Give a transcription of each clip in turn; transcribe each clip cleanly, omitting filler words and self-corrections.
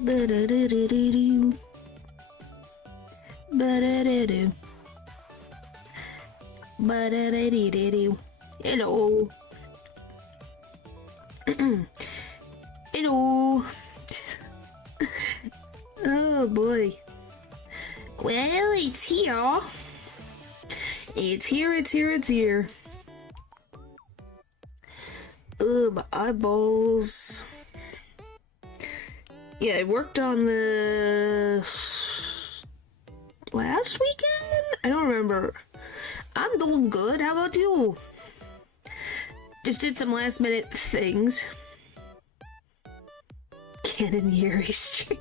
Ba-da-da-da-da-doo. Ba-da-da-doo. Ba-da-da-dee-dee-doo. Hello. Hello. Oh boy. Well, it's here. It's here, it's here, it's here. Ugh, my eyeballs. Yeah, I worked on the last weekend? I don't remember. I'm doing good. How about you? Just did some last minute things. Canon Yuri Street.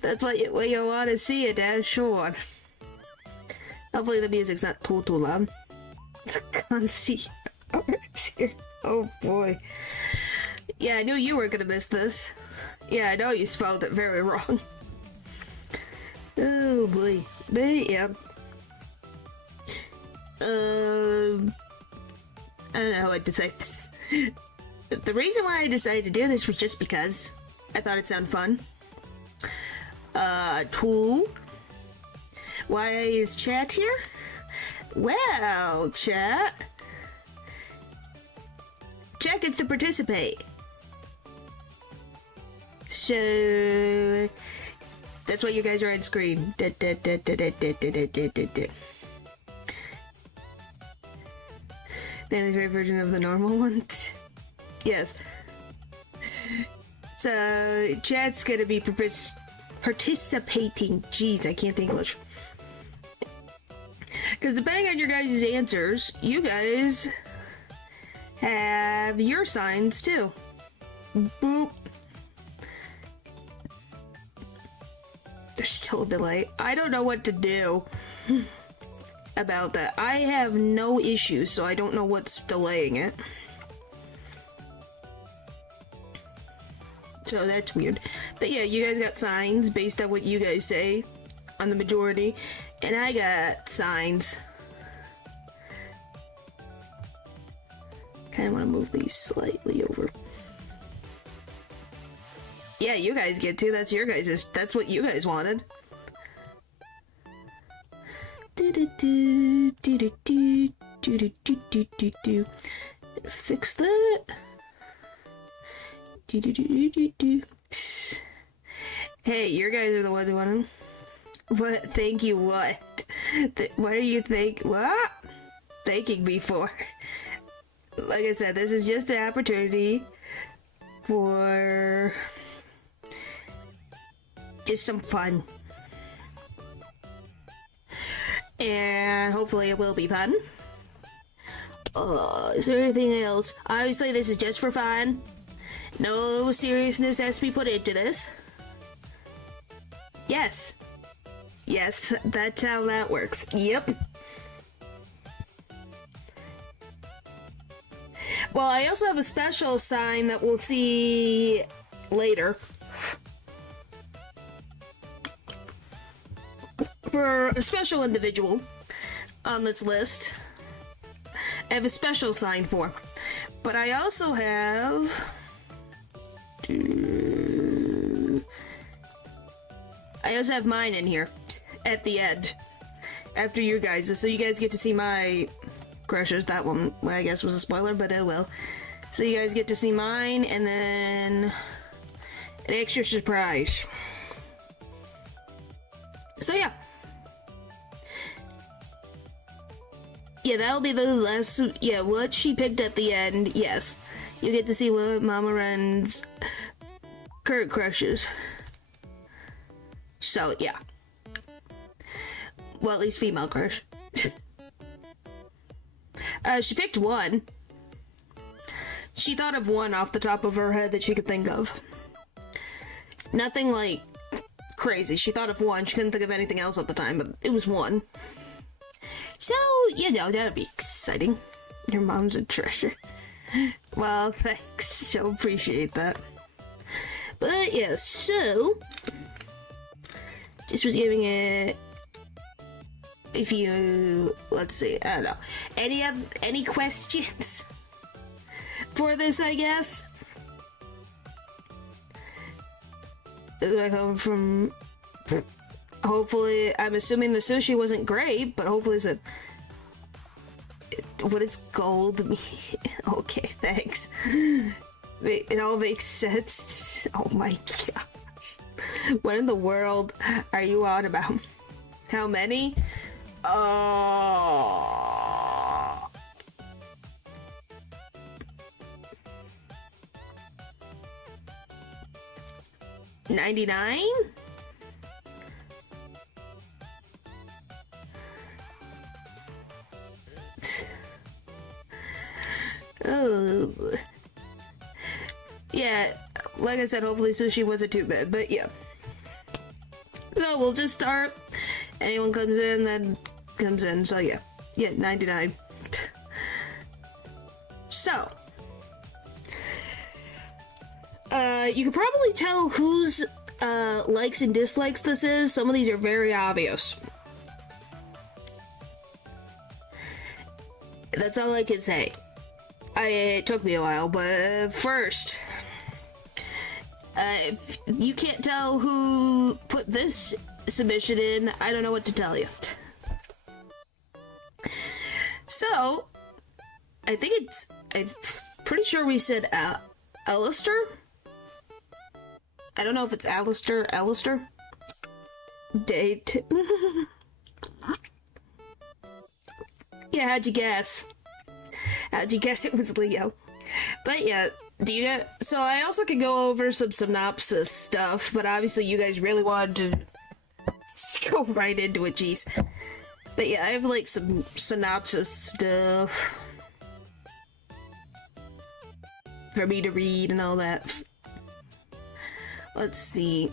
That's what you want to see it as, sure. Hopefully the music's not too loud. Can't see. Oh boy. Yeah, I knew you were gonna miss this. Yeah, I know you spelled it very wrong. Oh boy. But yeah. I don't know what to say. The reason why I decided to do this was just because I thought it sounded fun. Two. Why is chat here? Well, chat gets to participate. So that's why you guys are on screen. Man's version of the normal ones. Yes. So chat's gonna be participating. Jeez, I can't English. Because depending on your guys' answers, you guys have your signs too. Boop. There's still a delay. I don't know what to do about that. I have no issues, so I don't know what's delaying it. So that's weird. But yeah, you guys got signs based on what you guys say on the majority. And I got signs. Kind of want to move these slightly over. Yeah, you guys get to. That's your guys'. That's what you guys wanted. Fix that. Hey, your guys are the ones who wanted. What? Thank you. What? What do you think? What? Thanking me for? Like I said, this is just an opportunity for just some fun. And hopefully it will be fun. Is there anything else? Obviously this is just for fun. No seriousness has to be put into this. Yes. Yes, that's how that works. Yep. Well, I also have a special sign that we'll see later. For a special individual on this list. I have a special sign for. But I also have... I also have mine in here. At the end. After you guys. So you guys get to see my crushes. That one, I guess, was a spoiler, but oh well. So you guys get to see mine, and then an extra surprise. So yeah. Yeah, that'll be the last, yeah, what she picked at the end, yes. You get to see what Mama Ren's current crushes. So, yeah. Well, at least female crush. She picked one. She thought of one off the top of her head that she could think of. Nothing, like, crazy. She thought of one. She couldn't think of anything else at the time, but it was one. So, you know, that'd be exciting. Your mom's a treasure. Well, thanks. So appreciate that. But, yeah, so... Just was giving it... If you... Let's see, I don't know. Any questions? For this, I guess? I come from. Hopefully, I'm assuming the sushi wasn't great, but hopefully it's a. What does gold mean? Okay, thanks. It all makes sense. Oh my god. What in the world are you on about? How many? 99? Oh. Yeah, like I said, hopefully sushi wasn't too bad, but yeah. So we'll just start. Anyone comes in, then comes in, so yeah. Yeah, 99. So. You can probably tell whose likes and dislikes this is. Some of these are very obvious. That's all I can say. It took me a while, but first, if you can't tell who put this submission in, I don't know what to tell you. So, I'm pretty sure we said Alistair? I don't know if it's Alistair. Date. Yeah, how'd you guess? How'd you guess it was Leo? But yeah, so I also could go over some synopsis stuff, but obviously you guys really wanted to go right into it, jeez. But yeah, I have like some synopsis stuff for me to read and all that. Let's see.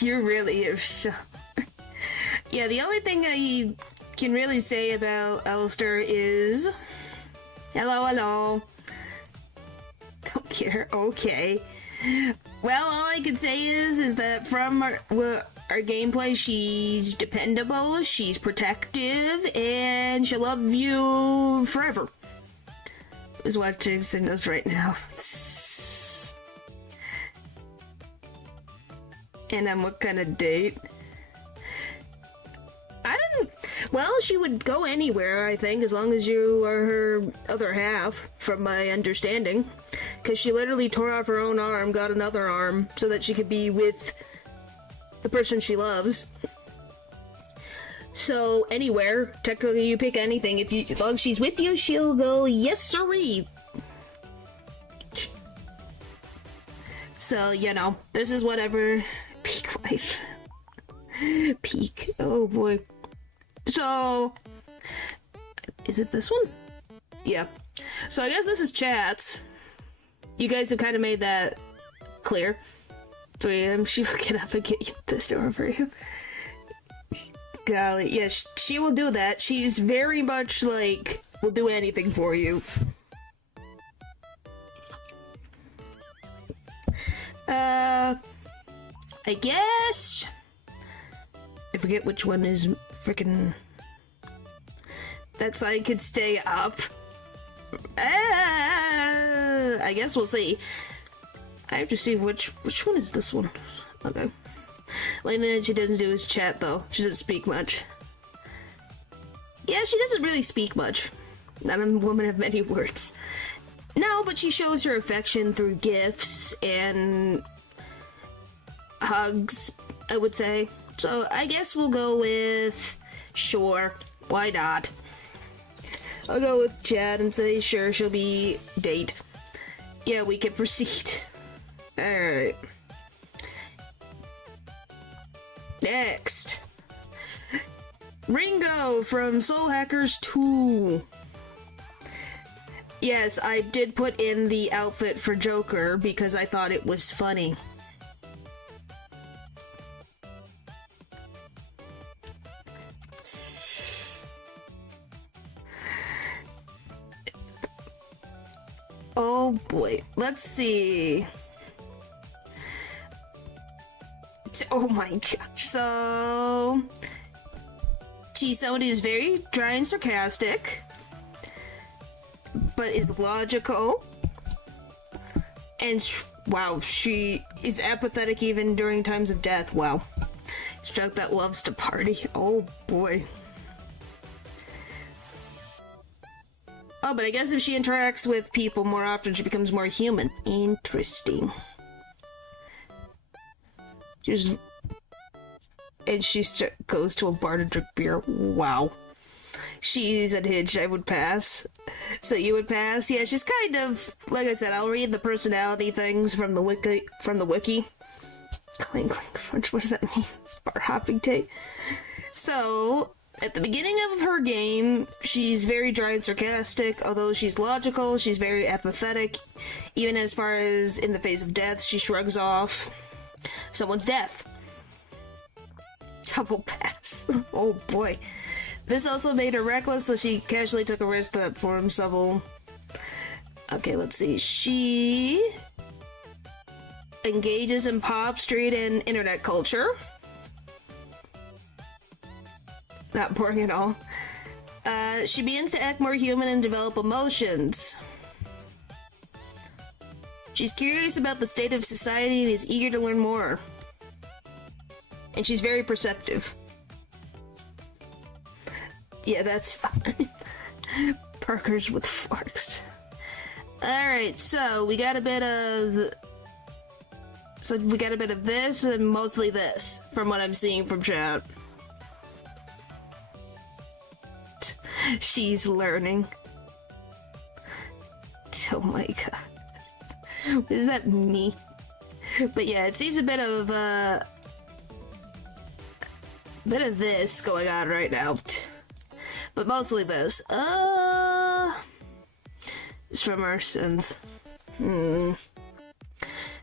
You really are so... Yeah, the only thing I can really say about Alistair is... Hello. Don't care. Okay. Well, all I can say is that from our gameplay, she's dependable, she's protective, and she'll love you forever. Is what Jason does right now. And then what kind of date? Well, she would go anywhere, I think, as long as you are her other half, from my understanding. Because she literally tore off her own arm, got another arm, so that she could be with the person she loves. So, anywhere, technically you pick anything. As long as she's with you, she'll go, yes sirree. So, this is whatever. Peak life. Peak. Oh boy. So, is it this one? Yeah. So I guess this is chats. You guys have kind of made that clear. 3 a.m. She will get up and get you this door for you. Golly, yeah, she will do that. She's very much like, will do anything for you. I guess... I forget which one is freaking... That side could stay up. I guess we'll see. I have to see which one is this one. Okay. One thing that she doesn't do is chat, though. She doesn't speak much. Yeah, she doesn't really speak much. Not a woman of many words. No, but she shows her affection through gifts and hugs, I would say. So I guess we'll go with sure. Why not? I'll go with Chad and say sure, she'll be date. Yeah, we can proceed. Alright. Next. Ringo from Soul Hackers 2. Yes, I did put in the outfit for Joker because I thought it was funny. Oh boy, let's see. Oh my gosh. So, she's someone who's very dry and sarcastic, but is logical and Wow, she is apathetic even during times of death. Wow. Struck that loves to party. Oh boy. Oh, but I guess if she interacts with people more often, she becomes more human. Interesting. And she goes to a bar to drink beer. Wow. She's unhinged. I would pass. So you would pass? Yeah, she's kind of, like I said, I'll read the personality things from the wiki. Clang, clang, crunch. What does that mean? Bar hopping tape. So, at the beginning of her game, she's very dry and sarcastic. Although she's logical, she's very apathetic. Even as far as in the face of death, she shrugs off someone's death. Double pass. Oh boy. This also made her reckless, so she casually took a risk that formed several... Okay, let's see. She engages in pop, street, and internet culture. Not boring at all. She begins to act more human and develop emotions. She's curious about the state of society and is eager to learn more. And she's very perceptive. Yeah, that's fine. Burgers with forks. Alright, so we got a bit of... So we got a bit of this and mostly this, from what I'm seeing from chat. She's learning. Oh my god. What does that mean? But yeah, it seems a bit of this going on right now. But mostly this. It's from our sins.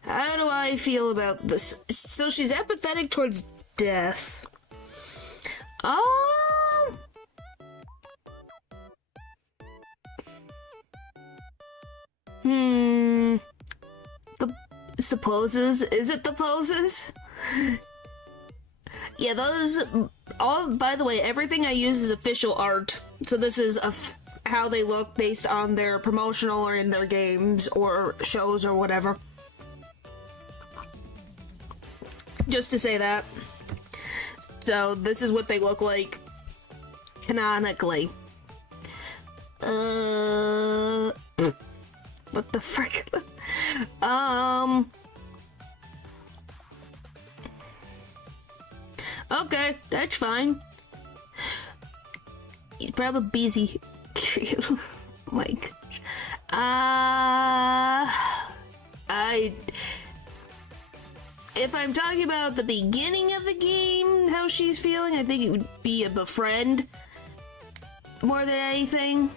How do I feel about this? So she's apathetic towards death. It's the poses. Is it the poses? Yeah, those all, by the way, everything I use is official art. So this is how they look based on their promotional or in their games or shows or whatever. Just to say that. So this is what they look like canonically. What the frick? Okay, that's fine. He's probably busy. Like, if I'm talking about the beginning of the game, how she's feeling, I think it would be a befriend more than anything.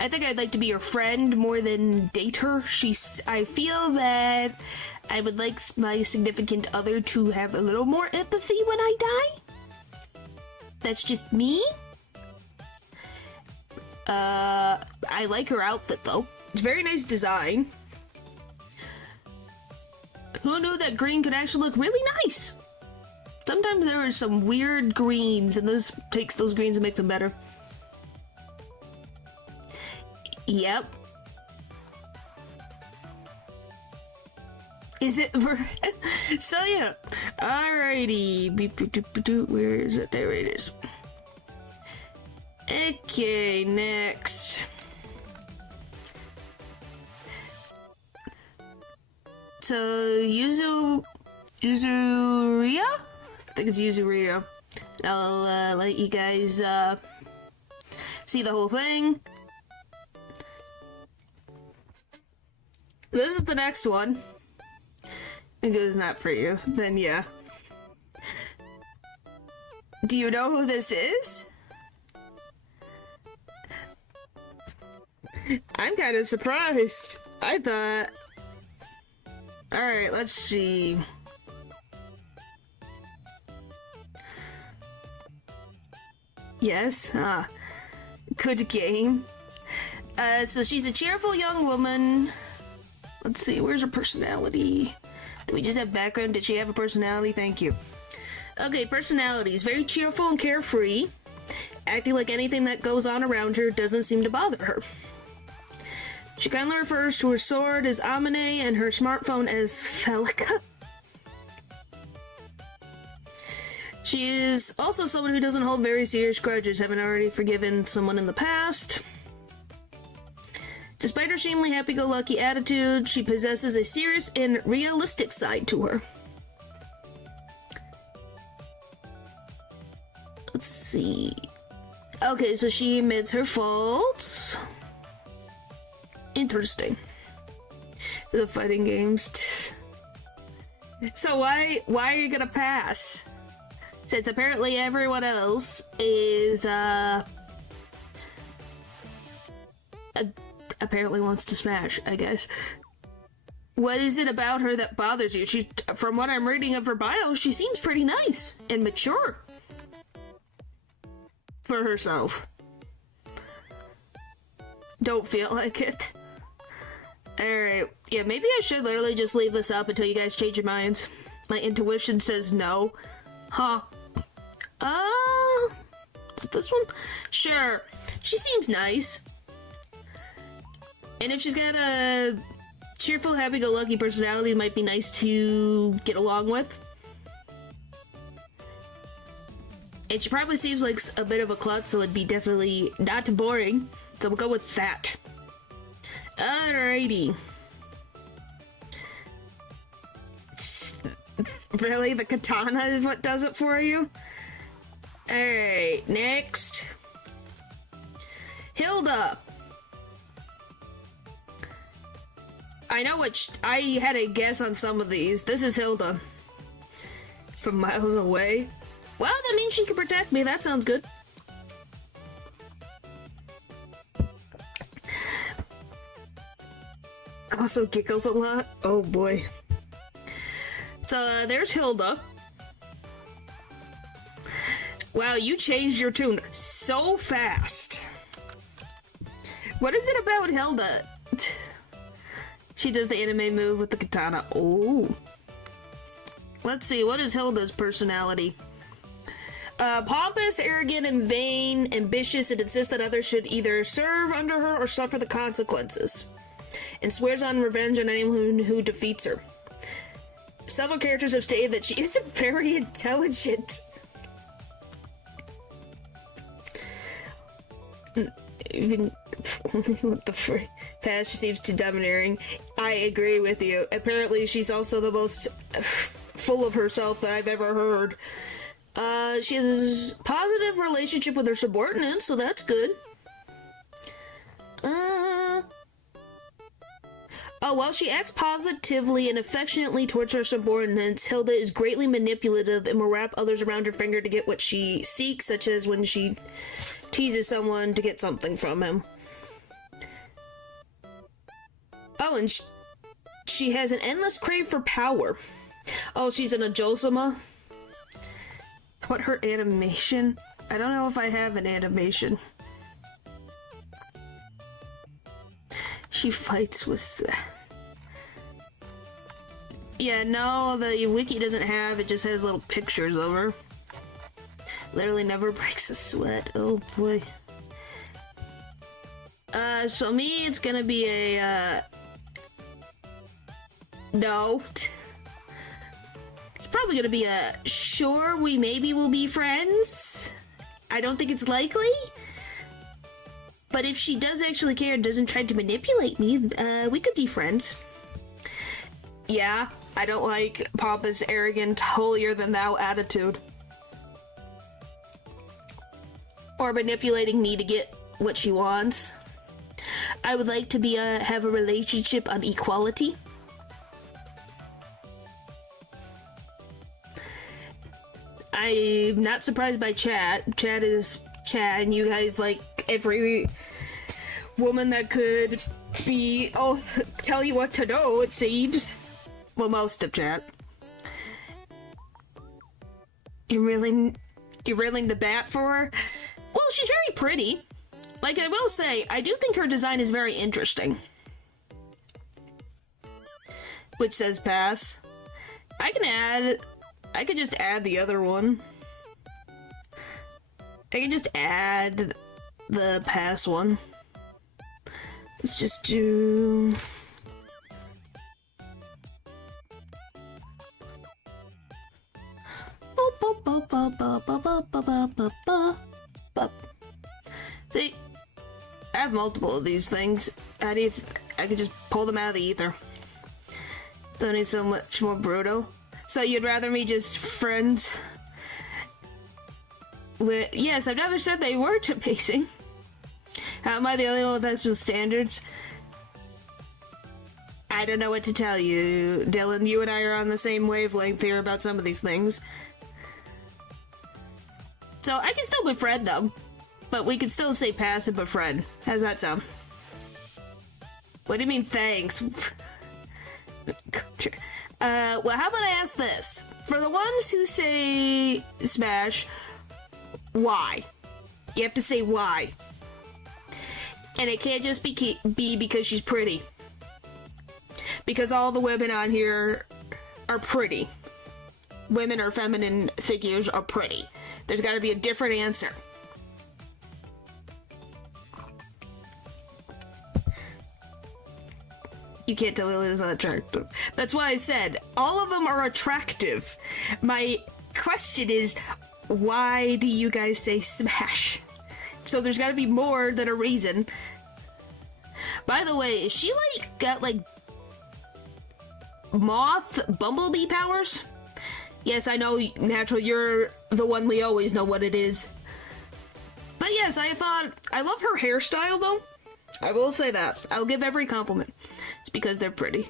I think I'd like to be her friend more than date her. I feel that I would like my significant other to have a little more empathy when I die. That's just me. I like her outfit though. It's very nice design. Who knew that green could actually look really nice? Sometimes there are some weird greens and this takes those greens and makes them better. Yep. Is it? So yeah. Alrighty. Where is it? There it is. Okay, next. So Yuzuria? I think it's Yuzuria. I'll let you guys see the whole thing. This is the next one. If it's not for you, then yeah. Do you know who this is? I'm kind of surprised. I thought... Alright, let's see. Yes? Good game. So she's a cheerful young woman. Let's see, where's her personality? Do we just have background? Did she have a personality? Thank you. Okay, personalities. Very cheerful and carefree. Acting like anything that goes on around her doesn't seem to bother her. She kindly refers to her sword as Amine and her smartphone as Felica. She is also someone who doesn't hold very serious grudges, having already forgiven someone in the past. Despite her seemingly happy-go-lucky attitude, she possesses a serious and realistic side to her. Let's see. Okay, so she admits her faults. Interesting. The fighting games. So why are you gonna pass? Since apparently everyone else is, apparently wants to smash, I guess. What is it about her that bothers you? From what I'm reading of her bio, she seems pretty nice and mature for herself. Don't feel like it. Alright, yeah, maybe I should literally just leave this up until you guys change your minds. My intuition says no. Huh. Is it this one? Sure. She seems nice. And if she's got a cheerful, happy-go-lucky personality, it might be nice to get along with. And she probably seems like a bit of a klutz, so it'd be definitely not boring. So we'll go with that. Alrighty. Really? The katana is what does it for you? Alright, next. Hilda. I know I had a guess on some of these. This is Hilda. From miles away. Well, that means she can protect me. That sounds good. Also giggles a lot. Oh boy. So there's Hilda. Wow, you changed your tune so fast. What is it about Hilda? She does the anime move with the katana. Oh. Let's see, what is Hilda's personality? Pompous, arrogant, and vain, ambitious, and insists that others should either serve under her or suffer the consequences. And swears on revenge on anyone who defeats her. Several characters have stated that she isn't very intelligent. What the frick? Past, she seems too domineering. I agree with you. Apparently, she's also the most full of herself that I've ever heard. She has a positive relationship with her subordinates, so that's good. While she acts positively and affectionately towards her subordinates, Hilda is greatly manipulative and will wrap others around her finger to get what she seeks, such as when she teases someone to get something from him. Oh, and she has an endless crave for power. Oh, she's an Ajosama. What, her animation? I don't know if I have an animation. She fights with... Yeah, no, the wiki doesn't have, it just has little pictures of her. Literally never breaks a sweat. Oh boy. So me, it's gonna be a, no. It's probably gonna be a, sure, we maybe will be friends. I don't think it's likely. But if she does actually care and doesn't try to manipulate me, we could be friends. Yeah, I don't like pompous, arrogant, holier-than-thou attitude. Or manipulating me to get what she wants. I would like to be have a relationship on equality. I'm not surprised by chat. Chat is chat, and you guys like every woman that could be, tell you what to know, it seems. Well, most of chat. You're willing to bat for her? Well, she's very pretty. Like, I will say, I do think her design is very interesting. Which says pass. I could just add the other one. I can just add the pass one. Let's just do... See, I have multiple of these things. I could just pull them out of the ether. Don't need so much more brutal. So you'd rather me just friend with... Yes, I've never said they weren't amazing. How am I the only one with actual standards? I don't know what to tell you, Dylan. You and I are on the same wavelength here about some of these things. So I can still befriend them, but we can still say pass and befriend. How's that sound? What do you mean, thanks? Well, how about I ask this? For the ones who say smash, why? You have to say why. And it can't just be because she's pretty. Because all the women on here are pretty. Women or feminine figures are pretty. There's got to be a different answer. You can't tell Lily's not attractive. That's why I said all of them are attractive. My question is, why do you guys say smash? So there's got to be more than a reason. By the way, is she like got like moth bumblebee powers? Yes, I know, Natural, you're the one we always know what it is. But yes, I love her hairstyle though. I will say that. I'll give every compliment. It's because they're pretty.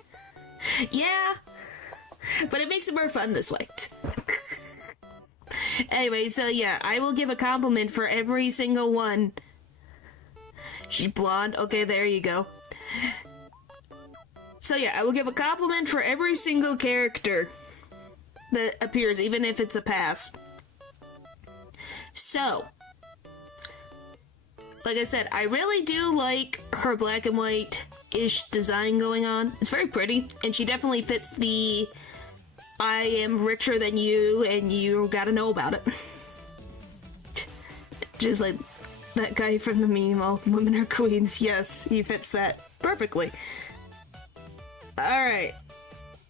Yeah, but it makes it more fun this way. Anyway, so yeah, I will give a compliment for every single one. She's blonde. Okay, there you go. So yeah, I will give a compliment for every single character that appears, even if it's a pass. So, like I said, I really do like her black and white-ish design going on. It's very pretty, and she definitely fits the I am richer than you, and you gotta know about it. Just like that guy from the meme, all women are queens. Yes, he fits that perfectly. Alright.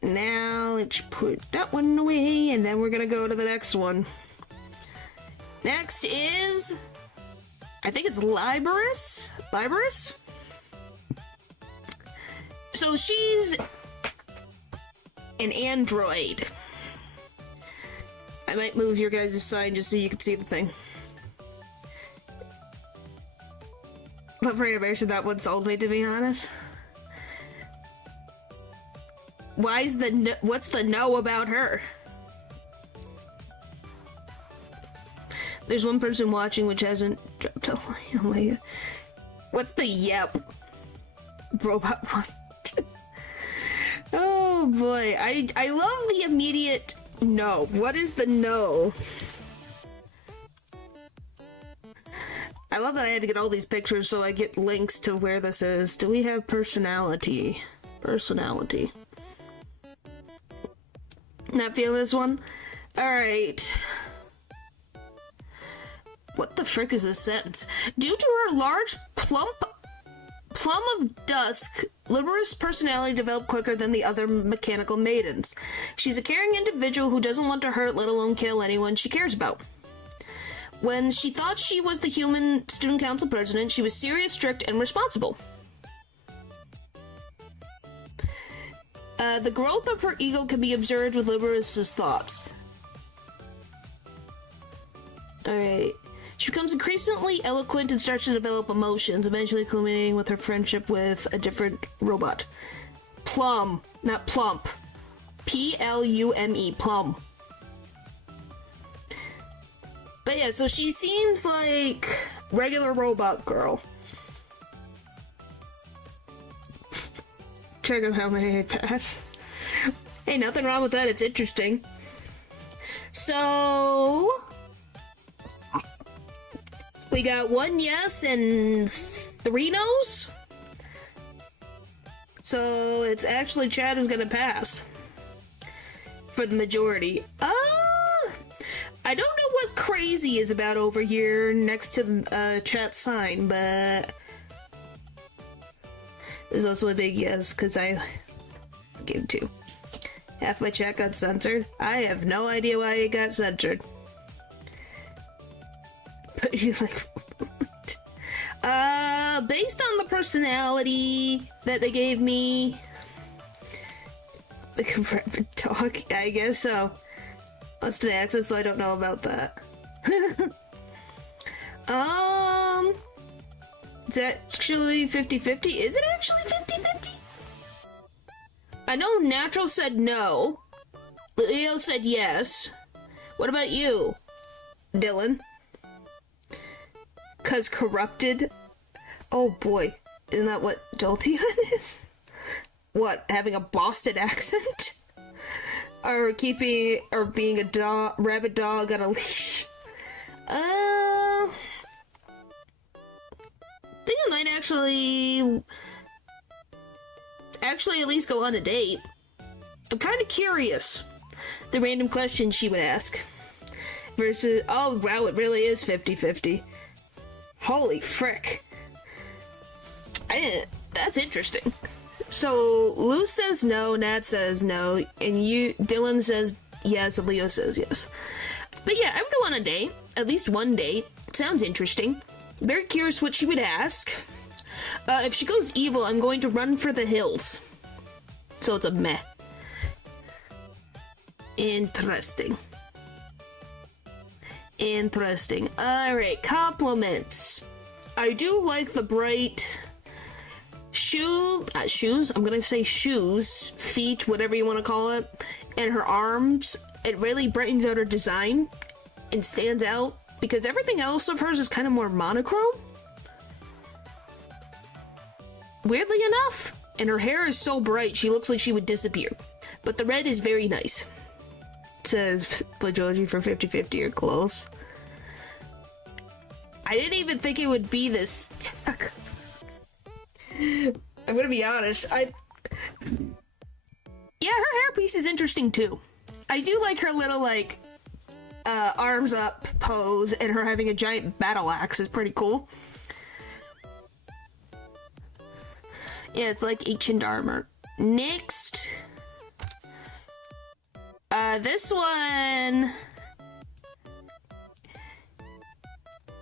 Now, let's put that one away, and then we're gonna go to the next one. Next is... I think it's Liberus? Liberus? So she's an android. I might move your guys' sign just so you can see the thing. Love her animation, that one sold me, to be honest. Why's the no, what's the no about her? There's one person watching which hasn't dropped a line. Oh my god. What's the yep? Robot one. Oh boy. I love the immediate no. What is the no? I love that I had to get all these pictures so I get links to where this is. Do we have personality? Personality. Not feeling this one? Alright. What the frick is this sentence? Due to her large plum of dusk, Libera's personality developed quicker than the other mechanical maidens. She's a caring individual who doesn't want to hurt, let alone kill anyone she cares about. When she thought she was the human student council president, she was serious, strict, and responsible. The growth of her ego can be observed with Libera's thoughts. Alright. She becomes increasingly eloquent and starts to develop emotions, eventually culminating with her friendship with a different robot. Plum, not plump. P-L-U-M-E, plum. But yeah, so she seems like regular robot girl. Check out how many I pass. Hey, nothing wrong with that, it's interesting. So... we got 1 yes and 3 no's. So it's actually Chad is gonna pass. For the majority. I don't know what crazy is about over here next to Chat's sign, but... is also a big yes, because I gave 2. Half my chat got censored. I have no idea why it got censored. But you're like, based on the personality that they gave me, like a rabid dog, I guess so. Lost an accent, so I don't know about that. Is that actually 50-50? Is it actually 50-50? I know Natural said no. Leo said yes. What about you, Dylan? 'Cause corrupted? Oh boy, isn't that what Jolteon is? What, having a Boston accent? Or being a rabid dog on a leash? I think I might actually at least go on a date. I'm kind of curious. The random questions she would ask. Versus, oh wow, it really is 50-50. Holy frick. That's interesting. So, Lou says no, Nat says no, and Dylan says yes, and Leo says yes. But yeah, I would go on a date. At least one date. Sounds interesting. Very curious what she would ask. If she goes evil, I'm going to run for the hills. So it's a meh. Interesting. Interesting. Alright, compliments. I do like the bright shoes, I'm gonna say shoes, feet, whatever you want to call it, and her arms. It really brightens out her design and stands out, because everything else of hers is kind of more monochrome. Weirdly enough. And her hair is so bright, she looks like she would disappear. But the red is very nice. It says, Joji for 50-50, you're close. I didn't even think it would be this tech. I'm gonna be honest, yeah, her hairpiece is interesting too. I do like her little, like, arms up pose, and her having a giant battle axe is pretty cool. Yeah, it's like ancient armor. Next. This one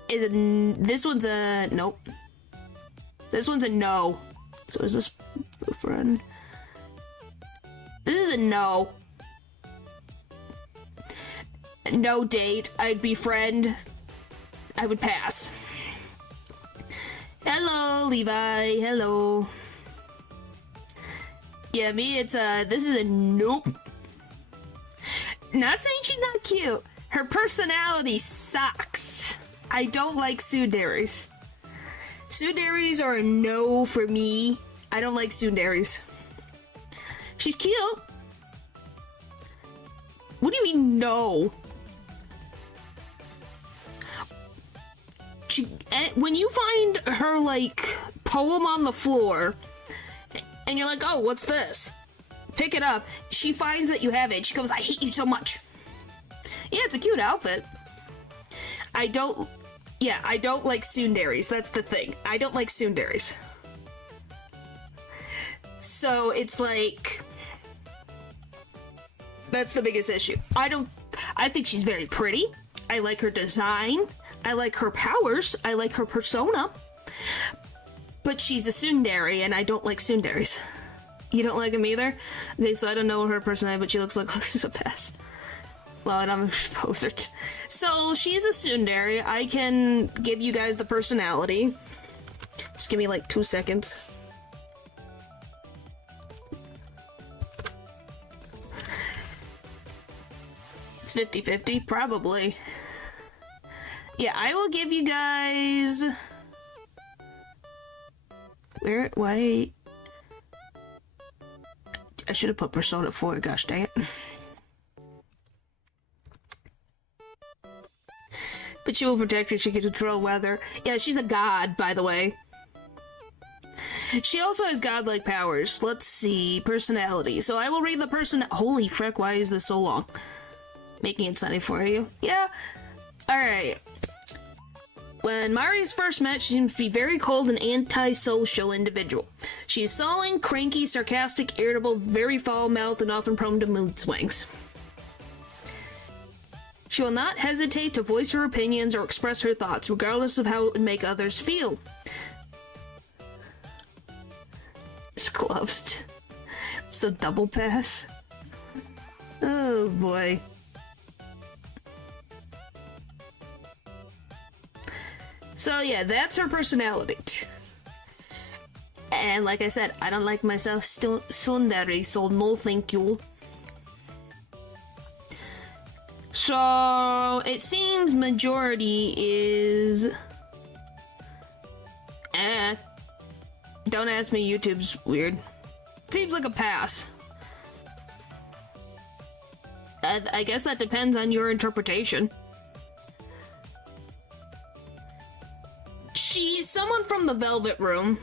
is this one's a nope. This one's a no. So is this Befriend? This is a no. No date. I'd befriend. I would pass. Hello, Levi. Hello. Yeah, me, it's this is a nope. Not saying she's not cute. Her personality sucks. I don't like tsunderes. Tsunderes are a no for me. I don't like tsunderes. She's cute. What do you mean, no? When you find her, like, poem on the floor, and you're like, oh, what's this? Pick it up. She finds that you have it. She goes, I hate you so much. Yeah, it's a cute outfit. I don't like tsunderes. That's the thing. I don't like tsunderes. So it's like, that's the biggest issue. I think she's very pretty. I like her design. I like her powers. I like her persona. But she's a tsundere, and I don't like tsunderes. You don't like them either? Okay, so I don't know her personality, but she looks like she's a pass. Well, and I'm exposed her. So she's a tsundere. I can give you guys the personality. Just give me like 2 seconds. It's 50-50, probably. Yeah, I will give you guys... Why? I should have put Persona 4, gosh dang it. But she will protect her, she can control weather. Yeah, she's a god, by the way. She also has godlike powers. Let's see, personality. So I will read the holy frick, why is this so long? Making it sunny for you. Yeah. Alright. When Mari's first met, she seems to be very cold and antisocial individual. She's sullen, cranky, sarcastic, irritable, very foul-mouthed, and often prone to mood swings. She will not hesitate to voice her opinions or express her thoughts, regardless of how it would make others feel. It's closed. It's a double pass. Oh boy. So yeah, that's her personality. And like I said, I don't like myself tsundere, so no thank you. So it seems majority is don't ask me, YouTube's weird. Seems like a pass. I guess that depends on your interpretation. She's someone from the Velvet Room.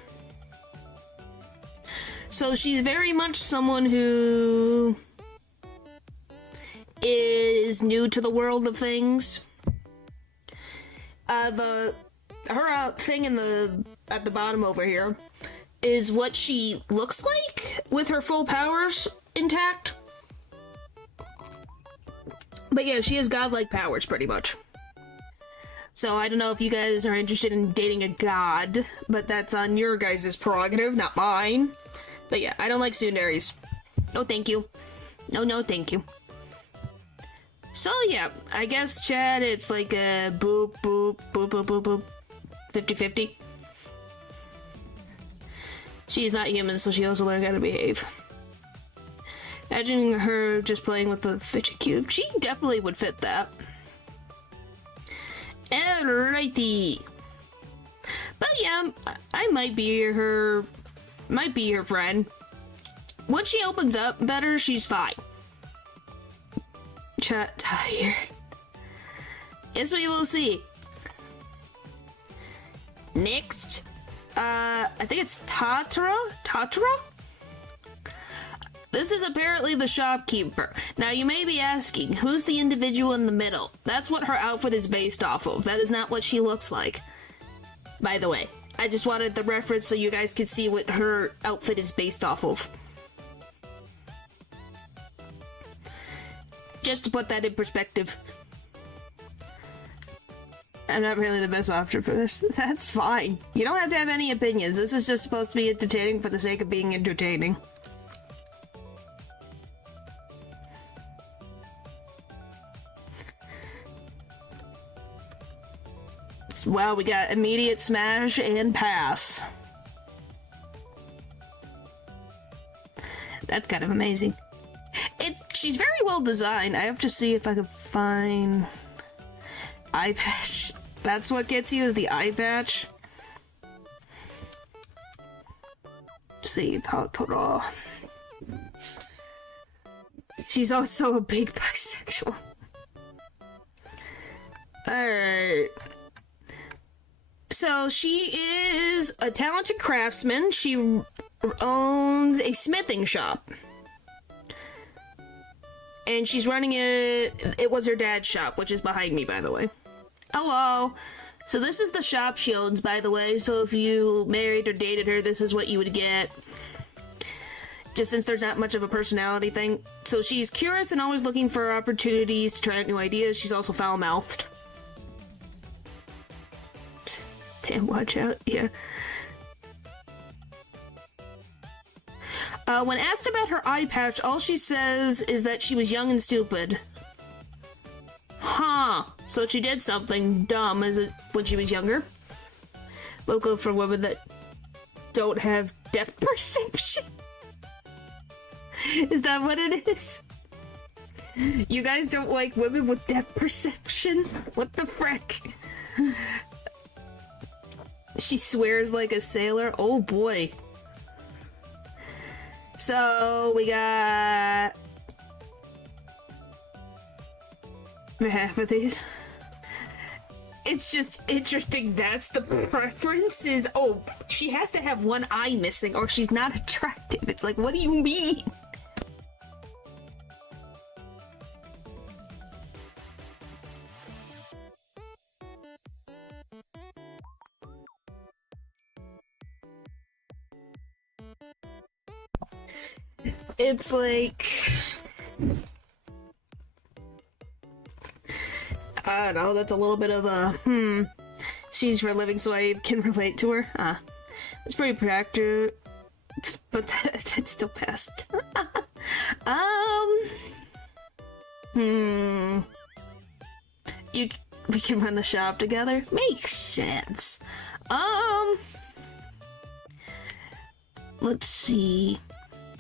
So she's very much someone who is new to the world of things. Her thing at the bottom over here is what she looks like with her full powers intact. But yeah, she has godlike powers pretty much. So I don't know if you guys are interested in dating a god, but that's on your guys' prerogative, not mine. But yeah, I don't like tsunderes. No thank you. No thank you. So yeah, I guess, Chad, it's like a boop, boop, boop, boop, boop, boop. 50-50. She's not human, so she also learned how to behave. Imagining her just playing with the fidget cube, she definitely would fit that. Alrighty. But yeah, I might be her friend. Once she opens up better, she's fine. Chat tired. Yes, we will see. Next, I think it's Tatara? This is apparently the shopkeeper. Now you may be asking, who's the individual in the middle? That's what her outfit is based off of. That is not what she looks like. By the way, I just wanted the reference so you guys could see what her outfit is based off of. Just to put that in perspective. I'm not really the best option for this. That's fine. You don't have to have any opinions. This is just supposed to be entertaining for the sake of being entertaining. Well, we got immediate smash and pass. That's kind of amazing. She's very well designed. I have to see if I can find eye patch. That's what gets you, is the eye patch. Let's see, Tatara. She's also a big bisexual. Alright. So she is a talented craftsman. She owns a smithing shop. And she's running it was her dad's shop, which is behind me, by the way. Hello. So this is the shop she owns, by the way. So if you married or dated her, this is what you would get. Just since there's not much of a personality thing. So she's curious and always looking for opportunities to try out new ideas. She's also foul-mouthed. Damn, watch out. Yeah. When asked about her eye patch, all she says is that she was young and stupid. Huh. So she did something dumb when she was younger. Local for women that don't have depth perception. Is that what it is? You guys don't like women with depth perception? What the frick? She swears like a sailor. Oh boy. So we got half of these. It's just interesting. That's the preference is, oh, she has to have one eye missing or she's not attractive. It's like, what do you mean? It's like, I don't know, that's a little bit of a, she's for a living so I can relate to her. It's pretty practical, but that's still passed. We can run the shop together? Makes sense. Let's see.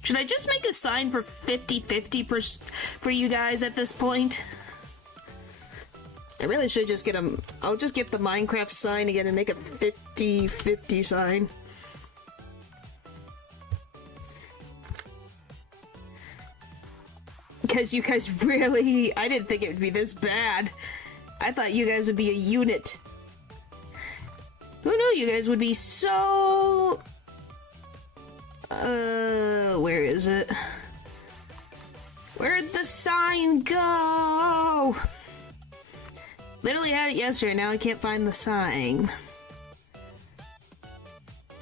Should I just make a sign for 50-50 for you guys at this point? I really should just get I'll just get the Minecraft sign again and make a 50-50 sign. Because you guys really, I didn't think it would be this bad. I thought you guys would be a unit. Who knew you guys would be so... where is it? Where'd the sign go? Literally had it yesterday, now I can't find the sign.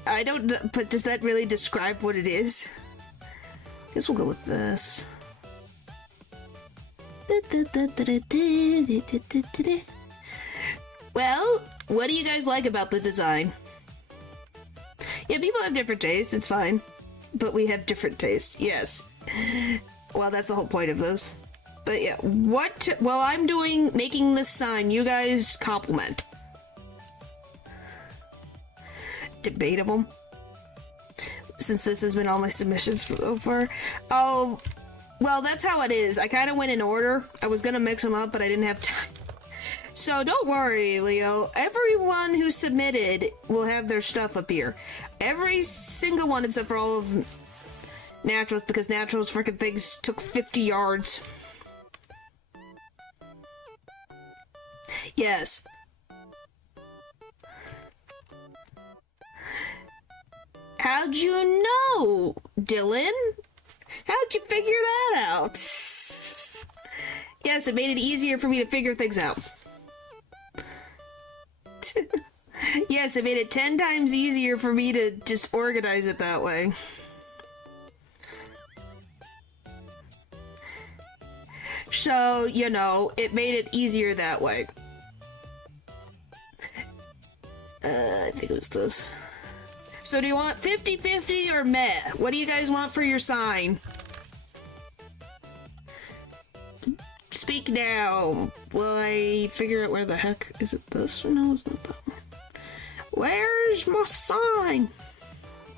I don't, but does that really describe what it is? Guess we'll go with this. Well, what do you guys like about the design? Yeah, people have different tastes, it's fine. But we have different tastes, yes. Well, that's the whole point of this. But yeah, while I'm making this sign, you guys compliment. Debatable. Since this has been all my submissions so far. Oh, well, that's how it is. I kind of went in order. I was gonna mix them up, but I didn't have time. So don't worry, Leo. Everyone who submitted will have their stuff up here. Every single one except for all of Naturals, because Naturals freaking things took 50 yards. Yes. How'd you know, Dylan? How'd you figure that out? Yes, it made it easier for me to figure things out. Yes, it made it 10 times easier for me to just organize it that way. So, you know, it made it easier that way. I think it was this. So do you want 50-50 or meh? What do you guys want for your sign? Speak now. Will I figure out where the heck... Is it this? No, it's not that one. Where's my sign?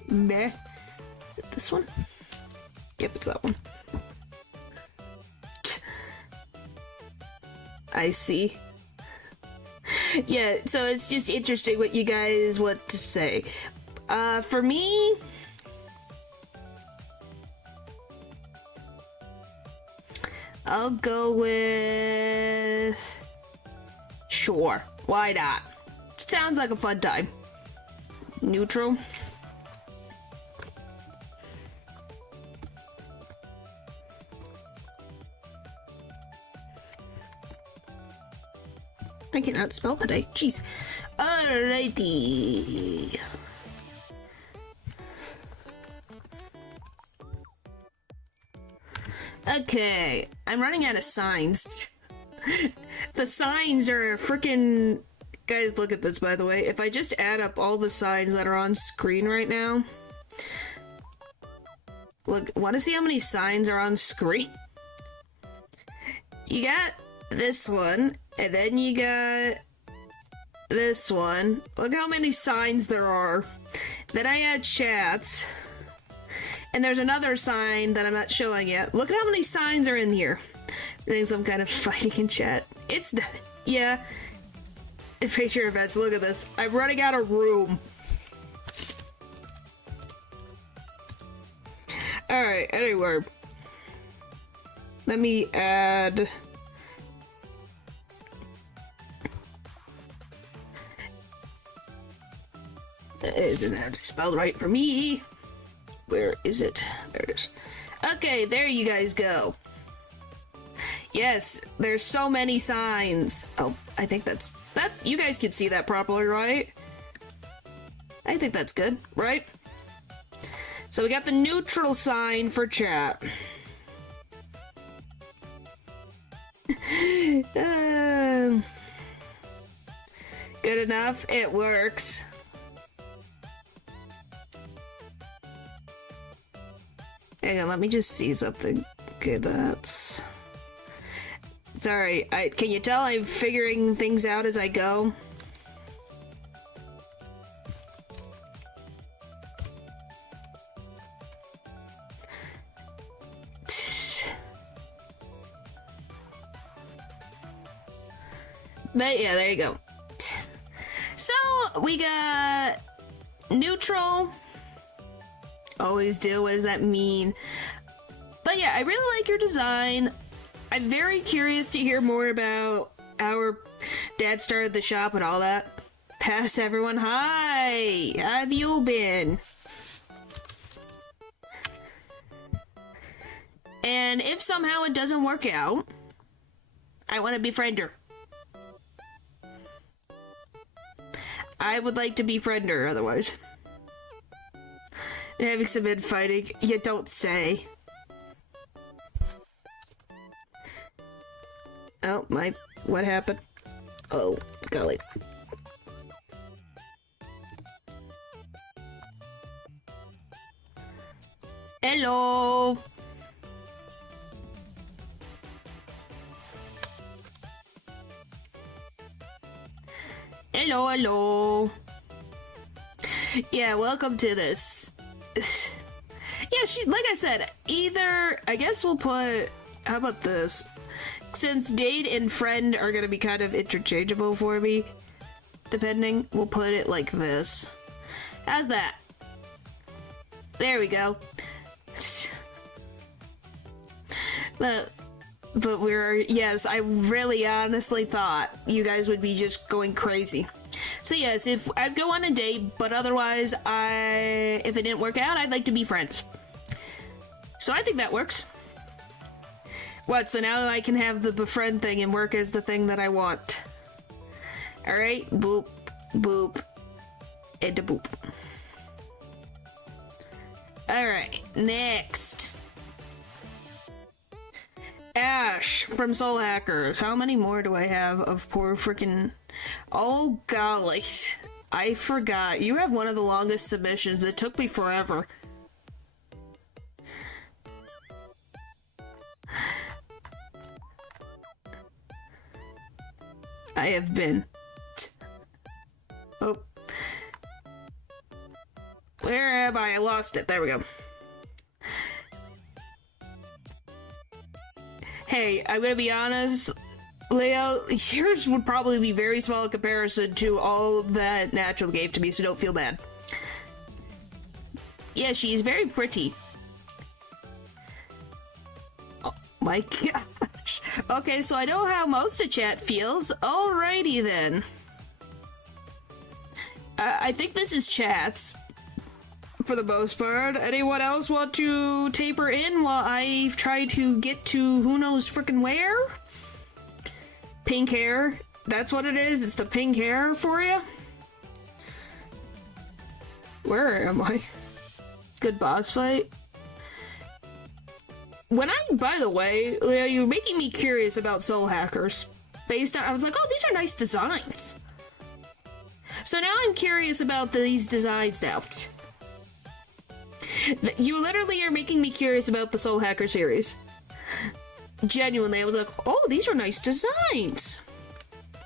Meh. Is it this one? Yep, it's that one. I see. Yeah, so it's just interesting what you guys want to say. For me... I'll go with... Sure, why not? Sounds like a fun time. Neutral. I cannot spell today. Jeez. Alrighty. Okay, I'm running out of signs. The signs are freaking... Guys, look at this, by the way. If I just add up all the signs that are on screen right now... Look, want to see how many signs are on screen? You got this one, and then you got this one. Look how many signs there are. Then I add chats. And there's another sign that I'm not showing yet. Look at how many signs are in here. We're doing some kind of fighting in chat. It's... Yeah. Feature events, look at this. I'm running out of room. Alright, anyway. Let me add... It didn't have to spell right for me. Where is it? There it is. Okay, there you guys go. Yes, there's so many signs. Oh, I think that's... that. You guys can see that properly, right? I think that's good, right? So we got the neutral sign for chat. Good enough. It works. Hang on, let me just see something. Okay, that's... Sorry, can you tell I'm figuring things out as I go? But yeah, there you go. So, we got neutral. Always do, what does that mean? But yeah, I really like your design. I'm very curious to hear more about our dad started the shop and all that. Pass everyone, hi! How have you been? And if somehow it doesn't work out, I want to befriend her. I would like to befriend her otherwise. And having some infighting, you don't say. Oh, what happened? Oh, golly. Hello! Hello, hello. Yeah, welcome to this. Yeah, like I said, either, I guess we'll put, how about this? Since date and friend are gonna be kind of interchangeable for me, depending, we'll put it like this. How's that? There we go. But yes, I really honestly thought you guys would be just going crazy. So yes, if I'd go on a date, but otherwise, if it didn't work out, I'd like to be friends. So I think that works. What, so now I can have the befriend thing and work as the thing that I want. Alright, boop, boop, and a boop. Alright, next. Ash from Soul Hackers. How many more do I have of poor freaking... Oh golly, I forgot. You have one of the longest submissions. It took me forever. I have been... Oh. Where have I lost it? There we go. Hey, I'm gonna be honest, Leo, yours would probably be very small in comparison to all that Natural gave to me, so don't feel bad. Yeah, she's very pretty. Oh my gosh. Okay, so I know how most of chat feels. Alrighty then. I think this is chat's. For the most part. Anyone else want to taper in while I try to get to who knows frickin' where? Pink hair. That's what it is. It's the pink hair for you. Where am I? Good boss fight. By the way, Leo, you're making me curious about Soul Hackers. I was like, oh, these are nice designs. So now I'm curious about these designs now. You literally are making me curious about the Soul Hacker series. Genuinely, I was like, oh, these are nice designs.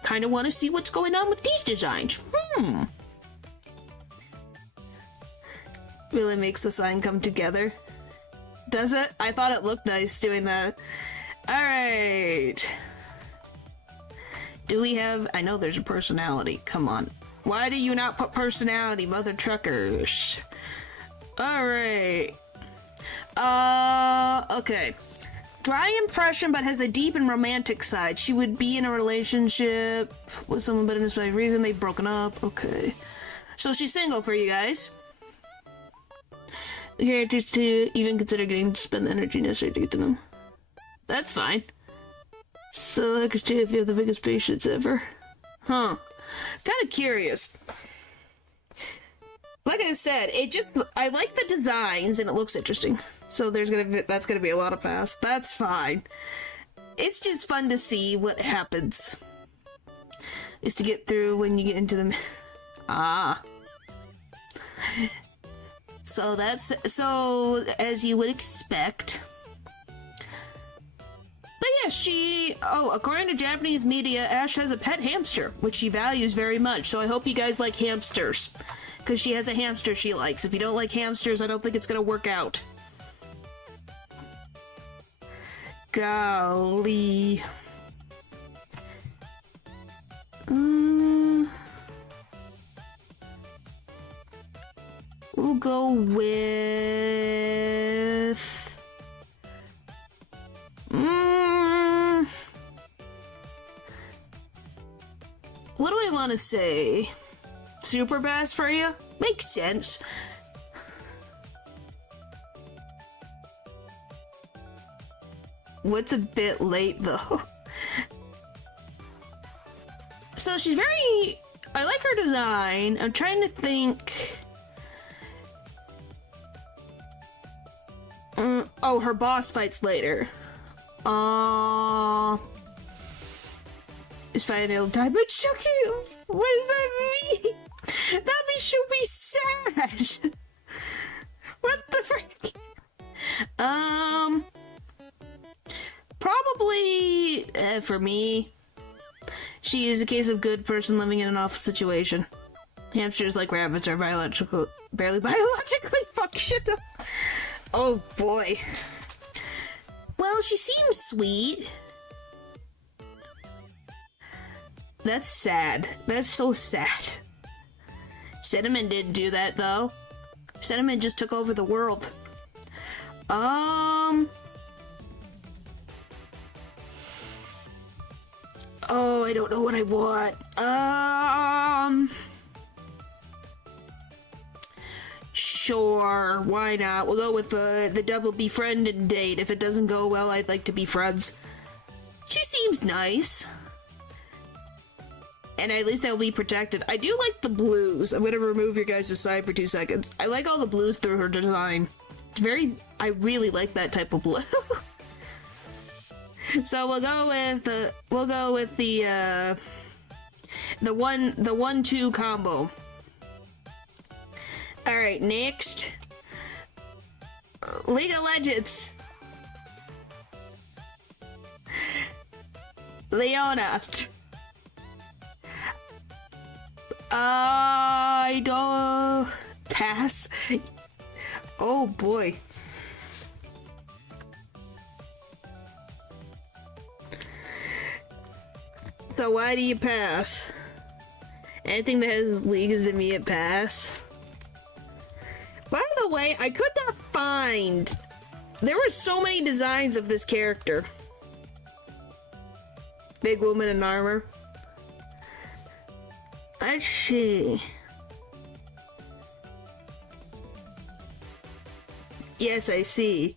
Kind of want to see what's going on with these designs. Really makes the sign come together. Does it? I thought it looked nice doing that. Alright. Do we have... I know there's a personality. Come on. Why do you not put personality, mother truckers? Alright. Okay. Dry impression, but has a deep and romantic side. She would be in a relationship with someone, but in this reason they've broken up. Okay. So she's single for you guys. The characters to even consider getting to spend the energy necessary to get to them. That's fine. So, like, if you have the biggest patience ever. Huh. Kind of curious. Like I said, I like the designs and it looks interesting. So that's gonna be a lot of pass. That's fine. It's just fun to see what happens. Is to get through when you get into the So as you would expect. But yeah, according to Japanese media, Ash has a pet hamster, which she values very much. So I hope you guys like hamsters. Because she has a hamster she likes. If you don't like hamsters, I don't think it's gonna work out. Golly. We'll go with... What do I want to say? Super bass for you? Makes sense. What's a bit late though? So she's very... I like her design. I'm trying to think... Oh, her boss fights later. Is fighting all the time, but Shuki, what does that mean? That means she'll be sad. What the frick? Probably, for me, she is a case of good person living in an awful situation. Hamsters, like rabbits, are barely biologically functional. Oh boy. Well, she seems sweet. That's sad. That's so sad. Cinnamon didn't do that, though. Cinnamon just took over the world. Oh, I don't know what I want. Sure, why not? We'll go with the double befriend and date. If it doesn't go well, I'd like to be friends. She seems nice. And at least I'll be protected. I do like the blues. I'm gonna remove your guys' side for 2 seconds. I like all the blues through her design. I really like that type of blue. So we'll go with the 1-2 combo. Alright, next. League of Legends. Leona. I don't... Pass. Oh boy. So why do you pass? Anything that has League is immediate pass. By the way, I could not find... There were so many designs of this character. Big woman in armor. Let's see. Yes, I see.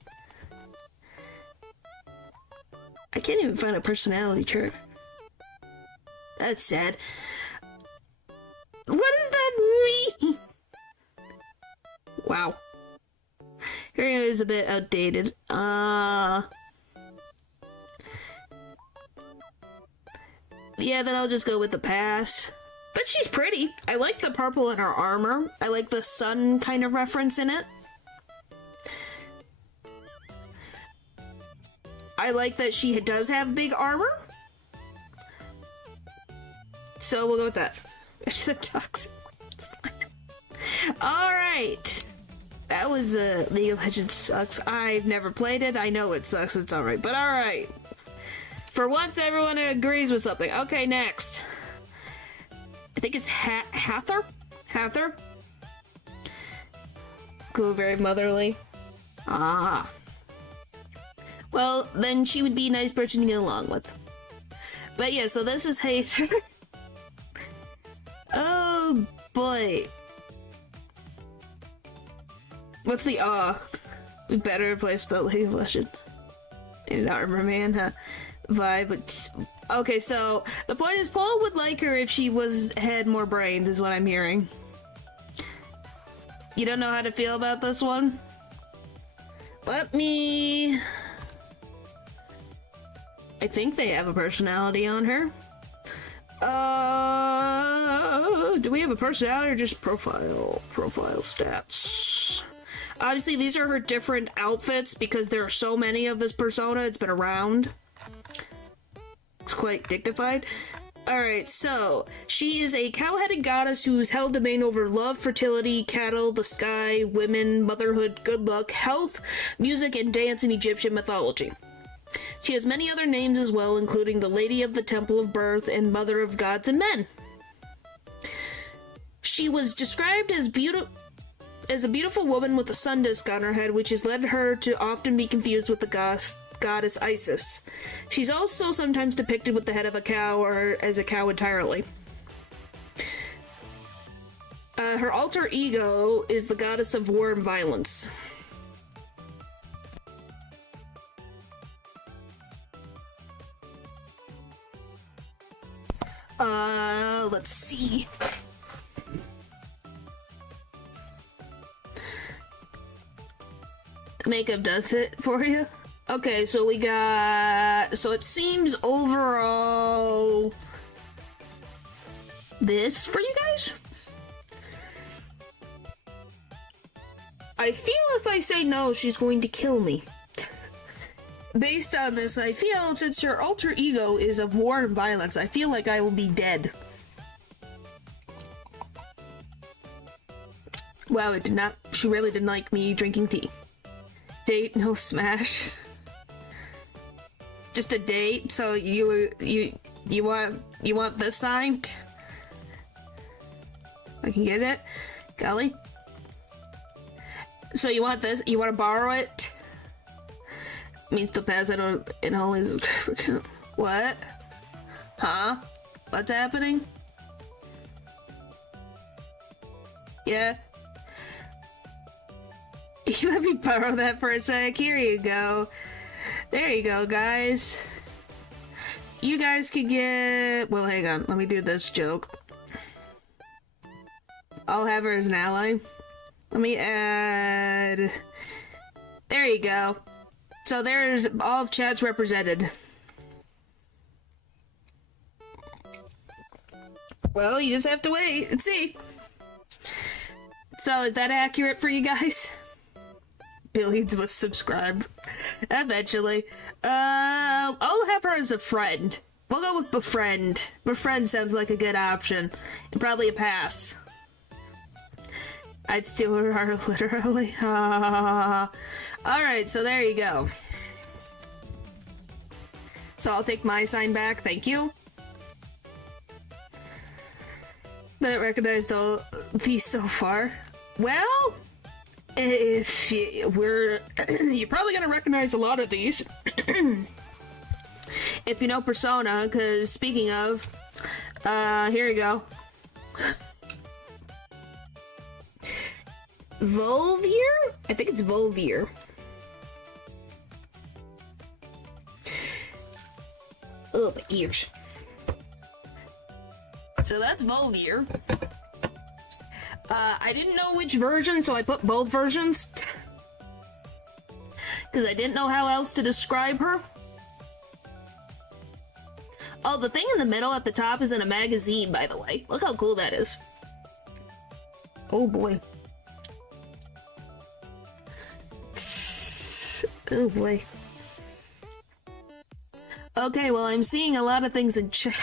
I can't even find a personality chart. That's sad. What does that mean? Wow. Here is a bit outdated. Yeah, then I'll just go with the pass. But she's pretty. I like the purple in her armor. I like the sun kind of reference in it. I like that she does have big armor. So we'll go with that. It's a toxic. Alright. That was League of Legends sucks. I've never played it. I know it sucks. It's alright. But alright. For once, everyone agrees with something. Okay, next. I think it's Hather? Hather? Cool, very motherly. Ah. Well, then she would be a nice person to get along with. But yeah, so this is Hather. Oh boy. What's the We better replace the League of Legends. An armor man, huh? Vibe. Okay, so the point is Paul would like her if she had more brains, is what I'm hearing. You don't know how to feel about this one? Let me... I think they have a personality on her. Do we have a personality or just profile stats? Obviously, these are her different outfits because there are so many of this persona. It's been around. It's quite dignified. Alright, so she is a cow-headed goddess who's held domain over love, fertility, cattle, the sky, women, motherhood, good luck, health, music, and dance in Egyptian mythology. She has many other names as well, including the Lady of the Temple of Birth and Mother of Gods and Men. She was described as a beautiful woman with a sun disk on her head, which has led her to often be confused with the goddess Isis. She's also sometimes depicted with the head of a cow or as a cow entirely. Her alter ego is the goddess of war and violence. Let's see. The makeup does it for you. Okay, so we got... So it seems overall... this for you guys? I feel if I say no, she's going to kill me. Based on this, I feel since her alter ego is of war and violence, I feel like I will be dead. Wow, it did not... She really didn't like me drinking tea. Date, no smash. Just a date, so you want this signed? I can get it? Golly. So you want this? You want to borrow it? Means to pass it on in all his... What? Huh? What's happening? Yeah? You let me borrow that for a sec. Here you go. There you go, guys. You guys can get... Well, hang on. Let me do this joke. I'll have her as an ally. Let me add... There you go. So there's all of chat's represented. Well, you just have to wait and see. So is that accurate for you guys? Billions must subscribe. Eventually. I'll have her as a friend. We'll go with Befriend. Befriend sounds like a good option. And probably a pass. I'd steal her heart, literally. Alright, so there you go. So I'll take my sign back, thank you. That recognized all these so far. Well, if you're probably gonna recognize a lot of these. If you know Persona, because speaking of, here you go. Volvier? I think it's Volvier. Oh, my ears. So that's Volvier. I didn't know which version, so I put both versions. Because I didn't know how else to describe her. Oh, the thing in the middle at the top is in a magazine, by the way. Look how cool that is. Oh boy. Oh boy. Okay, well, I'm seeing a lot of things in chat.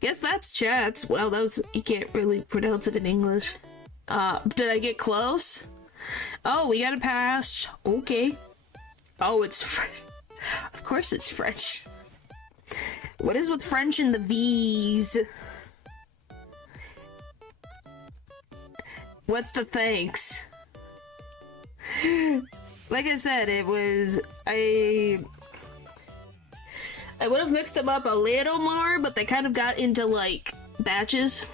Guess that's chats. Well, that was... You can't really pronounce it in English. Did I get close? Oh, we got a pass. Okay. Oh, it's French. Of course it's French. What is with French and the V's? What's the thanks? Like I said, it was... I would have mixed them up a little more, but they kind of got into, like, batches.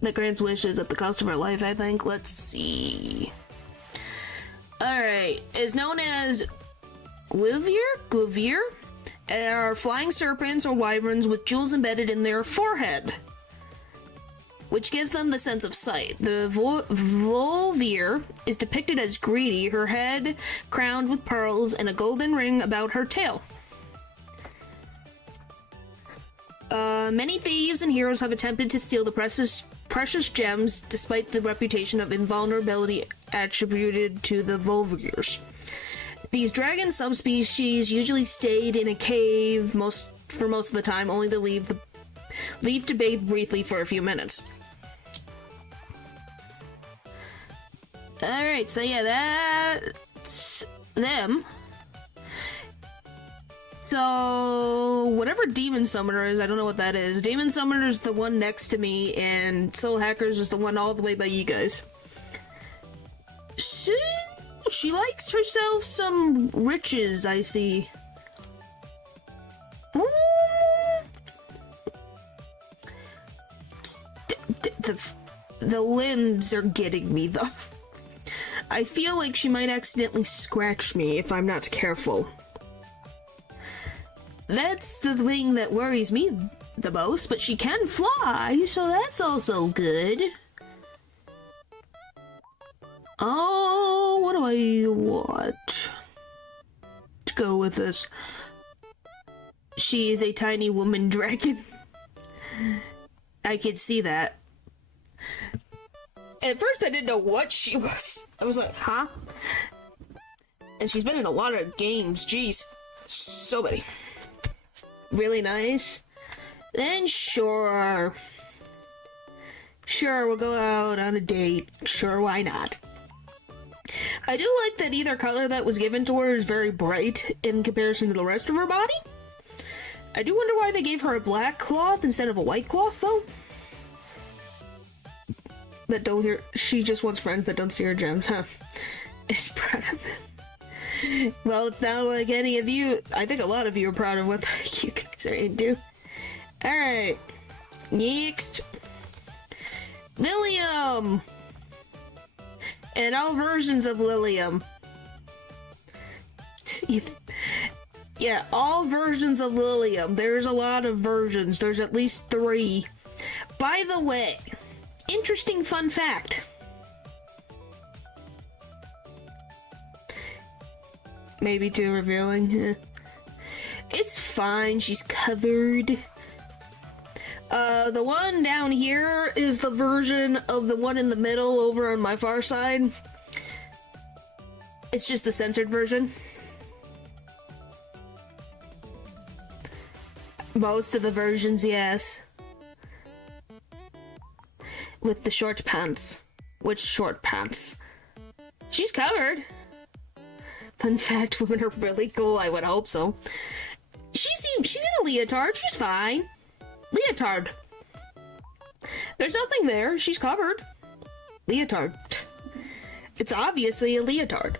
That grants wishes at the cost of our life, I think. Let's see. Alright. Is known as Guivir. Are flying serpents or wyverns with jewels embedded in their forehead. which gives them the sense of sight. The Volvier is depicted as greedy, her head crowned with pearls and a golden ring about her tail. Many thieves and heroes have attempted to steal the precious gems despite the reputation of invulnerability attributed to the Volviers. These dragon subspecies usually stayed in a cave for most of the time, only to leave to bathe briefly for a few minutes. Alright, so yeah, that's them. So, whatever Demon Summoner is, I don't know what that is. Demon Summoner is the one next to me, and Soul Hackers is the one all the way by you guys. She likes herself some riches, I see. The limbs are getting me, though. I feel like she might accidentally scratch me if I'm not careful. That's the thing that worries me the most, but she can fly, so that's also good. Oh, what do I want? Let's go with this. She is a tiny woman dragon. I can see that. At first I didn't know what she was. I was like, huh? And she's been in a lot of games, jeez. So many. Really nice. Then sure. Sure, we'll go out on a date. Sure, why not? I do like that either color that was given to her is very bright in comparison to the rest of her body. I do wonder why they gave her a black cloth instead of a white cloth, though. That don't hear. She just wants friends that don't see her gems, huh? Is proud of it. Well, it's not like any of you. I think a lot of you are proud of what you guys are into. Alright. Next. Lilium! And all versions of Lilium. Yeah, all versions of Lilium. There's a lot of versions. There's at least 3. By the way, interesting fun fact. Maybe too revealing. It's fine, she's covered. The one down here is the version of the one in the middle over on my far side. It's just the censored version. Most of the versions, yes. With the short pants. Which short pants? She's covered. Fun fact, women are really cool, I would hope so. She's in a leotard, she's fine. Leotard. There's nothing there, she's covered. Leotard. It's obviously a leotard.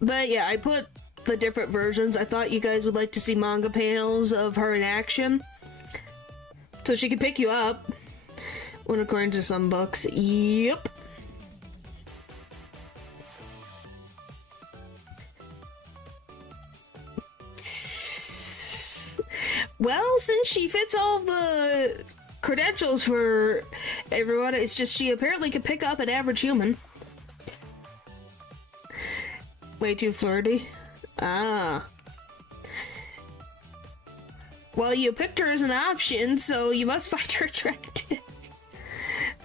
But yeah, I put the different versions. I thought you guys would like to see manga panels of her in action. So she could pick you up. When according to some books, yep. Well, since she fits all the credentials for everyone, it's just she apparently could pick up an average human. Way too flirty. Ah. Well, you picked her as an option, so you must find her attractive.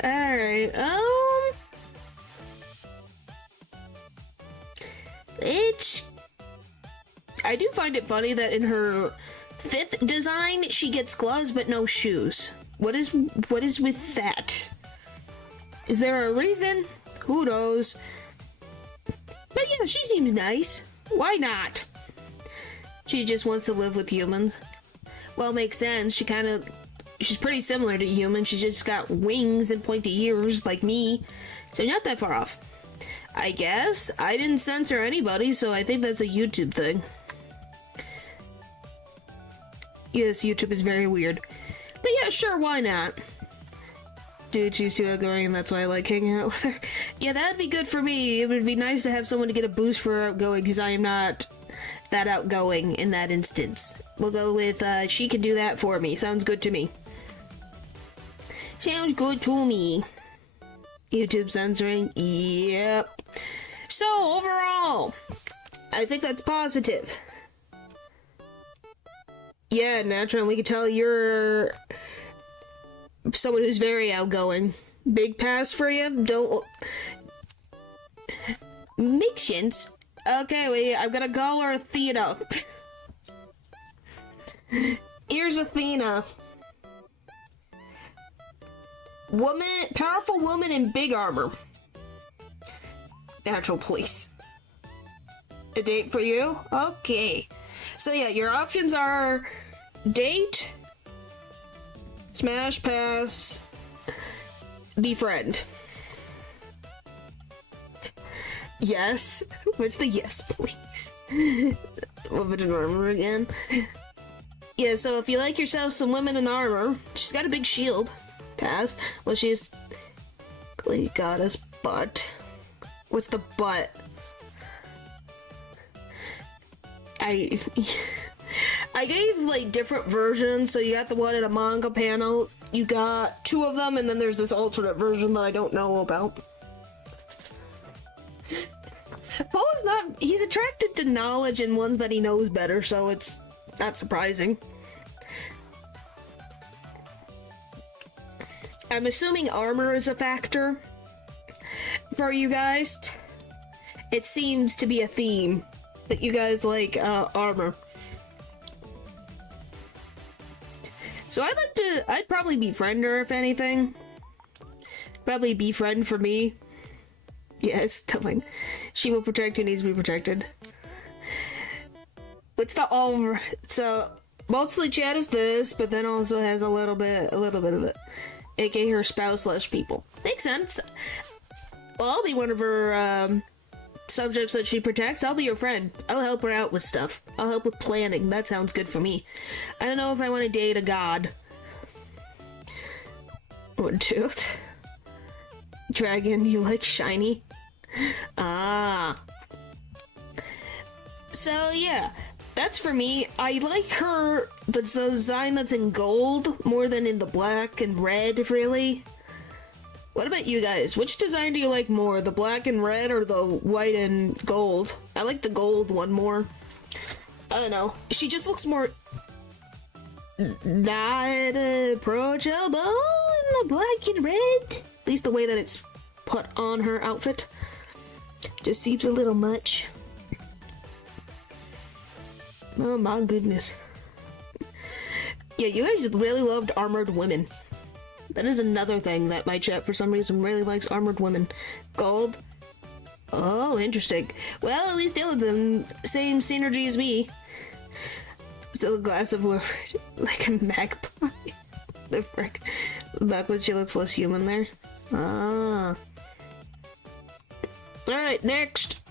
Alright, I do find it funny that in her 5th design, she gets gloves but no shoes. What is with that? Is there a reason? Who knows? But yeah, she seems nice. Why not? She just wants to live with humans. Well, makes sense. She's pretty similar to humans. She's just got wings and pointy ears like me. So not that far off. I guess. I didn't censor anybody, so I think that's a YouTube thing. Yes, YouTube is very weird. But yeah, sure, why not? Dude, she's too outgoing, and that's why I like hanging out with her. Yeah, that'd be good for me. It would be nice to have someone to get a boost for outgoing, because I am not that outgoing in that instance. We'll go with, she can do that for me. Sounds good to me. Sounds good to me. YouTube censoring? Yep. So, overall, I think that's positive. Yeah, Natron, we can tell you're someone who's very outgoing. Big pass for you? Don't... Makes sense. Okay, wait, I'm gonna call her Athena. Here's Athena. Woman, powerful woman in big armor. Natural police. A date for you? Okay. So yeah, your options are date, smash pass, befriend. Yes. What's the yes, please? Woman in armor again. Yeah, so if you like yourself some women in armor, she's got a big shield. Pass. Well, she's goddess butt. What's the butt? I gave like different versions. So you got the one in a manga panel. You got 2 of them, and then there's this alternate version that I don't know about. Paul is not. He's attracted to knowledge and ones that he knows better, so it's not surprising. I'm assuming armor is a factor for you guys. It seems to be a theme that you guys like armor. So I'd probably befriend her if anything. Probably befriend for me. Yes, telling. She will protect who needs to be protected. What's the all? So mostly chat is this, but then also has a little bit of it. AKA her spouse / people. Makes sense. Well, I'll be one of her subjects that she protects. I'll be your friend. I'll help her out with stuff. I'll help with planning. That sounds good for me. I don't know if I want to date a god. Or two. Dragon, you like shiny? Ah. So yeah, that's for me. I like her, the design that's in gold more than in the black and red, really. What about you guys? Which design do you like more, the black and red or the white and gold? I like the gold one more. I don't know. She just looks more not approachable in the black and red. At least the way that it's put on her outfit. Just seems a little much. Oh my goodness. Yeah, you guys really loved armored women. That is another thing that my chat for some reason really likes, armored women. Gold. Oh, interesting. Well, at least they're the same synergy as me. Still a glass of water, like a magpie. The frick. Back when she looks less human there. Ah. Alright, next.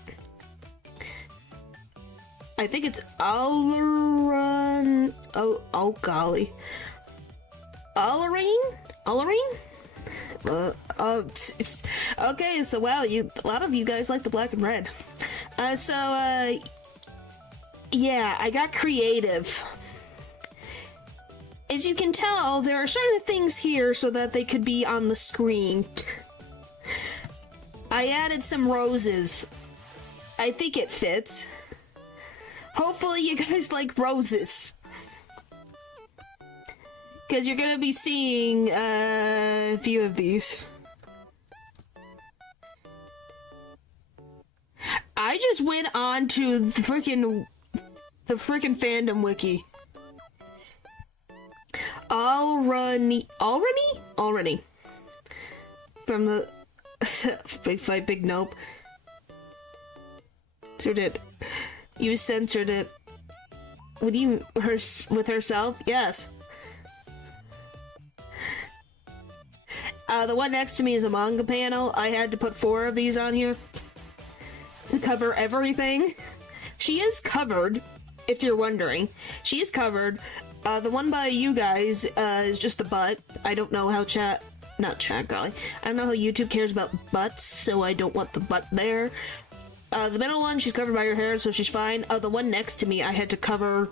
I think it's Alaran. Oh golly. Alarine? Okay, so wow, a lot of you guys like the black and red. Yeah, I got creative. As you can tell, there are certain things here so that they could be on the screen. I added some roses. I think it fits. Hopefully you guys like roses. Because you're gonna be seeing a few of these. I just went on to the freaking fandom wiki. Already? From the Big Fight, Big Nope. Censored it. You censored it. Would you with herself? Yes. The one next to me is a manga panel. I had to put 4 of these on here to cover everything. She is covered, if you're wondering. She is covered. The one by you guys is just the butt. I don't know how golly. I don't know how YouTube cares about butts, so I don't want the butt there. The middle one, she's covered by her hair, so she's fine. The one next to me, I had to cover.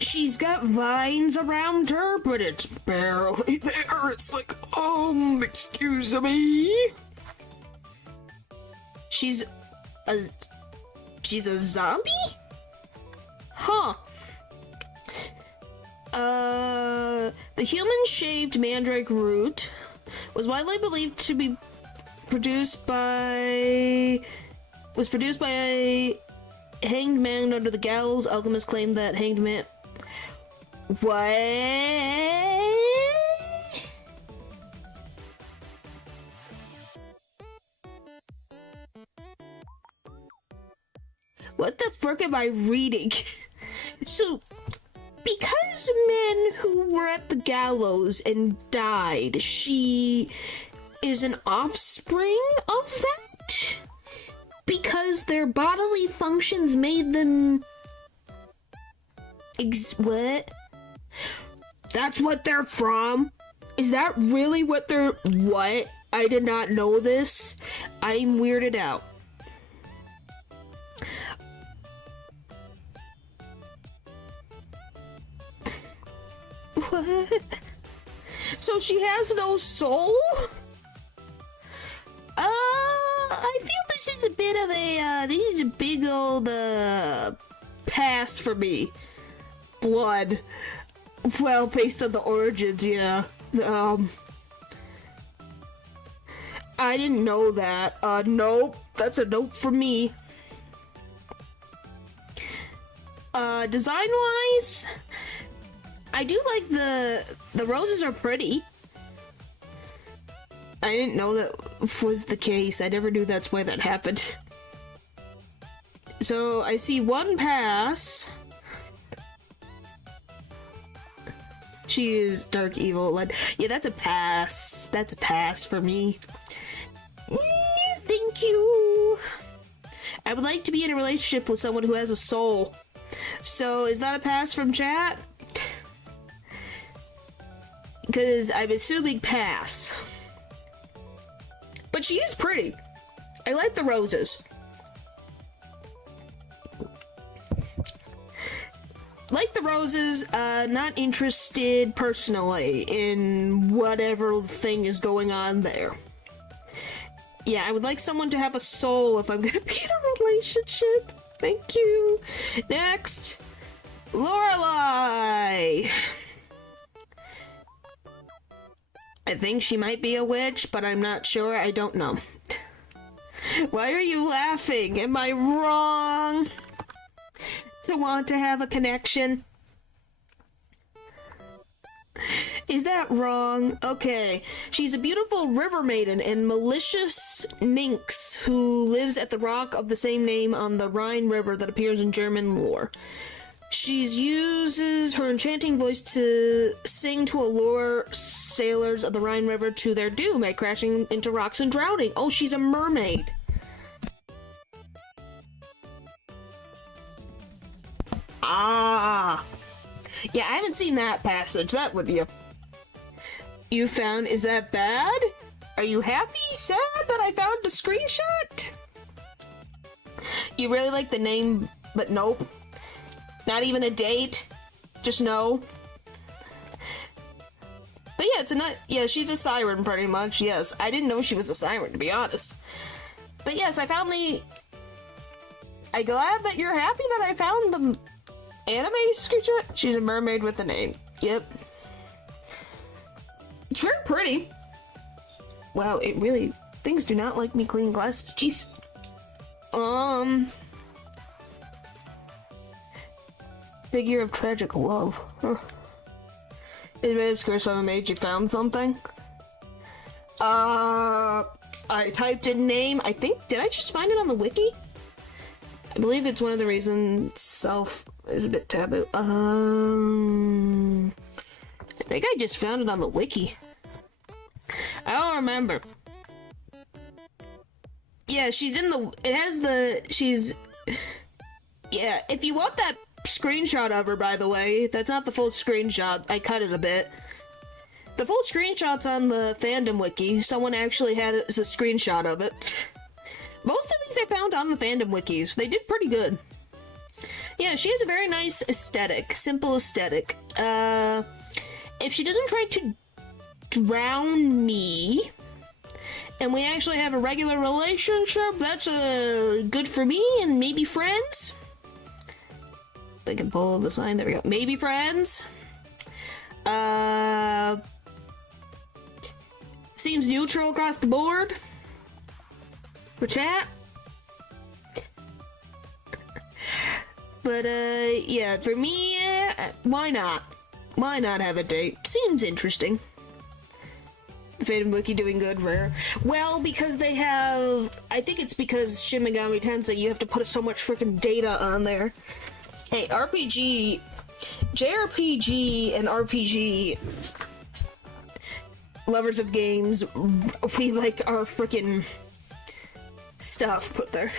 She's got vines around her, but it's barely there. It's like, excuse me. She's a zombie? Huh. The human-shaped mandrake root was widely believed to be produced by a hanged man under the gallows. Alchemists claim that hanged man. What? What the frick am I reading? So, because men who were at the gallows and died, she is an offspring of that? Because their bodily functions made them... what? That's what they're from? Is that really what they're... what? I did not know this. I'm weirded out. What? So she has no soul? I feel this is a bit of a, this is a big old, pass for me. Blood. Well, based on the origins, yeah. I didn't know that. Nope. That's a nope for me. Design-wise, I do like the roses are pretty. I didn't know that was the case. I never knew that's why that happened. So, I see one pass. She is dark evil. Yeah, that's a pass. That's a pass for me. Thank you. I would like to be in a relationship with someone who has a soul. So, is that a pass from chat? Because I'm assuming pass. But she is pretty. I like the roses. Like the roses, not interested personally in whatever thing is going on there. Yeah, I would like someone to have a soul if I'm gonna be in a relationship. Thank you. Next, Lorelai. I think she might be a witch, but I'm not sure. I don't know. Why are you laughing? Am I wrong to want to have a connection? Is that wrong? Okay. She's a beautiful river maiden and malicious Nynx who lives at the rock of the same name on the Rhine River that appears in German lore. She uses her enchanting voice to sing to allure sailors of the Rhine River to their doom by crashing into rocks and drowning. Oh, she's a mermaid. Ah. Yeah, I haven't seen that passage. That would be a... You found... Is that bad? Are you happy? Sad that I found a screenshot? You really like the name, but nope. Not even a date. Just no. But yeah, it's a nut. Yeah, she's a siren pretty much. Yes, I didn't know she was a siren, to be honest. But yes, I found the... I'm glad that you're happy that I found the anime screenshot. She's a mermaid with a name. Yep. It's very pretty. Wow, it really... Things do not like me cleaning glasses. Jeez. Figure of tragic love. Huh. Is it obscure so made you found something? I typed in name. I think, did I just find it on the wiki? I believe it's one of the reasons self is a bit taboo. I think I just found it on the wiki. I don't remember. Yeah, she's in the, it has the, she's, yeah, if you want that screenshot of her, by the way, that's not the full screenshot. I cut it a bit. The full screenshot's on the fandom wiki. Someone actually had it as a screenshot of it. Most of these I found on the fandom wikis. They did pretty good. Yeah, she has a very nice aesthetic. Simple aesthetic. If she doesn't try to drown me, and we actually have a regular relationship, that's good for me and maybe friends. I can pull the sign. There we go. Maybe friends. Seems neutral across the board for chat. But yeah, for me, why not? Why not have a date? Seems interesting. The Fandom Wiki doing good, rare. Well, because they have... I think it's because Shin Megami Tensei, you have to put so much freaking data on there. Hey, RPG... JRPG and RPG... lovers of games, we like our freaking stuff put there.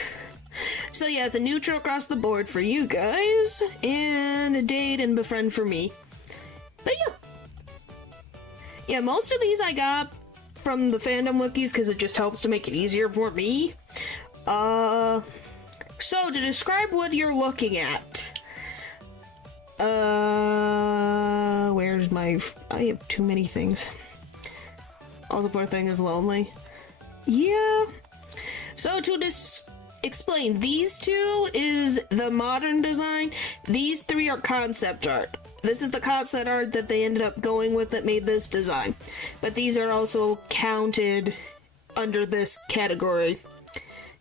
So yeah, it's a neutral across the board for you guys, and a date and befriend for me. But yeah. Yeah, most of these I got from the fandom wikis because it just helps to make it easier for me. So to describe what you're looking at. Where's my... I have too many things. Also, poor thing is lonely. Yeah. So to explain, these two is the modern design. These three are concept art. This is the concept art that they ended up going with that made this design. But these are also counted under this category.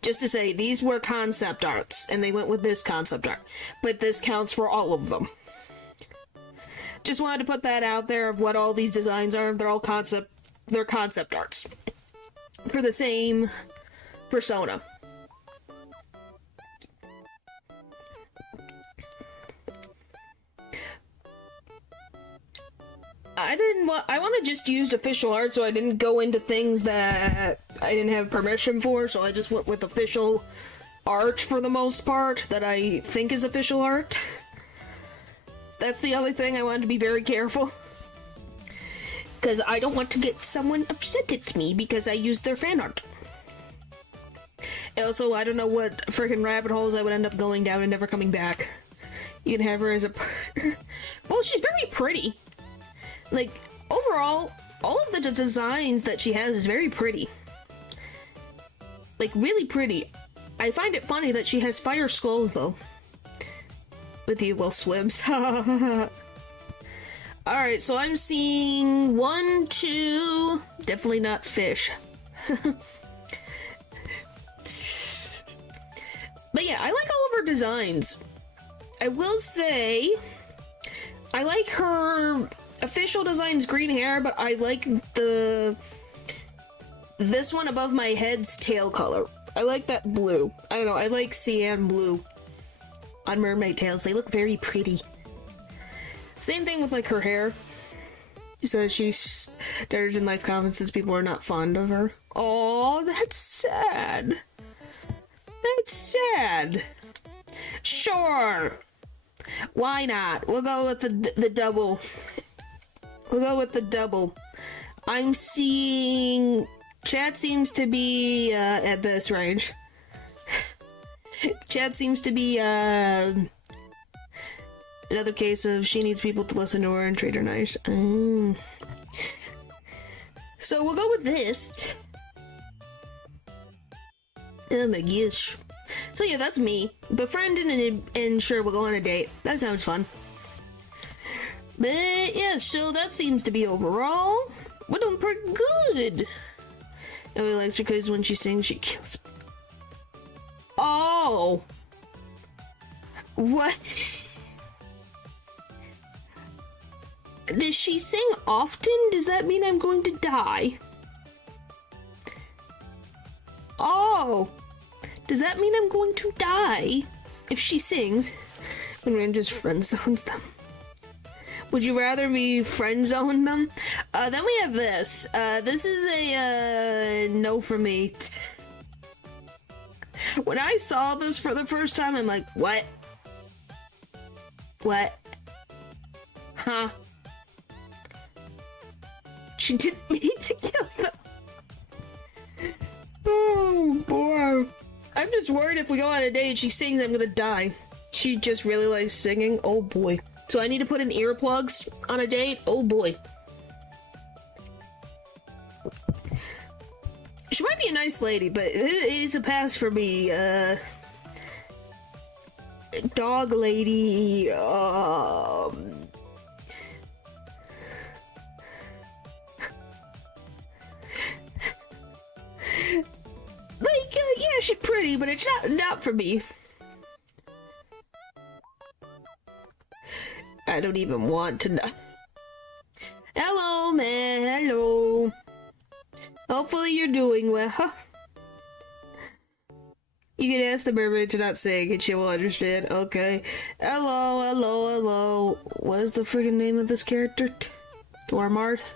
Just to say, these were concept arts, and they went with this concept art. But this counts for all of them. Just wanted to put that out there of what all these designs are. They're all concept arts. For the same persona. I want to just use official art, so I didn't go into things that I didn't have permission for, so I just went with official art for the most part, that I think is official art. That's the other thing I wanted to be very careful. Because I don't want to get someone upset at me because I used their fan art. And also, I don't know what freaking rabbit holes I would end up going down and never coming back. You can have her as a partner. Well, she's very pretty. Like, overall, all of the designs that she has is very pretty. Like, really pretty. I find it funny that she has fire skulls, though. With you, well, swims. Alright, so I'm seeing 1, 2... Definitely not fish. But yeah, I like all of her designs. I will say... I like her... official design's green hair, but I like this one above my head's tail color. I like that blue. I don't know, I like cyan blue on mermaid tails. They look very pretty. Same thing with like her hair. So she's there's in like comments since people are not fond of her. Oh, that's sad. That's sad. Sure. Why not? We'll go with the double. We'll go with the double. I'm seeing... Chat seems to be, at this range. Chat seems to be, another case of she needs people to listen to her and treat her nice. So we'll go with this. Oh my gosh. So yeah, that's me. Befriend and sure, we'll go on a date. That sounds fun. But yeah, so that seems to be overall. We're doing pretty good. Nobody likes her because when she sings, she kills. Oh! What? Does she sing often? Does that mean I'm going to die? Oh! Does that mean I'm going to die if she sings? When Ren just friend zones them. Would you rather be friend zone them? Then we have this. This is a no for me. When I saw this for the first time, I'm like, what? What? Huh? She didn't mean to kill them. Oh boy. I'm just worried if we go on a date and she sings, I'm gonna die. She just really likes singing. Oh boy. So I need to put in earplugs on a date? Oh boy. She might be a nice lady, but it's a pass for me. Dog lady, yeah, she's pretty, but it's not for me. I don't even want to know. Hello, man. Hello. Hopefully you're doing well. Huh? You can ask the mermaid to not sing and she will understand. Okay. Hello, hello, hello. What is the friggin' name of this character? Dormarth?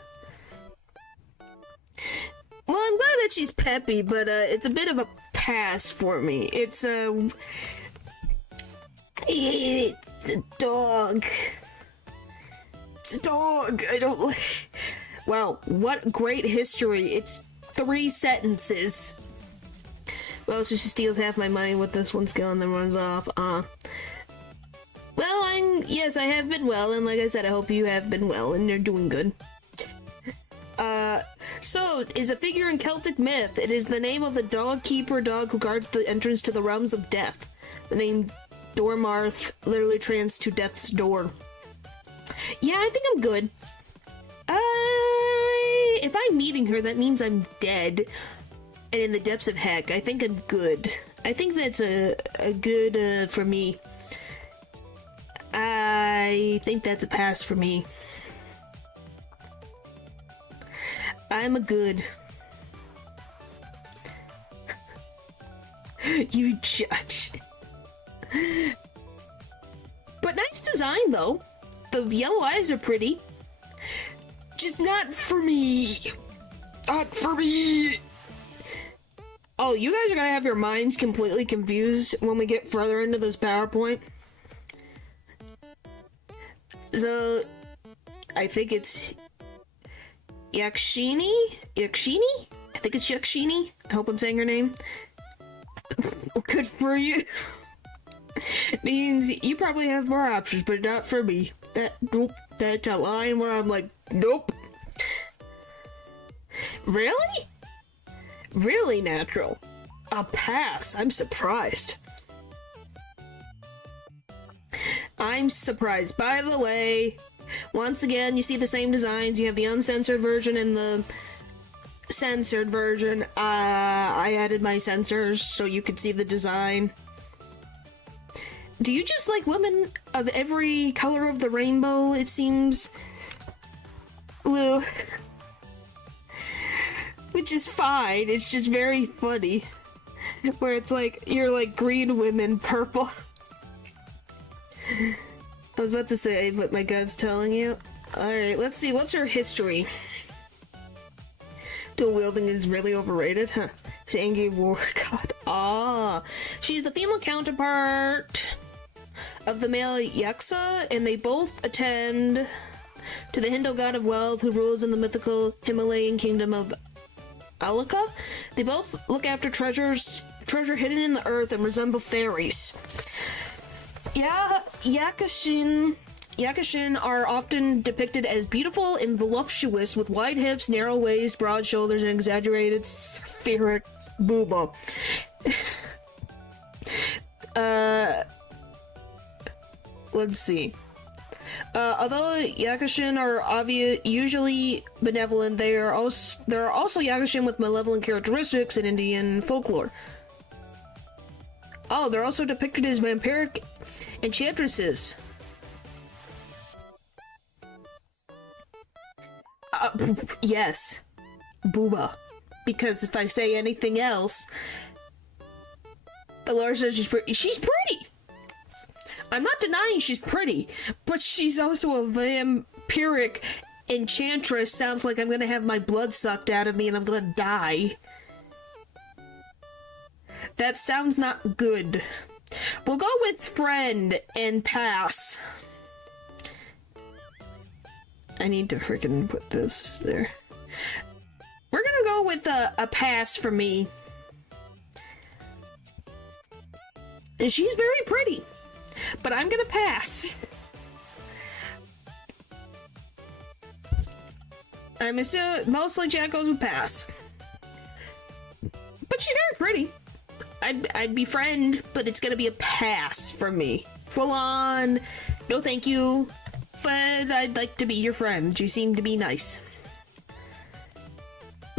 Well, I'm glad that she's peppy, but it's a bit of a pass for me. It's a dog. It's a dog. I don't like. Wow, what great history. It's 3 sentences. Well, so she steals half my money with this one skill and then runs off. Well, yes, I have been well, and like I said, I hope you have been well, and you're doing good. So, is a figure in Celtic myth. It is the name of the dog-keeper dog who guards the entrance to the realms of death. The name Dormarth literally translates to death's door. Yeah, I think I'm good. If I'm meeting her, that means I'm dead. And in the depths of heck, I think I'm good. I think that's a good, for me. I think that's a pass for me. I'm a good. You judge. But nice design, though. The yellow eyes are pretty. Just not for me. Not for me. Oh, you guys are gonna have your minds completely confused when we get further into this PowerPoint. So, I think it's Yakshini? Yakshini? I think it's Yakshini. I hope I'm saying her name. Good for you. Means you probably have more options, but not for me. Nope. That's a line where I'm like, nope. Really? Really, Natural? A pass. I'm surprised. I'm surprised. By the way, once again, you see the same designs. You have the uncensored version and the censored version. I added my censors so you could see the design. Do you just like women of every color of the rainbow, it seems? Lou. Which is fine, it's just very funny. Where it's like, you're like green women, purple. I was about to say, but my gut's telling you. Alright, let's see, what's her history? Dual wielding is really overrated, huh? She's angry war god. Ah, she's the female counterpart of the male Yaksa, and they both attend to the Hindu god of wealth who rules in the mythical Himalayan kingdom of Alaka. They both look after treasure hidden in the earth and resemble fairies. Yeah, Yakashin are often depicted as beautiful and voluptuous with wide hips, narrow waist, broad shoulders, and exaggerated spheric booba. Let's see. Although Yakashin are usually benevolent, there are also Yakashin with malevolent characteristics in Indian folklore. Oh, they're also depicted as vampiric enchantresses. Yes. Booba. Because if I say anything else, the Lord says she's pretty. She's pretty! I'm not denying she's pretty, but she's also a vampiric enchantress. Sounds like I'm gonna have my blood sucked out of me and I'm gonna die. That sounds not good. We'll go with friend and pass. I need to freaking put this there. We're gonna go with a pass for me. And she's very pretty. But I'm gonna pass. I'm assuming mostly chat goes with pass. But she's very pretty. I'd befriend, but it's gonna be a pass from me. Full on, no thank you, but I'd like to be your friend. You seem to be nice.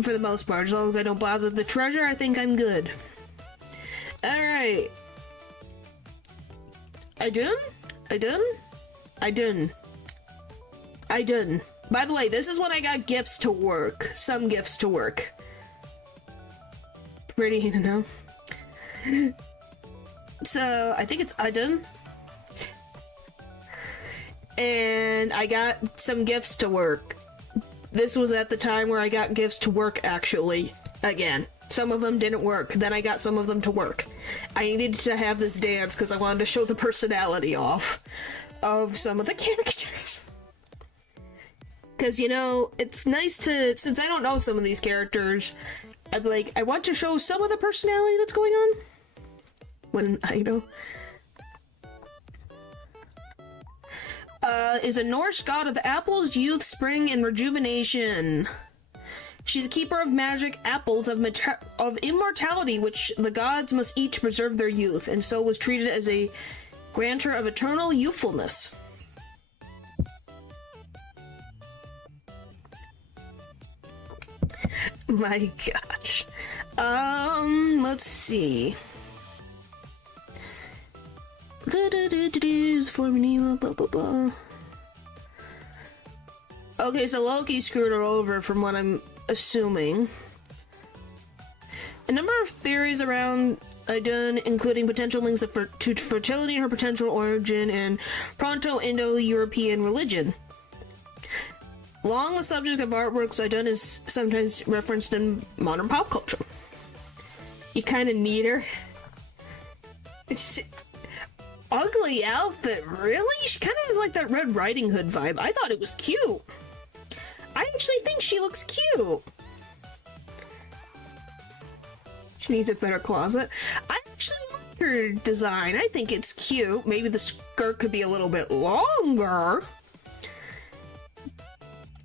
For the most part, as long as I don't bother the treasure, I think I'm good. Alright. I done? By the way, this is when I got gifts to work. Some gifts to work. Pretty to know. So, I think it's I done. And I got some gifts to work. This was at the time where I got gifts to work, actually. Again. Some of them didn't work. Then I got some of them to work. I needed to have this dance because I wanted to show the personality off of some of the characters. Because, you know, it's nice to, since I don't know some of these characters, I want to show some of the personality that's going on. When I know. Is a Norse god of apples, youth, spring, and rejuvenation. She's a keeper of magic apples of immortality, which the gods must eat to preserve their youth, and so was treated as a grantor of eternal youthfulness. My gosh. Let's see. Okay, so Loki screwed her over from what I'm assuming. A number of theories around Idun, including potential links to fertility and her potential origin in Proto-Indo-European religion. Along the subject of artworks, Idun is sometimes referenced in modern pop culture. You kind of need her. It's ugly outfit, really? She kind of has like that Red Riding Hood vibe. I thought it was cute. I actually think she looks cute. She needs a better closet. I actually like her design. I think it's cute. Maybe the skirt could be a little bit longer.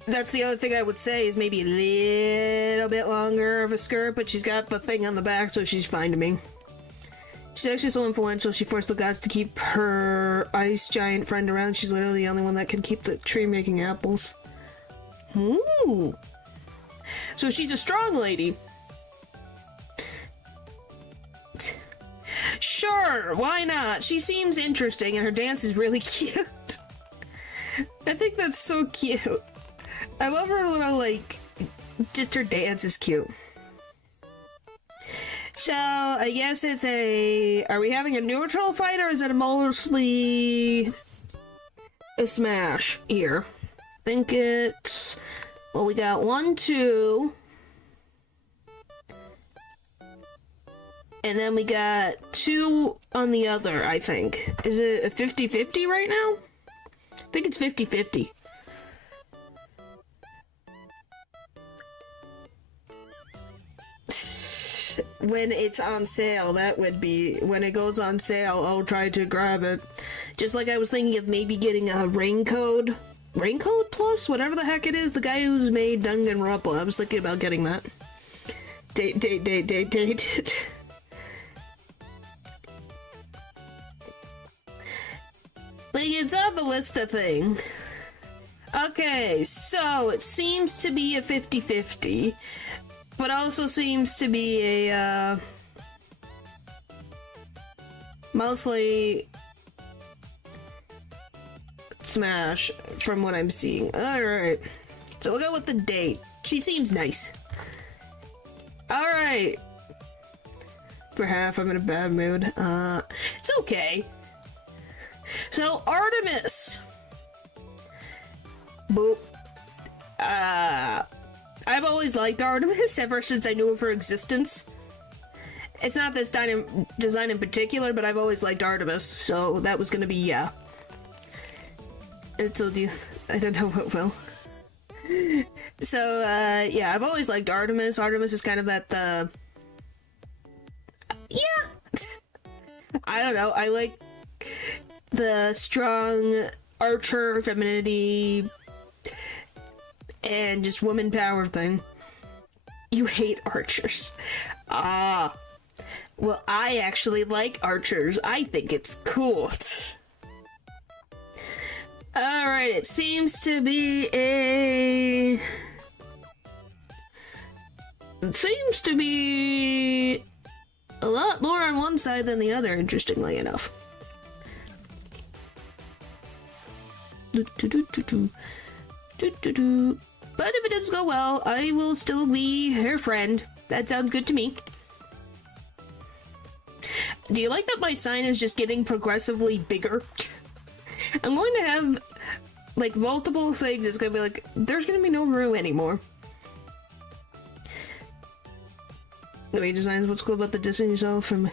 That's the other thing I would say, is maybe a little bit longer of a skirt, but she's got the thing on the back, so she's fine to me. She's actually so influential, she forced the gods to keep her ice giant friend around. She's literally the only one that can keep the tree making apples. Ooh. So she's a strong lady. Sure, why not? She seems interesting and her dance is really cute. I think that's so cute. I love her little, like, just her dance is cute. So, I guess it's a... Are we having a neutral fight, or is it mostly a smash here? I think it's... Well, we got 1, 2... And then we got 2 on the other, I think. Is it a 50-50 right now? I think it's 50-50. When it's on sale, that would be... When it goes on sale, I'll try to grab it. Just like I was thinking of maybe getting a Raincode. Raincode Plus? Whatever the heck it is. The guy who's made Danganronpa. I was thinking about getting that. Date. Like, it's on the list of thing. Okay, so it seems to be a 50-50. But also seems to be a, mostly smash from what I'm seeing. Alright. So we'll go with the date. She seems nice. Alright. For half, I'm in a bad mood. It's okay. So, Artemis. Boop. I've always liked Artemis ever since I knew of her existence. It's not this design in particular, but I've always liked Artemis, so that was gonna be, yeah. So I don't know what will. So, yeah, I've always liked Artemis. Artemis is kind of at the... Yeah! I don't know, I like the strong archer femininity and just woman power thing. You hate archers. Ah. Well, I actually like archers. I think it's cool. Alright, it seems to be a... It seems to be a lot more on one side than the other, interestingly enough. But if it does go well, I will still be her friend. That sounds good to me. Do you like that my sign is just getting progressively bigger? I'm going to have, like, multiple things. It's gonna be like, there's gonna be no room anymore. The way designs, what's cool about the distance yourself from,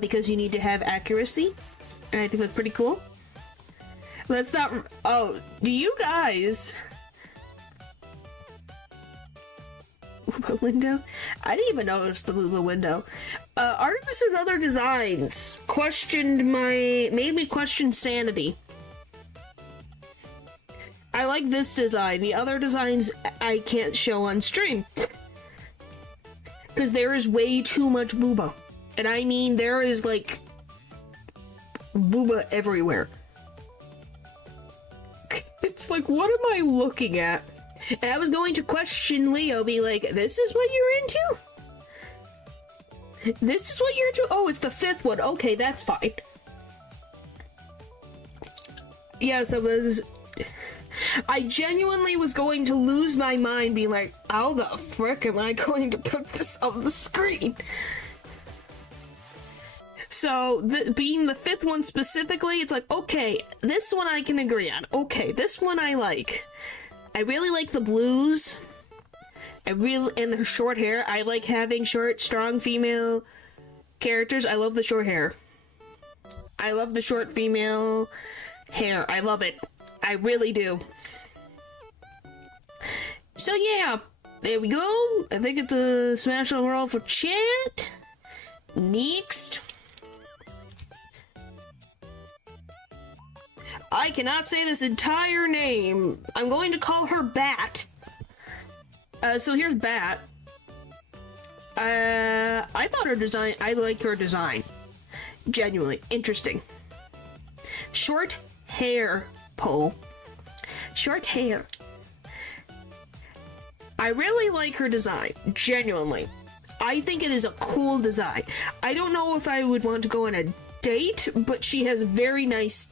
because you need to have accuracy. And I think that's pretty cool. Let's not, oh, do you guys... Uba window? I didn't even notice the Uba window. Artemis's other designs made me question sanity. I like this design. The other designs I can't show on stream. Because there is way too much booba. And I mean, there is, like, booba everywhere. It's like, what am I looking at? And I was going to question Leo, be like, this is what you're into? This is what you're into? Oh, it's the 5th one. Okay, that's fine. Yeah, so I genuinely was going to lose my mind, being like, how the frick am I going to put this on the screen? So, being the 5th one specifically, it's like, okay, this one I can agree on. Okay, this one I like. I really like the blues. And their short hair. I like having short, strong female characters. I love the short hair. I love the short female hair. I love it. I really do. So yeah, there we go. I think it's a smash and roll for chat. Next. I cannot say this entire name. I'm going to call her Bat. So here's Bat. I thought her design, I like her design. Genuinely interesting. Short hair, Poe. Short hair. I really like her design, genuinely. I think it is a cool design. I don't know if I would want to go on a date, but she has very nice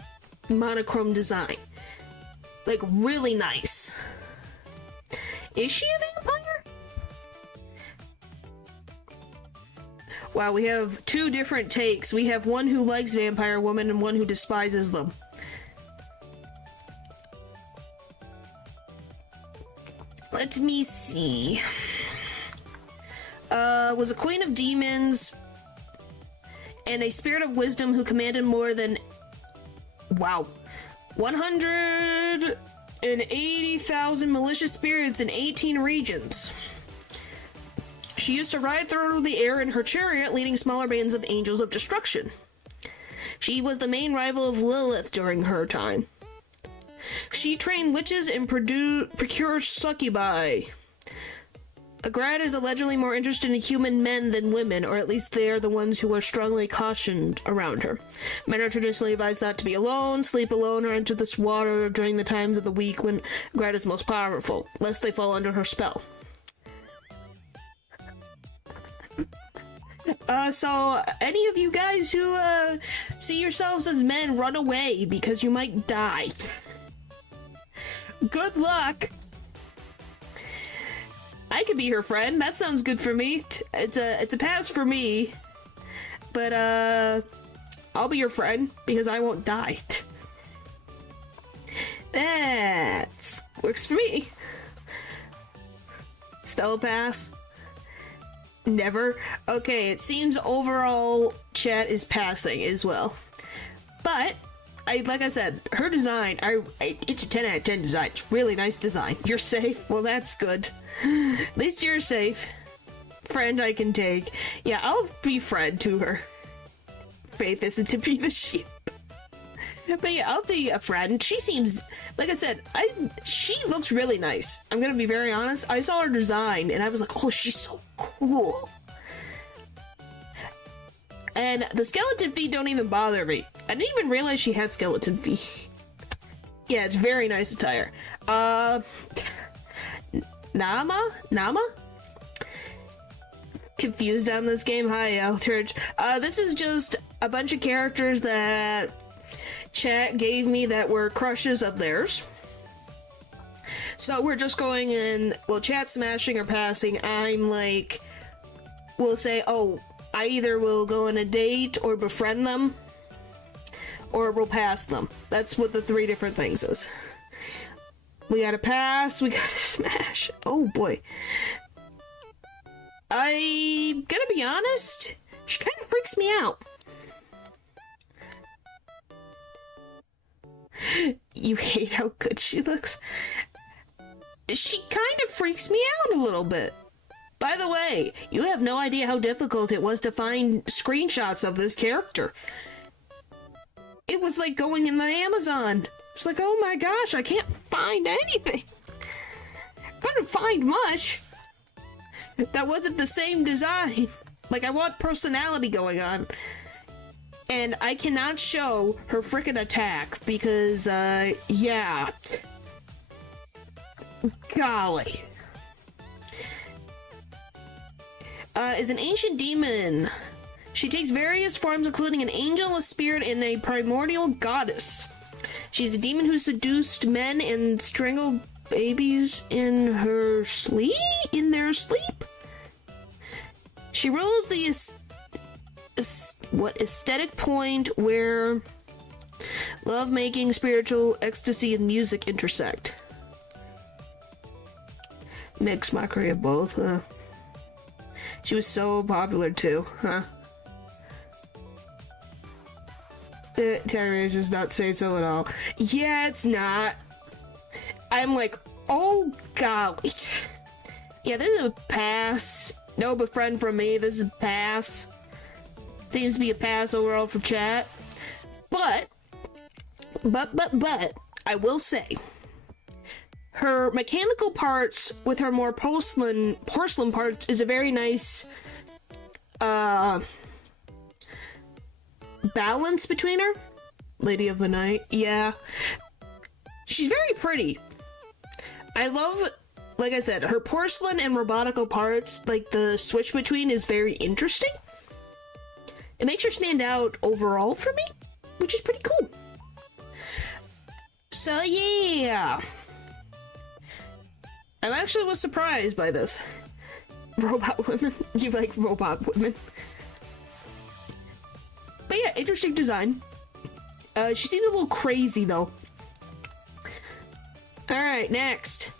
monochrome design. Like, really nice. Is she a vampire? Wow, we have two different takes. We have one who likes vampire women and one who despises them. Let me see. Was a queen of demons and a spirit of wisdom who commanded more than, wow, 180,000 malicious spirits in 18 regions. She used to ride through the air in her chariot, leading smaller bands of angels of destruction. She was the main rival of Lilith during her time. She trained witches and procured succubi. Agrad is allegedly more interested in human men than women, or at least they are the ones who are strongly cautioned around her. Men are traditionally advised not to be alone, sleep alone, or enter this water during the times of the week when Agrad is most powerful, lest they fall under her spell. So any of you guys who, see yourselves as men, run away, because you might die. Good luck! I could be her friend. That sounds good for me. It's a pass for me. But, I'll be your friend, because I won't die. That works for me. Stella pass. Never. Okay, it seems overall chat is passing as well. But, like I said, her design, it's a 10 out of 10 design. It's really nice design. You're safe? Well, that's good. At least you're safe. Friend I can take. Yeah, I'll be friend to her. faith isn't to be the sheep. But yeah, I'll do a friend. She seems, like I said, she looks really nice. I'm gonna be very honest. I saw her design and I was like, oh, she's so cool. And the skeleton feet don't even bother me. I didn't even realize she had skeleton feet. Yeah, it's very nice attire. Nama? Confused on this game. Hi, Eldridge. This is just a bunch of characters that chat gave me that were crushes of theirs. So we're just going in, well, chat smashing or passing. I'm like, we'll say, oh, I either will go on a date or befriend them, or we'll pass them. That's what the 3 different things is. We gotta pass, we gotta smash. Oh boy. I'm gonna be honest, she kind of freaks me out. You hate how good she looks? She kind of freaks me out a little bit. By the way, you have no idea how difficult it was to find screenshots of this character. It was like going in the Amazon. It's like, oh my gosh, I can't find anything. Couldn't find much. That wasn't the same design. Like, I want personality going on. And I cannot show her frickin' attack because, yeah. Golly. Is an ancient demon. She takes various forms, including an angel, a spirit, and a primordial goddess. She's a demon who seduced men and strangled babies in their sleep. She rules the aesthetic point where love-making, spiritual ecstasy, and music intersect. Mixed mockery of both, huh? She was so popular too, huh? Terry does not say so at all. Yeah, it's not. I'm like, oh golly. Yeah, this is a pass. No befriend from me. This is a pass. Seems to be a pass overall for chat. But, I will say, her mechanical parts with her more porcelain parts is a very nice balance between her. Lady of the Night, yeah. She's very pretty. I love, like I said, her porcelain and robotical parts, like the switch between is very interesting. It makes her stand out overall for me, which is pretty cool. So yeah. I actually was surprised by this. Robot women? You like robot women? But yeah, interesting design. She seems a little crazy though. Alright, next.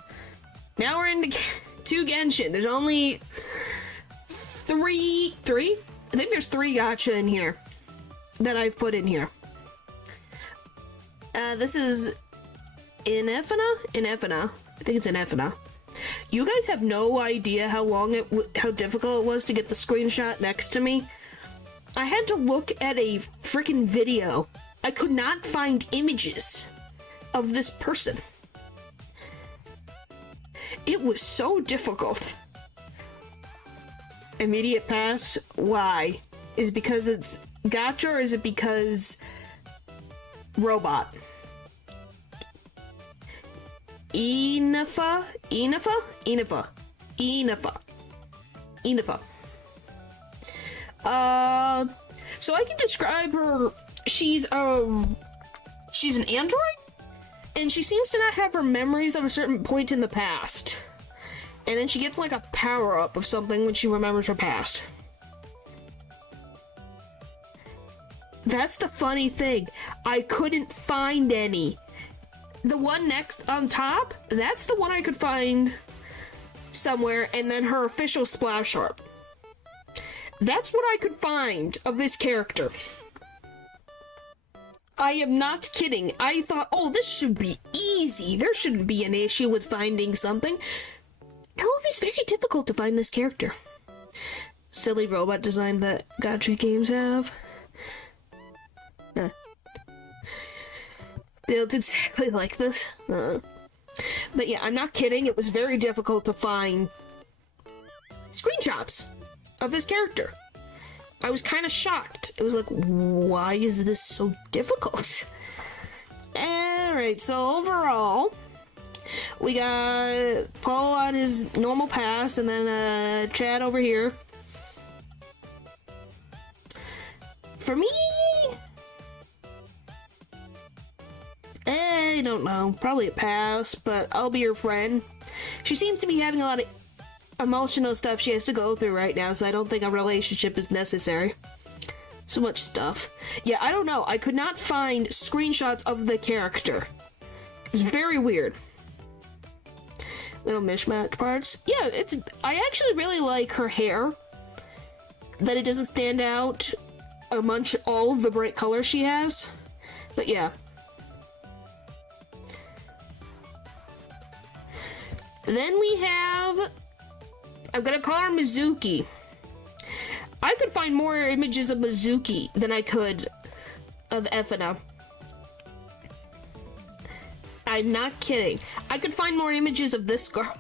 Now we're into 2 Genshin. There's only 3? I think there's 3 gacha in here that I've put in here. This is Inefina? I think it's Inefina. You guys have no idea how difficult it was to get the screenshot next to me. I had to look at a freaking video. I could not find images of this person. It was so difficult. Immediate pass? Why? Is it because it's gacha or is it because robot? Enefa. So I can describe her. She's an android, and she seems to not have her memories of a certain point in the past. And then she gets like a power-up of something when she remembers her past. That's the funny thing. I couldn't find any. The one next on top, that's the one I could find somewhere, and then her official splash art. That's what I could find of this character. I am not kidding. I thought, oh, this should be easy. There shouldn't be an issue with finding something. No, it was very difficult to find this character. Silly robot design that gacha games have. It looks exactly like this. But yeah, I'm not kidding. It was very difficult to find screenshots of this character. I was kind of shocked. It was like, why is this so difficult? Alright, so overall, we got Paul on his normal pass, and then Chad over here. For me, I don't know. Probably a pass, but I'll be your friend. She seems to be having a lot of emotional stuff she has to go through right now, so I don't think a relationship is necessary. So much stuff. Yeah, I don't know. I could not find screenshots of the character. It was very weird. Little mishmatch parts. Yeah, I actually really like her hair. That it doesn't stand out amongst all of the bright colors she has. But yeah. Then we have... I'm gonna call her Mizuki. I could find more images of Mizuki than I could of Efina. I'm not kidding. I could find more images of this girl.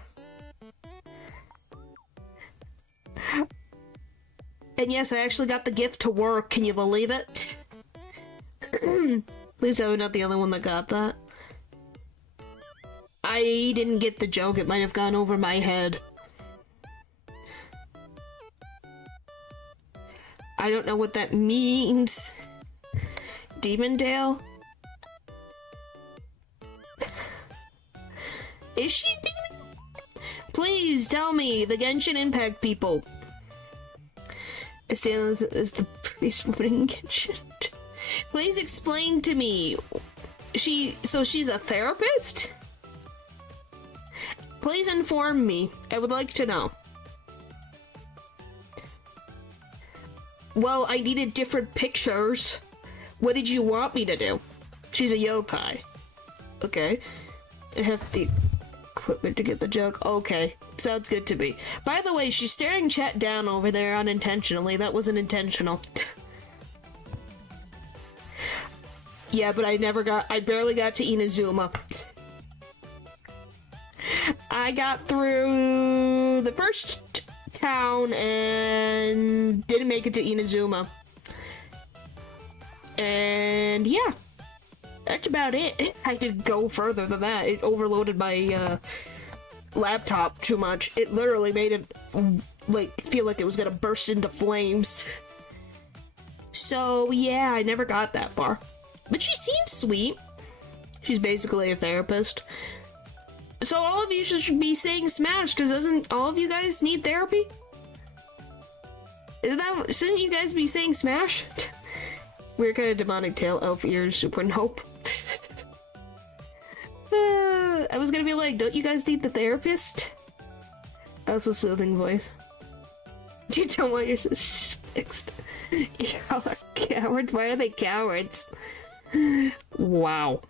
And yes, I actually got the gift to work. Can you believe it? Please tell me I'm not the only one that got that. I didn't get the joke. It might have gone over my head. I don't know what that means. Demondale? Is she demon? Please tell me, the Genshin Impact people. I stand as the priest woman in Genshin. Please explain to me. So she's a therapist? Please inform me. I would like to know. Well, I needed different pictures. What did you want me to do? She's a yokai. Okay. I have the equipment to get the joke. Okay. Sounds good to me. By the way, she's staring chat down over there unintentionally. That wasn't intentional. Yeah, but I barely got to Inazuma. I got through the first town and didn't make it to Inazuma. And yeah, that's about it. I didn't go further than that. It overloaded my laptop too much. It literally made it feel like it was gonna burst into flames. So yeah, I never got that far. But she seems sweet. She's basically a therapist. So all of you should be saying Smash, because doesn't all of you guys need therapy? Shouldn't you guys be saying Smash? Weird kind of demonic tail, elf ears, super nope. I was gonna be like, don't you guys need the therapist? That's a soothing voice. You don't want yours fixed. Y'all are cowards. Why are they cowards? Wow.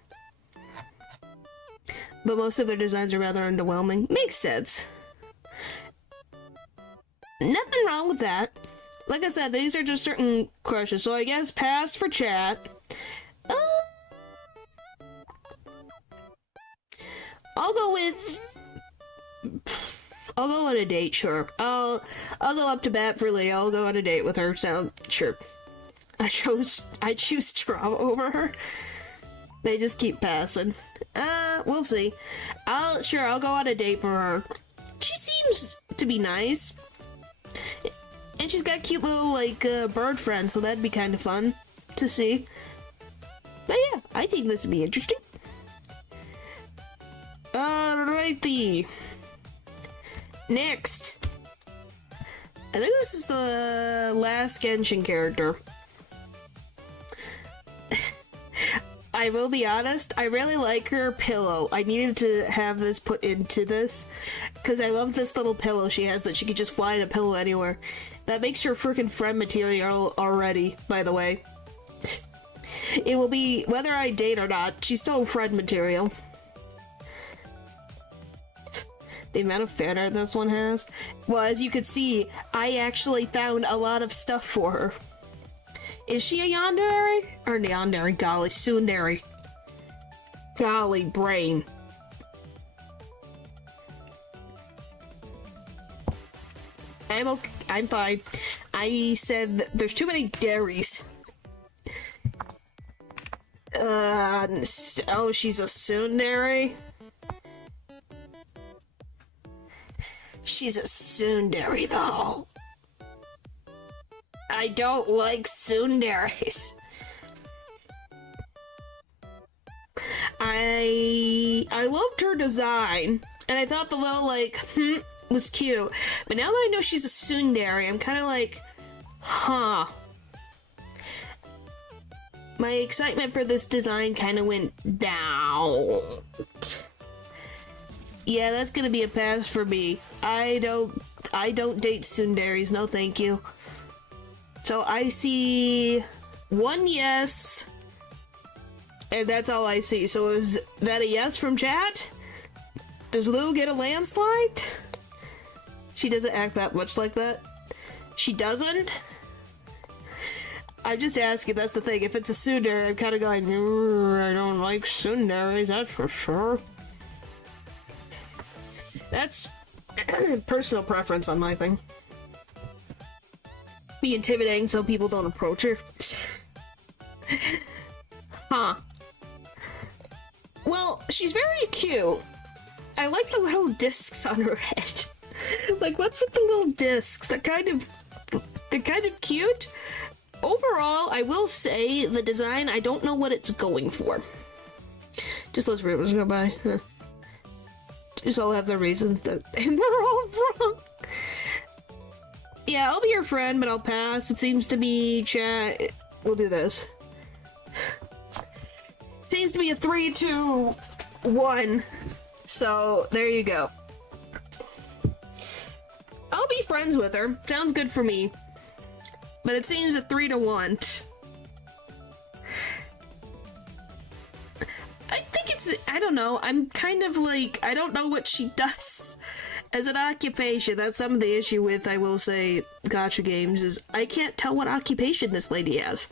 But most of their designs are rather underwhelming. Makes sense. Nothing wrong with that. Like I said, these are just certain crushes, so I guess pass for chat. I'll go on a date, sure. I'll go up to bat for Leah. I'll go on a date with her, sure. I choose drama over her. They just keep passing. We'll see. I'll go on a date for her. She seems to be nice. And she's got cute little, bird friends, so that'd be kind of fun to see. But yeah, I think this would be interesting. Alrighty. Next. I think this is the last Genshin character. I will be honest, I really like her pillow. I needed to have this put into this, because I love this little pillow she has that she could just fly in a pillow anywhere. That makes her freaking friend material already, by the way. It will be, whether I date or not, she's still friend material. The amount of fan art this one has. Well, as you can see, I actually found a lot of stuff for her. Is she a yandere? Or yandere, golly, tsundere. Golly, brain. I'm fine. I said there's too many dairies. Oh, she's a tsundere? She's a tsundere, though. I don't like tsunderes. I loved her design, and I thought the little, like, was cute. But now that I know she's a tsundere, I'm kind of like, huh. My excitement for this design kind of went down. Yeah, that's gonna be a pass for me. I don't date tsunderes, no thank you. So I see one yes, and that's all I see. So is that a yes from chat? Does Lou get a landslide? She doesn't act that much like that. She doesn't? I'm just asking, that's the thing. If it's a tsundere, I'm kind of going, I don't like tsunderes, that's for sure. That's personal preference on my thing. Be intimidating so people don't approach her. Huh. Well, she's very cute. I like the little discs on her head. Like, what's with the little discs? They're kind of cute. Overall, I will say the design, I don't know what it's going for. Just let's rumors go by. Just all have their reasons, and they're all wrong. Yeah, I'll be your friend, but I'll pass. It seems to be chat. We'll do this. Seems to be a 3, 2, 1. So there you go. I'll be friends with her. Sounds good for me. But it seems a 3 to 1. I think it's, I don't know. I'm kind of like, I don't know what she does as an occupation. That's some of the issue with, I will say, gacha games, is I can't tell what occupation this lady has.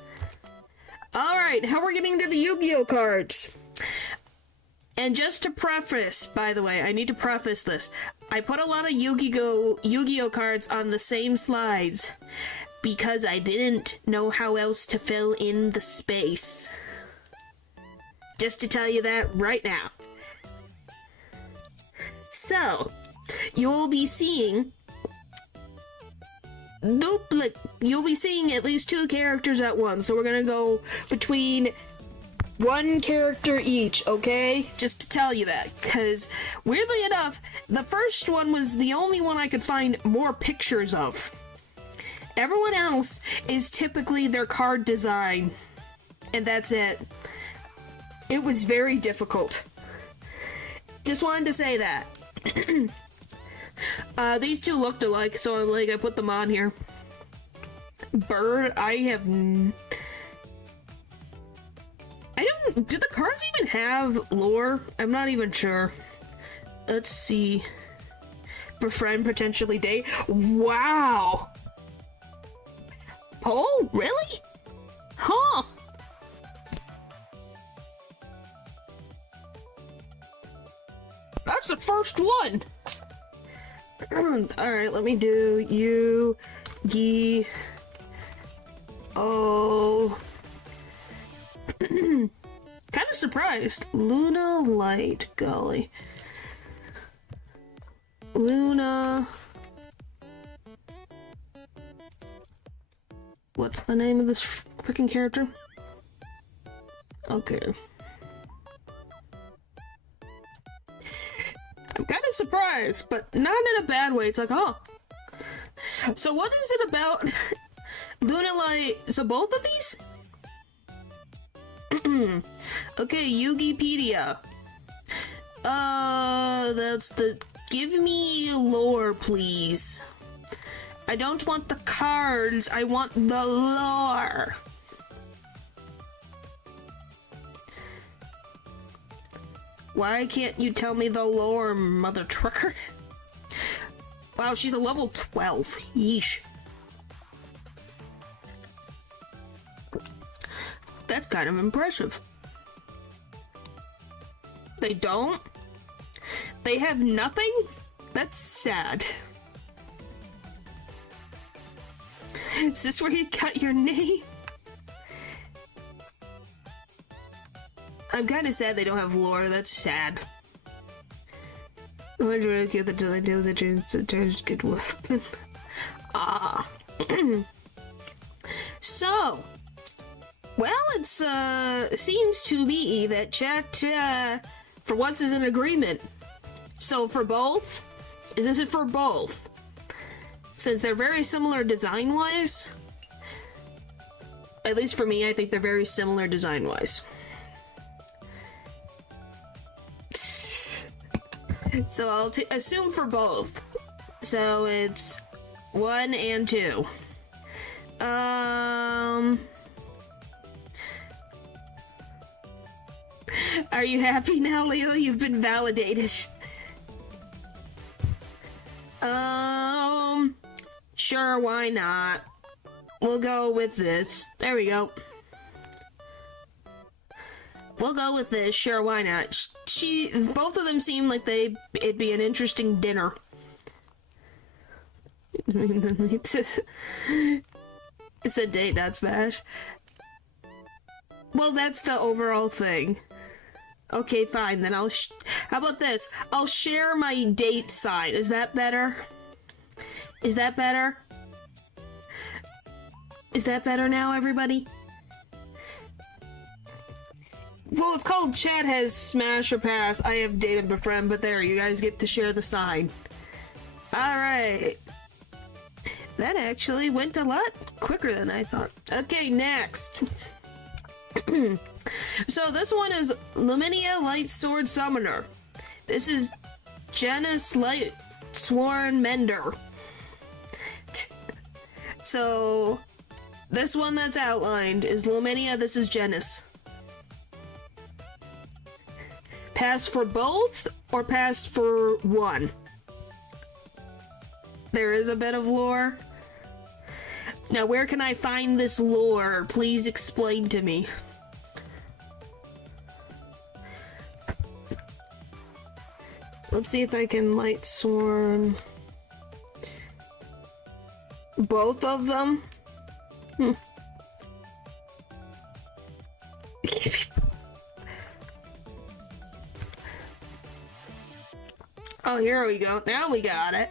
Alright, how we're getting to the Yu-Gi-Oh cards. And just to preface, by the way, I need to preface this. I put a lot of Yu-Gi-Oh cards on the same slides because I didn't know how else to fill in the space. Just to tell you that right now. So, you'll be seeing you'll be seeing at least 2 characters at once. So we're gonna go between 1 character each, okay? Just to tell you that, because weirdly enough, the first one was the only one I could find more pictures of. Everyone else is typically their card design, and that's it. It was very difficult. Just wanted to say that. These 2 looked alike, so I put them on here. Bird, do the cards even have lore? I'm not even sure. Let's see. Befriend, potentially date. Wow! Oh, really? Huh. That's the first one! Alright, let me do Yu-Gi-Oh. Kind of surprised. Luna Light, golly. Luna. What's the name of this freaking character? Okay. I'm kind of surprised, but not in a bad way. It's like, oh. So what is it about Luna Light? So both of these? Okay, Yugipedia. That's the... Give me lore, please. I don't want the cards, I want the lore. Why can't you tell me the lore, mother trucker? Wow, she's a level 12. Yeesh. That's kind of impressive. They don't? They have nothing? That's sad. Is this where you cut your knee? I'm kind of sad they don't have lore. That's sad. I wonder if the delay deals a good weapon. Ah. So, well, it's seems to be that chat for once is in agreement. So for both, is this it for both? Since they're very similar design-wise, at least for me, I think they're very similar design-wise. So I'll assume for both. So it's 1 and 2. Are you happy now, Leo? You've been validated. Sure, why not? We'll go with this. There we go. We'll go with this. Sure, why not? Both of them seem like it'd be an interesting dinner. It's a date, not smash. Well, that's the overall thing. Okay, fine, then how about this? I'll share my date side. Is that better? Is that better? Is that better now, everybody? Well, it's called Chat has Smash or Pass. I have dated Befriend, but there, you guys get to share the side. Alright. That actually went a lot quicker than I thought. Okay, next. So this one is Luminia Light Sword Summoner. This is Janus Light Sworn Mender. So this one that's outlined is Luminia, this is Janus. Pass for both or pass for one? There is a bit of lore. Now where can I find this lore? Please explain to me. Let's see if I can light sworn both of them. Oh, here we go. Now we got it.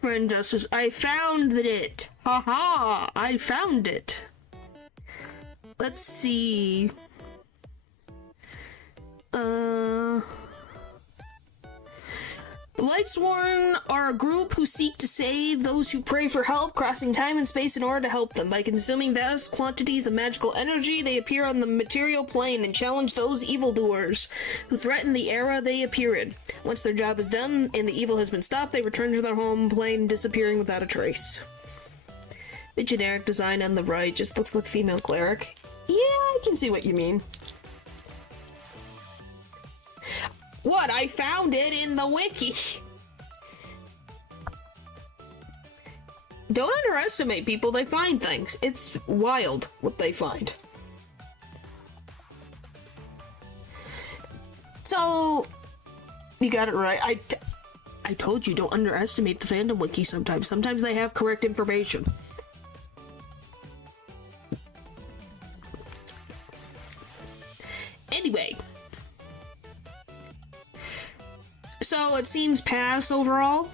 For injustice. I found it. Haha! I found it. Let's see. The Lightsworn are a group who seek to save those who pray for help, crossing time and space in order to help them. By consuming vast quantities of magical energy, they appear on the material plane and challenge those evildoers who threaten the era they appear in. Once their job is done and the evil has been stopped, they return to their home plane, disappearing without a trace. The generic design on the right just looks like female cleric. Yeah, I can see what you mean. What? I found it in the wiki. Don't underestimate people, they find things. It's wild what they find. So, you got it right. I told you, don't underestimate the fandom wiki sometimes. Sometimes they have correct information. Anyway. So it seems pass overall.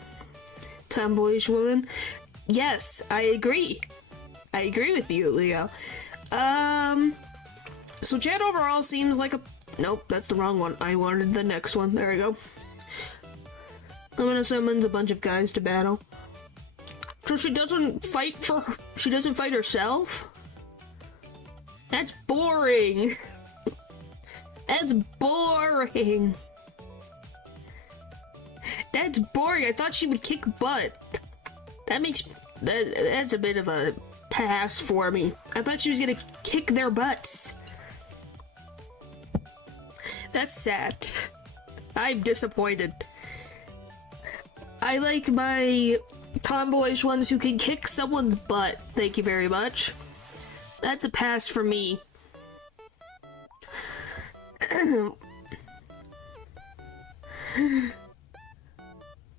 Tomboyish woman. Yes, I agree. I agree with you, Leo. So chat overall seems like a... Nope, that's the wrong one. I wanted the next one. There we go. I'm gonna summon a bunch of guys to battle. So she doesn't fight she doesn't fight herself? That's boring. That's boring. That's boring. I thought she would kick butt. That's a bit of a pass for me. I thought she was gonna kick their butts. That's sad. I'm disappointed. I like my tomboyish ones who can kick someone's butt. Thank you very much. That's a pass for me.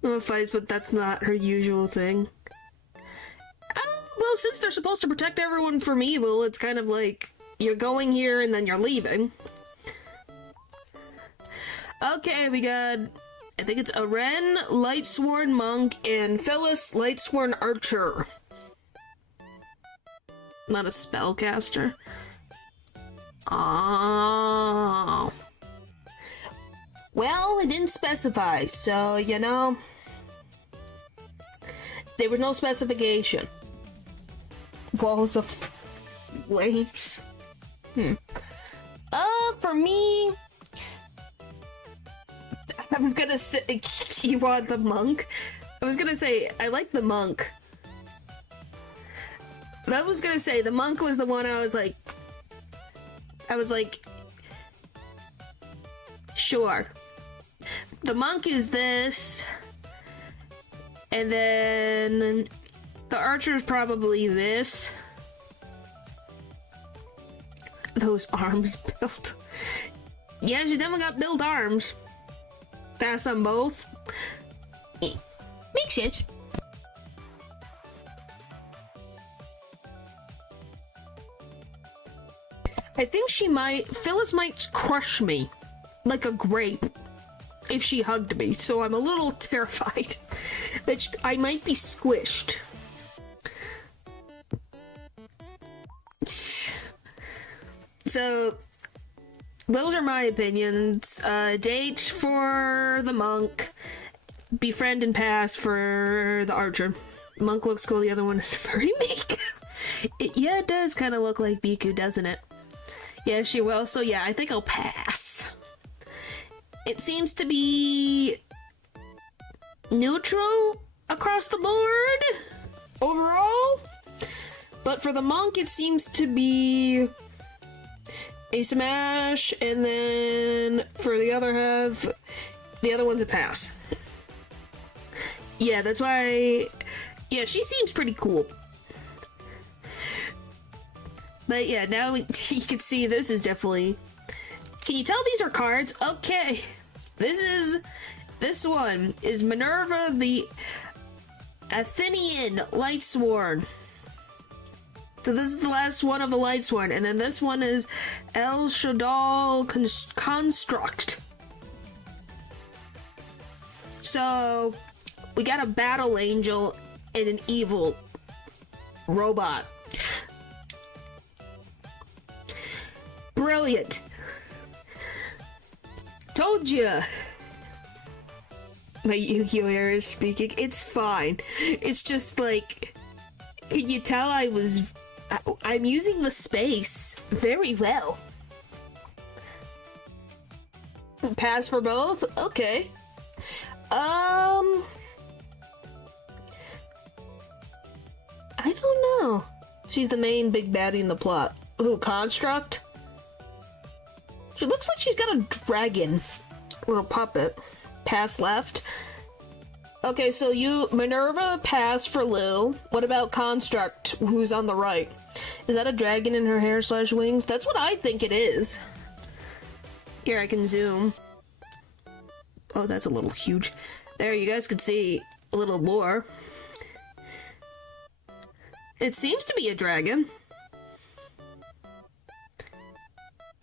No fights, but that's not her usual thing. Well, since they're supposed to protect everyone from evil, it's kind of like you're going here and then you're leaving. Okay, we got, I think it's Aren, Lightsworn Monk, and Phyllis, Lightsworn Archer. Not a spellcaster. Oh. Well, it didn't specify, so, you know, there was no specification. Walls of flames. For me, I was gonna say, you want the monk? I was gonna say, I like the monk. I was gonna say, the monk was the one I was like, sure. The monk is this, and then the archer is probably this. Those arms built. Yeah, she definitely got built arms. Pass on both. Makes sense. I think Phyllis might crush me like a grape if she hugged me, so I'm a little terrified that I might be squished. So, those are my opinions. Date for the monk, befriend and pass for the archer. Monk looks cool, the other one is very meek. Yeah, it does kind of look like Biku, doesn't it? Yeah, she will, so yeah, I think I'll pass. It seems to be neutral across the board, overall. But for the monk, it seems to be a smash, and then for the other half, the other one's a pass. Yeah, that's why, yeah, she seems pretty cool. But yeah, now you can see this is definitely, can you tell these are cards? Okay, this one is Minerva the Athenian Lightsworn. So this is the last one of the Lightsworn, and then this one is El Shaddai Construct. So we got a battle angel and an evil robot. Brilliant. Told ya. My Yu-Gi-Oh era is speaking. It's fine. It's just like, can you tell I'm using the space very well. Pass for both? Okay. I don't know. She's the main big baddie in the plot. Who, Construct? She looks like she's got a dragon. Little puppet. Pass left. Okay, so Minerva, pass for Lou. What about Construct, who's on the right? Is that a dragon in her hair / wings? That's what I think it is. Here, I can zoom. Oh, that's a little huge. There, you guys can see a little more. It seems to be a dragon.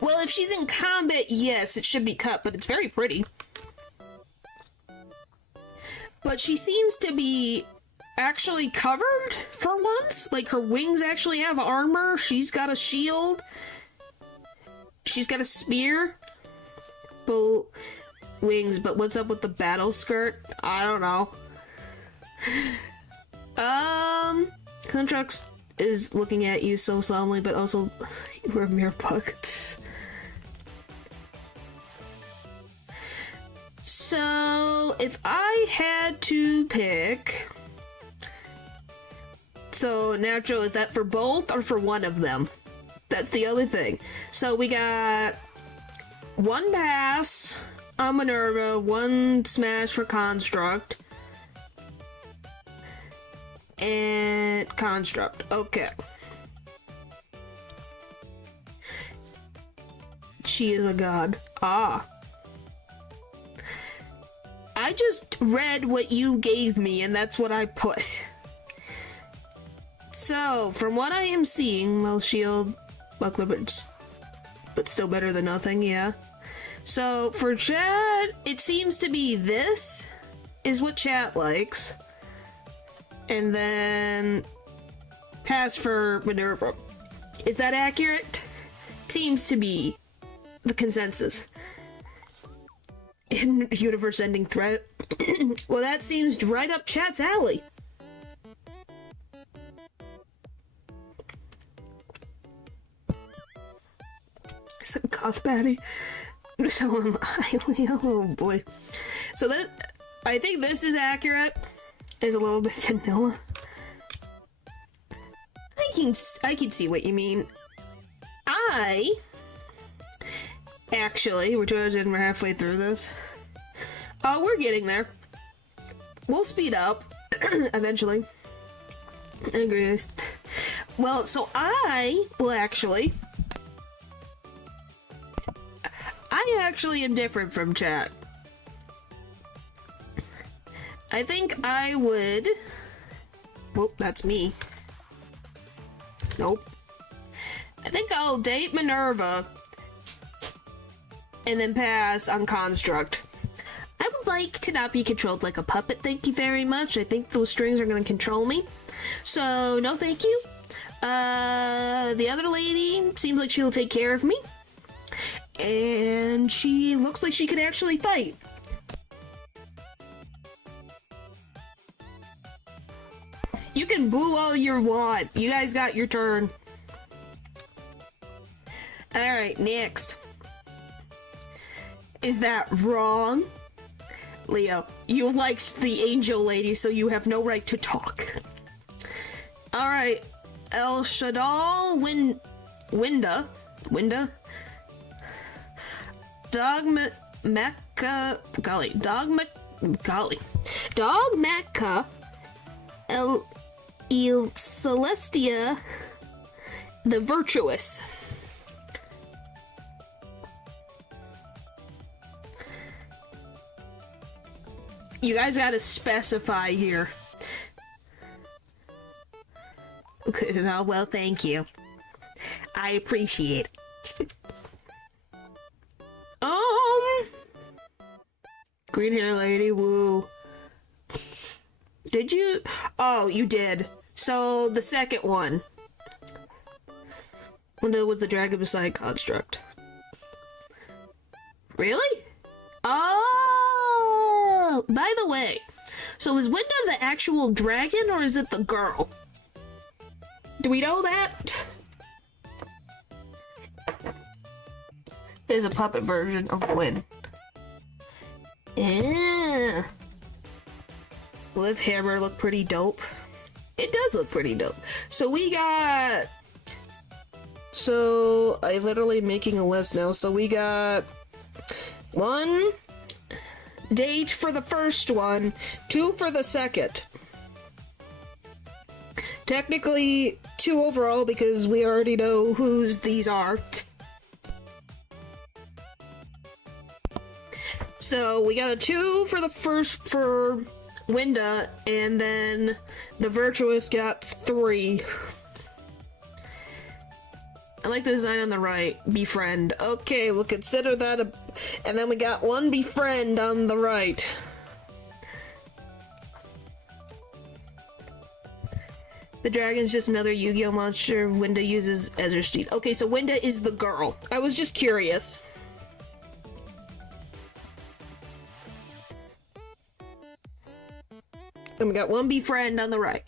Well, if she's in combat, yes, it should be cut, but it's very pretty. But she seems to be actually covered for once. Like, her wings actually have armor. She's got a shield. She's got a spear. Bull wings, but what's up with the battle skirt? I don't know. Contracts is looking at you so solemnly, but also you wear mirror buckets. So, if I had to pick... So, natural, is that for both or for one of them? That's the other thing. So, we got one pass on Minerva, one smash for Construct, and Construct. Okay. She is a god. Ah. I just read what you gave me, and that's what I put. So, from what I am seeing, well, shield, buckler, but still better than nothing, yeah. So, for chat, it seems to be this is what chat likes. And then pass for Minerva. Is that accurate? Seems to be the consensus. In universe-ending threat. Well, that seems right up chat's alley. Some cough patty. So am I, Leo. Oh boy. So that, I think this is accurate. Is a little bit vanilla. I can see what you mean. Actually, we're 2 hours in, we're halfway through this. Oh, we're getting there. We'll speed up eventually. I agree. Well, so I am different from chat. I think I would... Well, that's me. Nope. I think I'll date Minerva and then pass on Construct. I would like to not be controlled like a puppet, thank you very much. I think those strings are going to control me. So, no thank you. The other lady seems like she'll take care of me. And she looks like she could actually fight. You can boo all you want. You guys got your turn. Alright, next. Is that wrong? Leo, you liked the angel lady, so you have no right to talk. Alright. El Shaddal Winda. Dog Mecca El Celestia the Virtuous. You guys gotta specify here. Okay, oh, well, thank you. I appreciate it. Green hair lady, woo. Did you? Oh, you did. So, the second one. Winda was the dragon beside Construct. Really? Oh! By the way, so is Winda the actual dragon, or is it the girl? Do we know that? There's a puppet version of Win. Yeah. Liv Hammer look pretty dope. It does look pretty dope. So we got... So, I'm literally making a list now. So we got... 1 date for the first one. 2 for the second. Technically, 2 overall because we already know whose these are. So, we got a 2 for the first for Winda, and then the Virtuous got 3. I like the design on the right. Befriend. Okay, we'll consider that a... And then we got 1 Befriend on the right. The dragon's just another Yu-Gi-Oh monster Winda uses as her steed. Okay, so Winda is the girl. I was just curious. Then we got 1 Befriend on the right.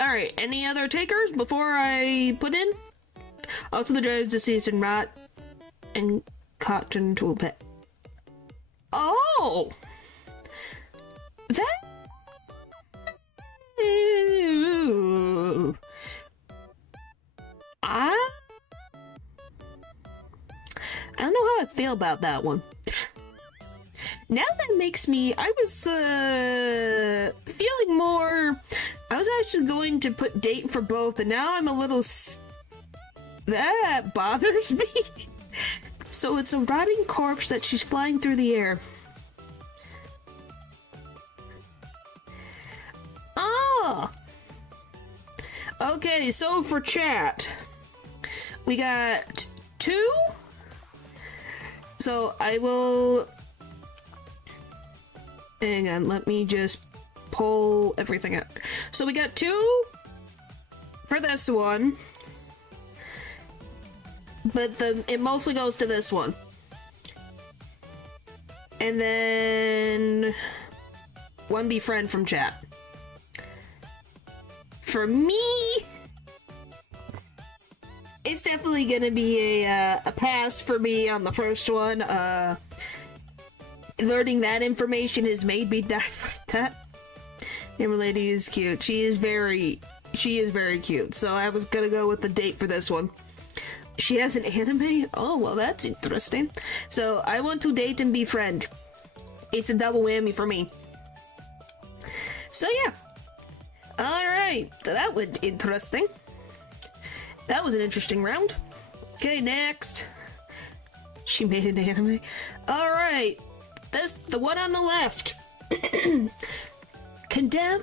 Alright, any other takers before I put in? Also, the dragon's deceased and rot and cotton to a pet. Oh! That... I don't know how I feel about that one. Now that makes me... I was, feeling more... I was actually going to put date for both, and now I'm a little... That bothers me. So it's a rotting corpse that she's flying through the air. Huh. Okay, so for chat, we got 2. So I will... Hang on, let me just pull everything out. So we got 2 for this one, but it mostly goes to this one. And then 1 befriend from chat. For me, it's definitely gonna be a pass for me on the first one. Learning that information has made me die like that. Hammer Lady is cute. She is very cute. So I was gonna go with the date for this one. She has an anime? Oh, well, that's interesting. So I want to date and befriend. It's a double whammy for me. So yeah. Alright, so that was interesting. That was an interesting round. Okay, next. She made an anime. Alright. The one on the left. Condemn.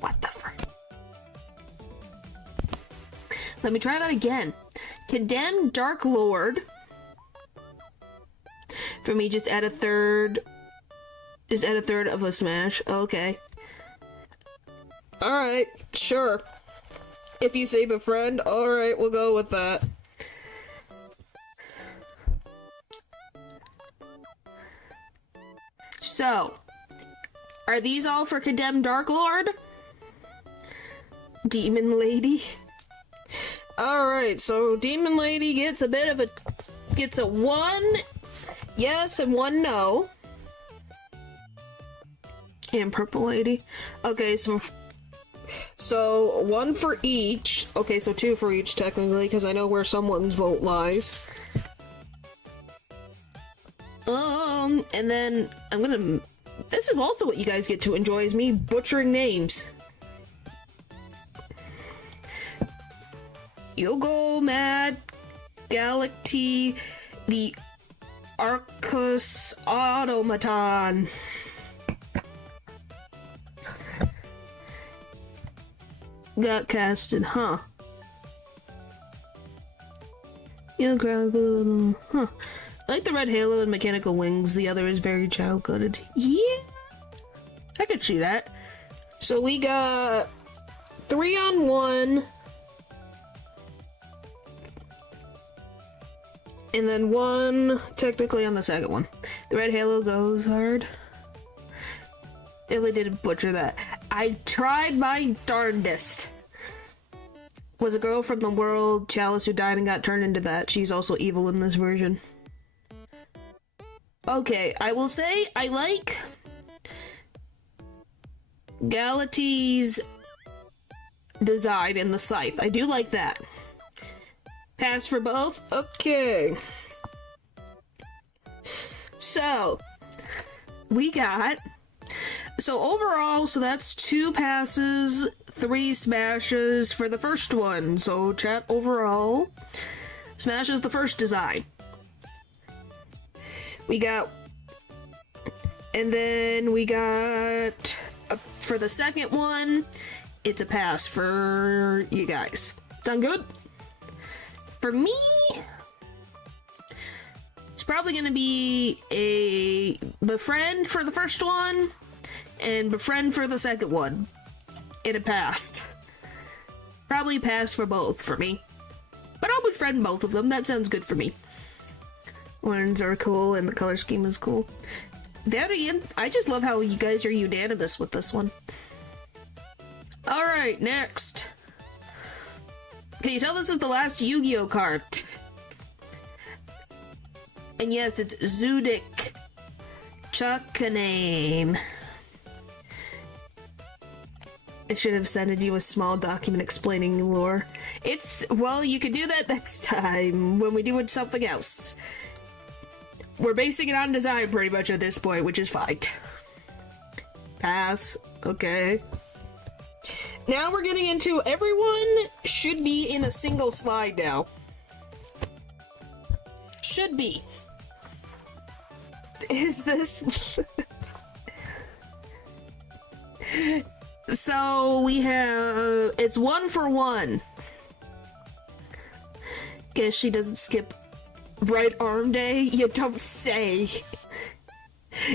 What the frick? Let me try that again. Condemn Dark Lord. For me, just add a third. Just add a third of a smash. Okay. Alright, sure. If you say befriend, alright, we'll go with that. So, are these all for Condemned Dark Lord? Demon Lady? Alright, so Demon Lady gets a bit of a... gets a 1 yes and 1 no. And Purple Lady. Okay, so 1 for each. Okay, so 2 for each technically, because I know where someone's vote lies. And then I'm gonna... This is also what you guys get to enjoy, is me butchering names. Yogo Mad Galaxy the Arcus Automaton. Got casted, huh? Huh. I like the red halo and mechanical wings. The other is very child-coded. Yeah, I could see that. So we got 3 on 1. And then 1 technically on the second one. The red halo goes hard. I really didn't butcher that. I tried my darndest. Was a girl from the world Chalice who died and got turned into that. She's also evil in this version. Okay, I will say I like Galatee's design in the scythe. I do like that. Pass for both? Okay. So, we got... So overall, so that's 2 passes, 3 smashes for the first one. So chat, overall, smash is the first design. We got... And then we got... For the second one, it's a pass for you guys. Done good? For me, it's probably gonna be a befriend for the first one, and befriend for the second one. It passed. Probably pass for both for me. But I'll befriend both of them, that sounds good for me. Ones are cool, and the color scheme is cool. I just love how you guys are unanimous with this one. Alright, next. Can you tell this is the last Yu-Gi-Oh card? And yes, it's Zudik Chukanane. I should have sent you a small document explaining lore. Well, you can do that next time when we do something else. We're basing it on design pretty much at this point, which is fine. Pass. Okay. Now we're getting into everyone should be in a single slide now. Should be. Is this... So we have, it's 1 for 1. Guess she doesn't skip right arm day? You don't say.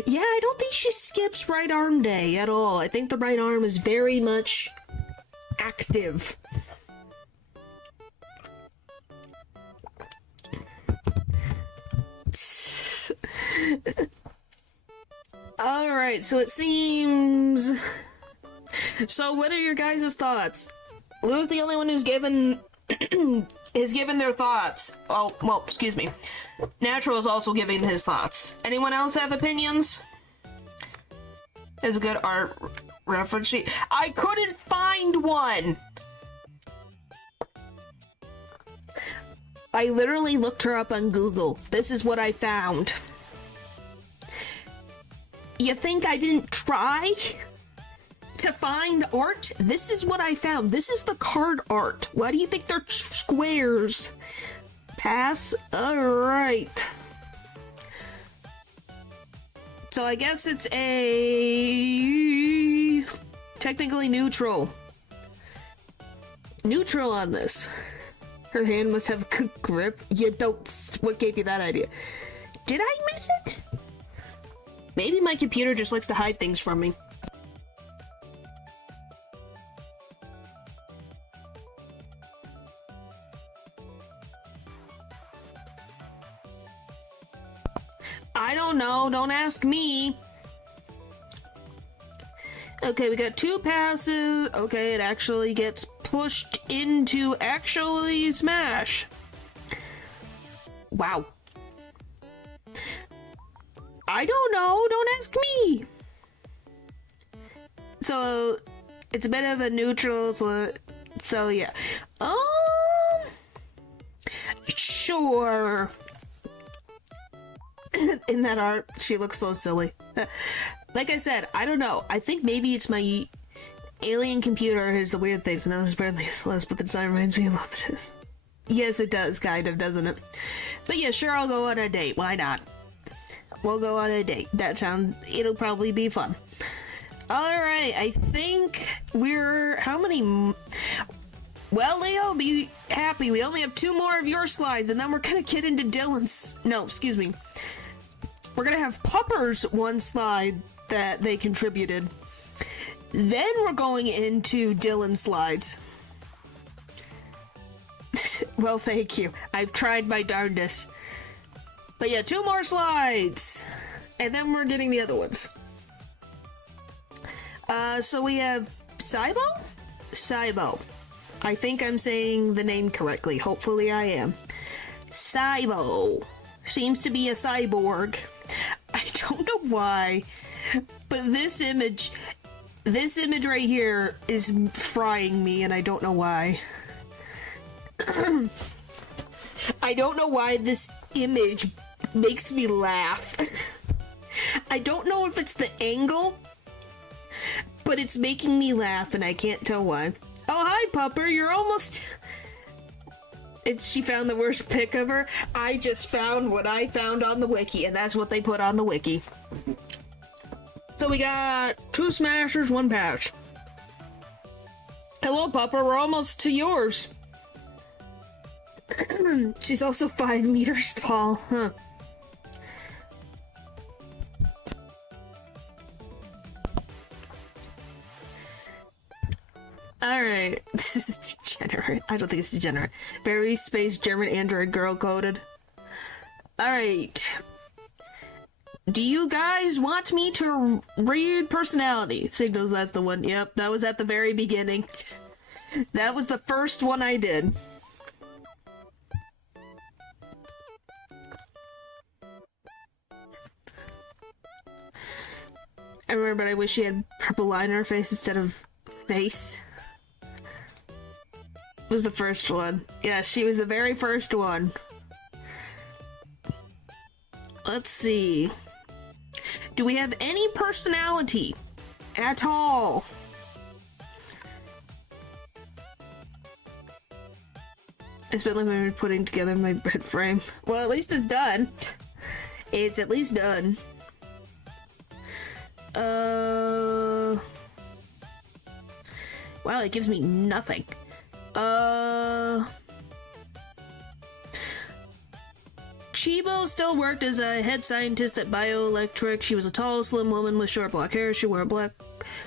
Yeah, I don't think she skips right arm day at all. I think the right arm is very much active. Alright, so it seems... So what are your guys' thoughts? Lou's the only one who's given... is given their thoughts. Oh, well, excuse me. Natural is also giving his thoughts. Anyone else have opinions? It's a good art reference sheet. I couldn't find one! I literally looked her up on Google. This is what I found. You think I didn't try to find art? This is what I found. This is the card art. Why do you think they're squares? Pass? Alright. So I guess it's a... technically neutral. Neutral on this. Her hand must have a good grip. You don't... What gave you that idea? Did I miss it? Maybe my computer just likes to hide things from me. I don't know. Don't ask me. Okay, we got 2 passes. Okay, it actually gets pushed into actually smash. Wow. I don't know. Don't ask me. So, it's a bit of a neutral. So yeah. Sure. In that art, she looks so silly. Like I said, I don't know. I think maybe it's my alien computer has the weird things. Now this is barely useless, but the design reminds me of it. Yes, it does, kind of, doesn't it? But yeah, sure, I'll go on a date. Why not? We'll go on a date. It'll probably be fun. Alright, I think we're... How many... Well, Leo, be happy. We only have 2 more of your slides, and then we're gonna get into Dylan's... No, excuse me. We're gonna have Pupper's one slide that they contributed. Then we're going into Dylan's slides. Well, thank you. I've tried my darndest. But yeah, 2 more slides. And then we're getting the other ones. So we have Saibo? Saibo. I think I'm saying the name correctly. Hopefully I am. Saibo. Seems to be a cyborg. I don't know why, but this image right here is frying me, and I don't know why. I don't know why this image makes me laugh. I don't know if it's the angle, but it's making me laugh, and I can't tell why. Oh, hi, Pupper, you're almost... She found the worst pic of her. I just found what I found on the wiki, and that's what they put on the wiki. So we got 2 smashers, 1 pass. Hello, Pupper, we're almost to yours. She's also 5 meters tall, huh? Alright, this is degenerate. I don't think it's degenerate. Very space German android girl coded. Alright. Do you guys want me to read personality? Signals, that's the one. Yep, that was at the very beginning. That was the first one I did. I remember, but I wish she had purple line on her face instead of face. Was the first one. Yeah, she was the very first one. Let's see. Do we have any personality at all? I spent like my putting together my bed frame. Well, at least it's done. It's at least done. Wow, it gives me nothing. Chibo still worked as a head scientist at Bioelectric. She was a tall, slim woman with short black hair. She wore a black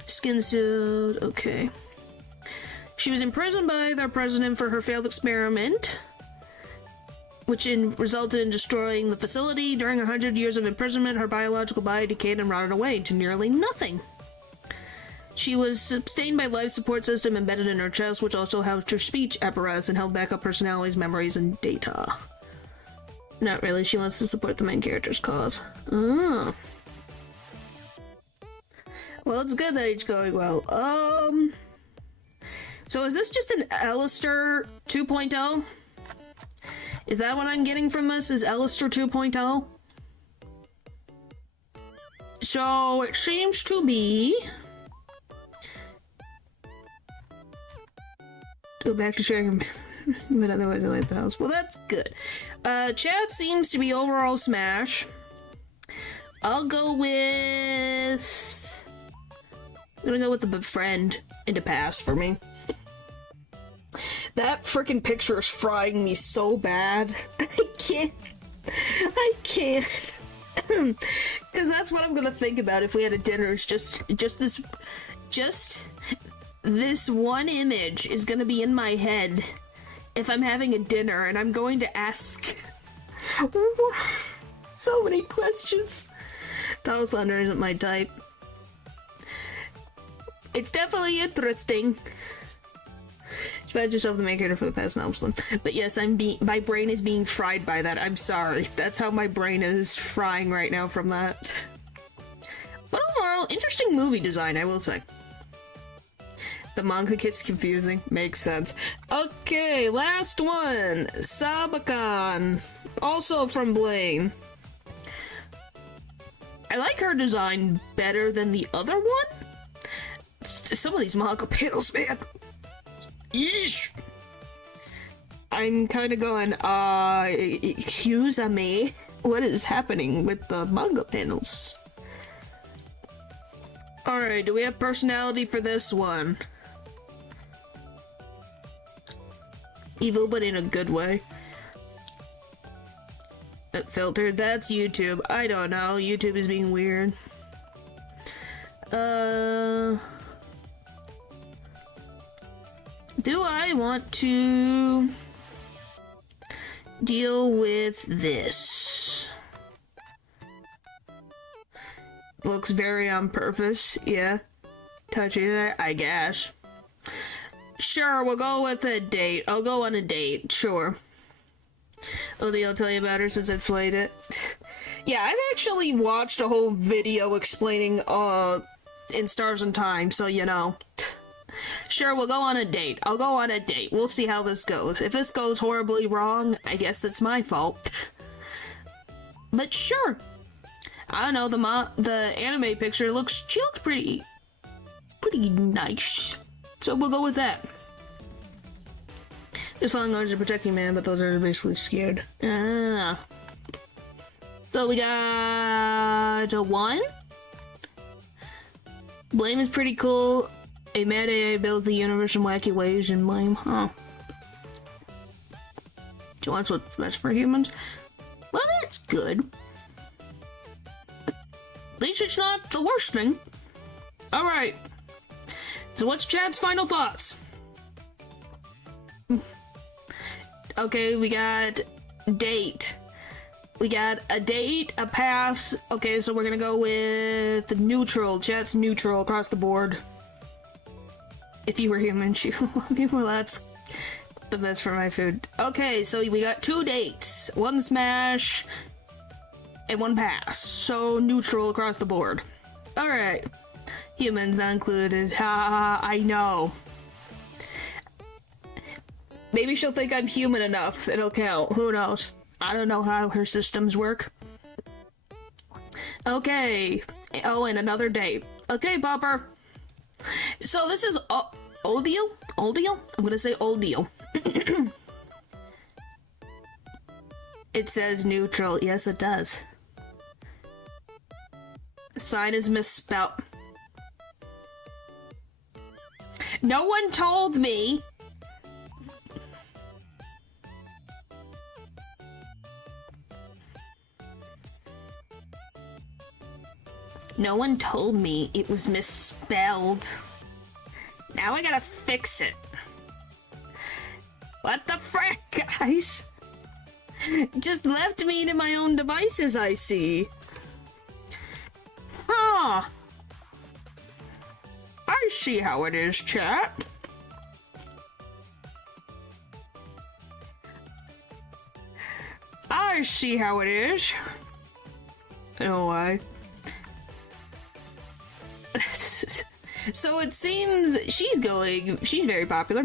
skin suit. Okay. She was imprisoned by their president for her failed experiment, which resulted in destroying the facility. During 100 years of imprisonment, her biological body decayed and rotted away to nearly nothing. She was sustained by a life support system embedded in her chest, which also housed her speech apparatus and held back up personalities, memories, and data. Not really, she wants to support the main character's cause. Oh. Well, it's good that it's going well. So is this just an Alistair 2.0? Is that what I'm getting from this? Is Alistair 2.0? So it seems to be... Go back to sharing, but otherwise I like the house. Well, that's good. Chat seems to be overall smash. I'll go with... I'm gonna go with the Befriend into pass for me. That freaking picture is frying me so bad. I can't. Because that's what I'm gonna think about if we had a dinner. It's just this one image is gonna be in my head if I'm having a dinner, and I'm going to ask so many questions. Tunnel Thunder isn't my type. It's definitely interesting. You've had yourself the main character for the past novel. But yes, my brain is being fried by that. I'm sorry. That's how my brain is frying right now from that. But overall, interesting movie design, I will say. The manga gets confusing. Makes sense. Okay, last one. Sabakan. Also from Blaine. I like her design better than the other one. Some of these manga panels, man. Yeesh. I'm kind of going, excuse me. What is happening with the manga panels? Alright, do we have personality for this one? Evil, but in a good way. Filtered, that's YouTube. I don't know, YouTube is being weird. Do I want to deal with this? Looks very on purpose, yeah. Touching it, I guess. Sure, we'll go with a date. I'll go on a date, sure. Odie, I'll tell you about her since I've played it. Yeah, I've actually watched a whole video explaining, in Stars and Time, so you know. Sure, we'll go on a date. I'll go on a date. We'll see how this goes. If this goes horribly wrong, I guess it's my fault. But sure. I don't know, the anime picture she looks pretty nice. So we'll go with that. Just following orders are protecting man, but those are basically scared. Ah. So we got a 1. Blame is pretty cool. A mad AI built the universe in wacky ways and blame, huh? Do you want what's best for humans? Well, that's good. At least it's not the worst thing. Alright. So what's Chad's final thoughts? Okay, we got date. We got a date, a pass. Okay, so we're gonna go with neutral. Chat's neutral across the board. If you were human, she would love you. Well, that's the best for my food. Okay, so we got 2 dates. 1 smash and 1 pass. So neutral across the board. Alright. Humans included. Ha, I know. Maybe she'll think I'm human enough. It'll count. Who knows? I don't know how her systems work. Okay. Oh, and another date. Okay, Popper. So this is Oldio? Oldio? I'm gonna say Oldio. It says neutral. Yes, it does. Sign is misspelled. No one told me. No one told me it was misspelled. Now I gotta fix it. What the frick, guys? Just left me to my own devices, I see. Huh. I see how it is, chat. I see how it is. Oh, why? So it seems she's very popular.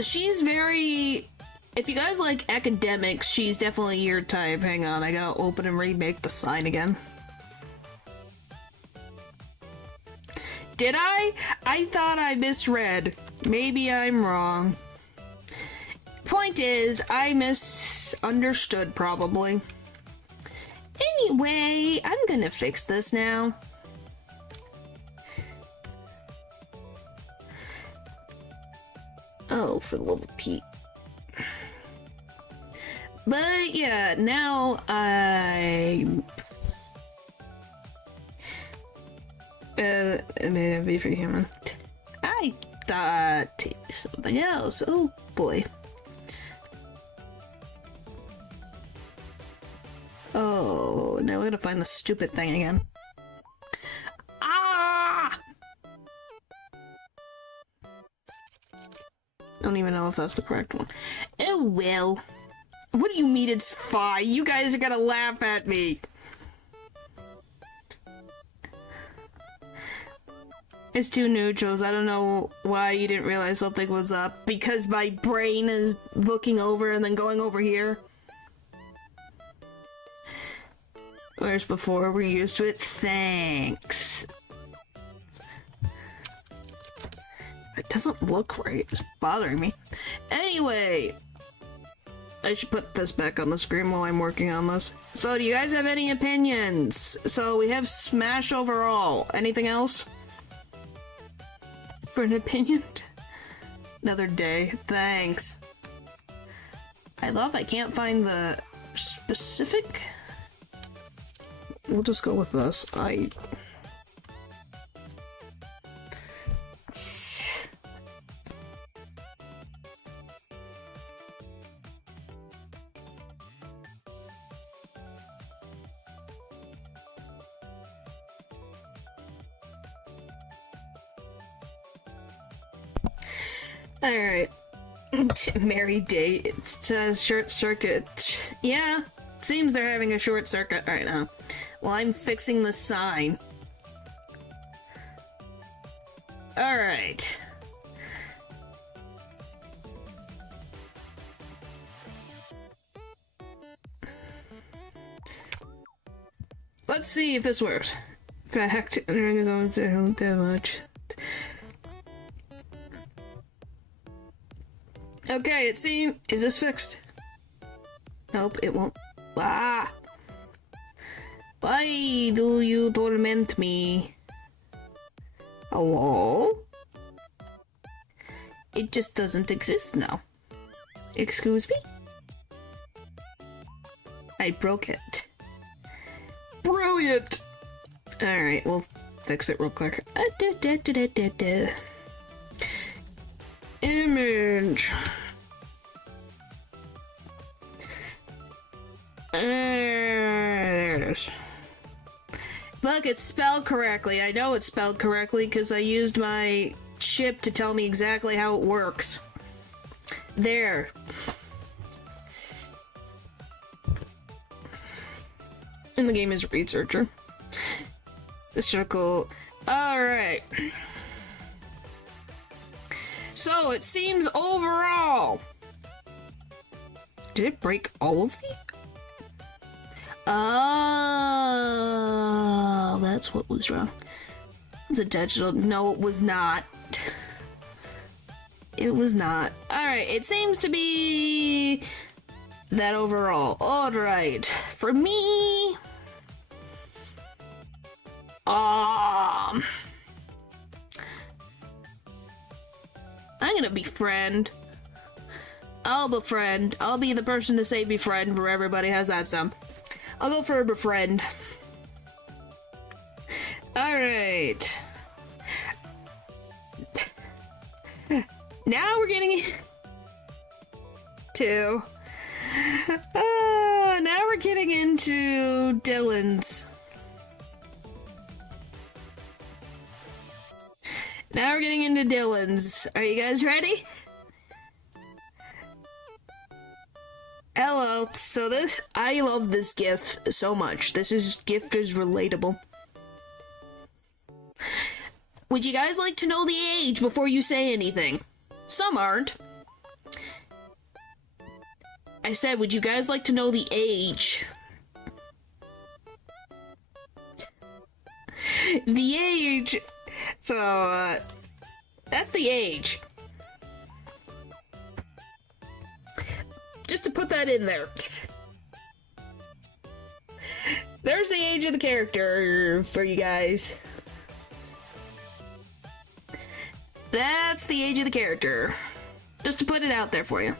She's very, if you guys like academics, she's definitely your type. Hang on, I gotta open and remake the sign again. Did I? I thought I misread. Maybe I'm wrong. Point is, I misunderstood probably. Anyway, I'm gonna fix this now. Oh, for the love of Pete. But yeah, now I'm be for human. I thought something else. Oh boy. Oh, now we gotta find the stupid thing again. Ah! Don't even know if that's the correct one. Oh well. What do you mean it's fine? You guys are gonna laugh at me. It's two neutrals. I don't know why you didn't realize something was up. Because my brain is looking over and then going over here. Whereas before we're used to it. Thanks. It doesn't look right. It's bothering me. Anyway, I should put this back on the screen while I'm working on this. So do you guys have any opinions? So we have Smash overall. Anything else? For an opinion? Another day. Thanks. I love I can't find the specific. We'll just go with this. Alright. Merry day. It's a short circuit. Yeah, seems they're having a short circuit right now. Well, I'm fixing the sign. Alright. Let's see if this works. Fact, I don't that much. Okay, it seems. Is this fixed? Nope, it won't. Ah! Why do you torment me? Hello? It just doesn't exist now. Excuse me? I broke it. Brilliant! Alright, we'll fix it real quick. Image. There it is. Look, it's spelled correctly. I know it's spelled correctly because I used my chip to tell me exactly how it works. There. And the game is researcher. The circle. Alright. So it seems overall. Did it break all of these? Oh, that's what was wrong. Was it digital? No, it was not. It was not. Alright, it seems to be that overall. Alright, for me... gonna befriend. I'll befriend. I'll be the person to say befriend for everybody. How's that sound? I'll go for a befriend. Alright. Now we're getting to... now we're getting into Dylan's. Now we're getting into Dylan's. Are you guys ready? Hello. So this, I love this GIF so much. This GIF is relatable. Would you guys like to know the age before you say anything? Some aren't. I said, would you guys like to know the age? The age. So, that's the age. Just to put that in there. There's the age of the character for you guys. That's the age of the character. Just to put it out there for you.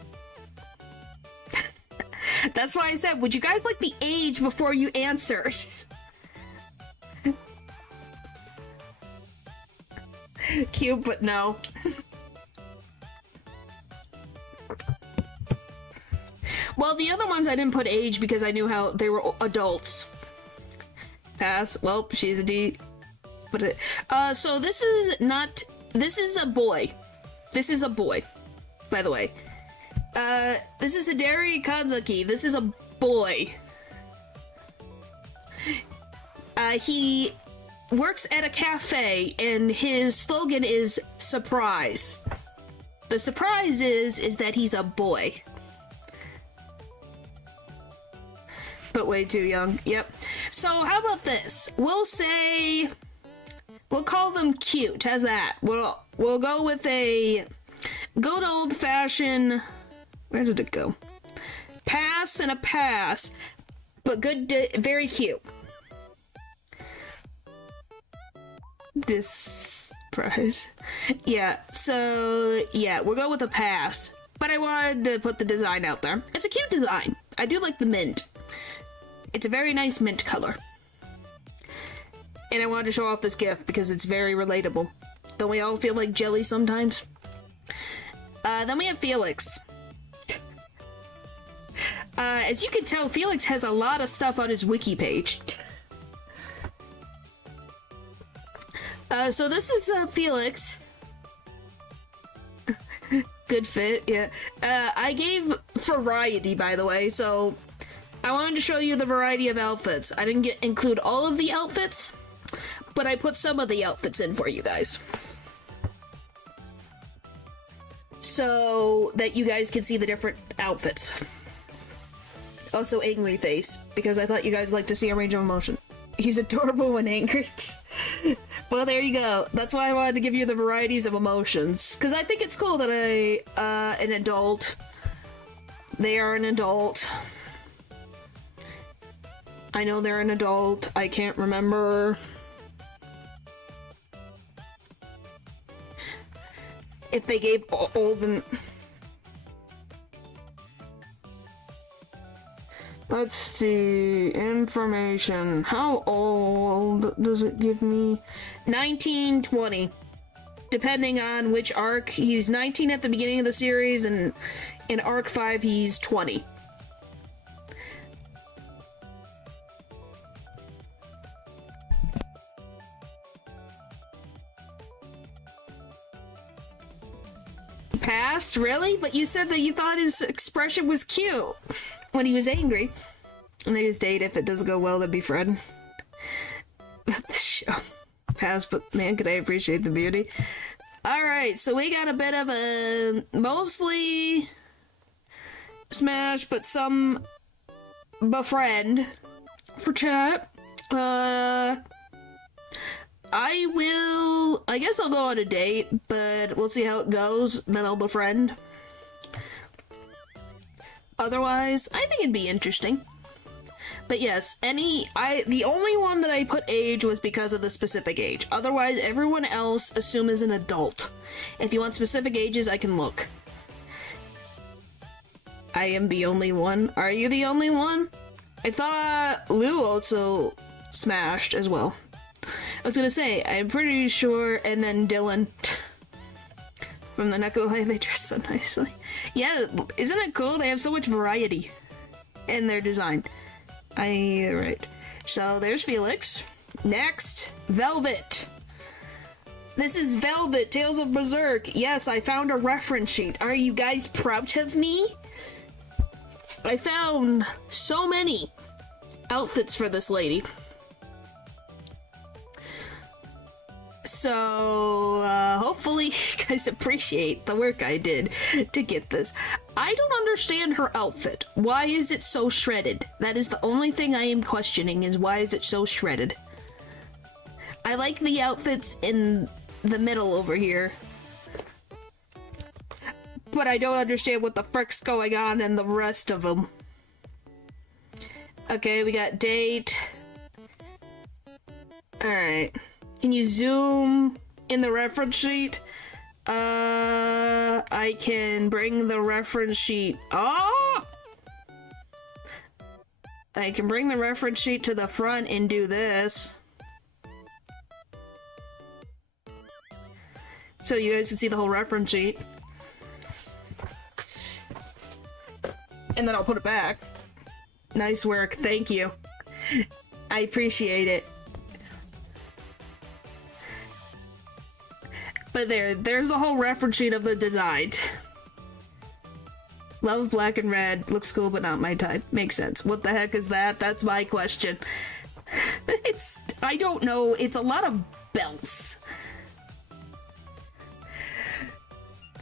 That's why I said, would you guys like the age before you answer? Cute, but no. Well, the other ones I didn't put age because I knew how they were adults. Pass. Well, she's a D. But it, so this is not. This is a boy. This is a boy, by the way. This is Hidari Kanzaki. This is a boy. He works at a cafe, and his slogan is surprise. The surprise is that he's a boy. But way too young. Yep. So how about this? We'll call them cute. How's that? We'll go with a good old-fashioned... Where did it go? Pass and a pass, but good, very cute. This prize. Yeah, so, yeah, we'll go with a pass. But I wanted to put the design out there. It's a cute design. I do like the mint. It's a very nice mint color. And I wanted to show off this gift because it's very relatable. Don't we all feel like jelly sometimes? Then we have Felix. As you can tell, Felix has a lot of stuff on his wiki page. So this is Felix. Good fit, yeah. I gave variety, by the way, so I wanted to show you the variety of outfits. I didn't include all of the outfits, but I put some of the outfits in for you guys. So that you guys can see the different outfits. Also angry face, because I thought you guys like to see a range of emotion. He's adorable when angry. Well, there you go. That's why I wanted to give you the varieties of emotions. Because I think it's cool that an adult... They are an adult. I know they're an adult. I can't remember... if they gave old and... Let's see, information. How old does it give me? 1920. Depending on which arc. He's 19 at the beginning of the series, and in arc 5 he's 20. Passed? Really? But you said that you thought his expression was cute. When he was angry. And they just date if it doesn't go well, they'd befriend. Pass, but man, could I appreciate the beauty. Alright, so we got a bit of a mostly smash, but some befriend for chat. I guess I'll go on a date, but we'll see how it goes, then I'll befriend. Otherwise, I think it'd be interesting. But yes, the only one that I put age was because of the specific age. Otherwise, everyone else assume is an adult. If you want specific ages, I can look. I am the only one. Are you the only one? I thought Lou also smashed as well. I was gonna say, I'm pretty sure, and then Dylan. From the neck of the line, they dress so nicely. Yeah, isn't it cool? They have so much variety in their design. Right. So there's Felix. Next, Velvet. This is Velvet, Tales of Berserk. Yes, I found a reference sheet. Are you guys proud of me? I found so many outfits for this lady. So, hopefully you guys appreciate the work I did to get this. I don't understand her outfit. Why is it so shredded? That is the only thing I am questioning, is why is it so shredded? I like the outfits in the middle over here. But I don't understand what the frick's going on in the rest of them. Okay, we got date. Alright. Can you zoom in the reference sheet? I can bring the reference sheet. Oh! I can bring the reference sheet to the front and do this. So you guys can see the whole reference sheet. And then I'll put it back. Nice work, thank you. I appreciate it. But there's the whole reference sheet of the design. Love black and red. Looks cool, but not my type. Makes sense. What the heck is that? That's my question. I don't know. It's a lot of bells.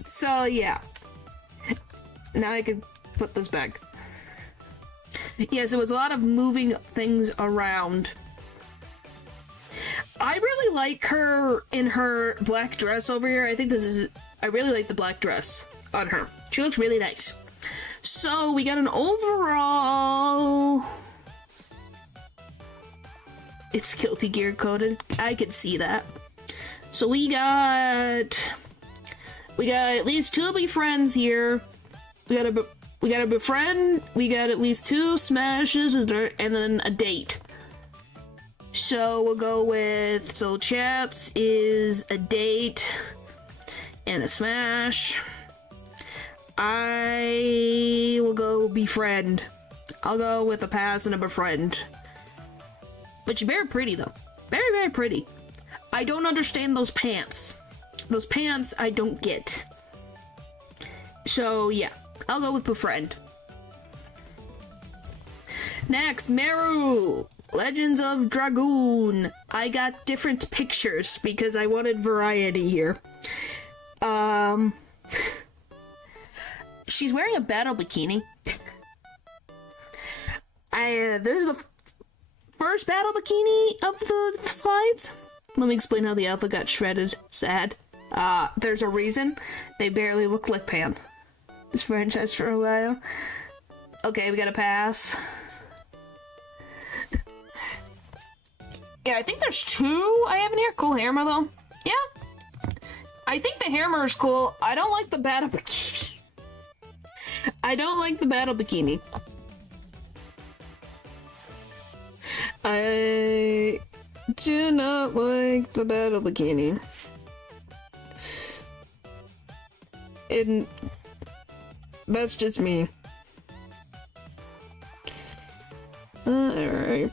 So, yeah. Now I can put this back. Yes, it was a lot of moving things around. I really like her in her black dress over here. I really like the black dress on her. She looks really nice. So we got an overall... It's Guilty Gear coded. I can see that. So we got at least 2 Befriends here. We got a Befriend. We got at least 2 smashes, and then a date. So we'll go with, so chats is a date and a smash. I will go Befriend. I'll go with a pass and a Befriend. But you're very pretty though. Very, very pretty. I don't understand those pants. Those pants I don't get. So yeah, I'll go with Befriend. Next, Meru. Legends of Dragoon. I got different pictures because I wanted variety here. She's wearing a battle bikini. There's the first battle bikini of the slides. Let me explain how the outfit got shredded. Sad. There's a reason. They barely look like pants. This franchise for a while. Okay, we got a pass. Yeah, I think there's 2 I have in here. Cool hammer, though. Yeah. I think the hammer is cool. I don't like the battle bikini. I don't like the battle bikini. I do not like the battle bikini. That's just me. Alright.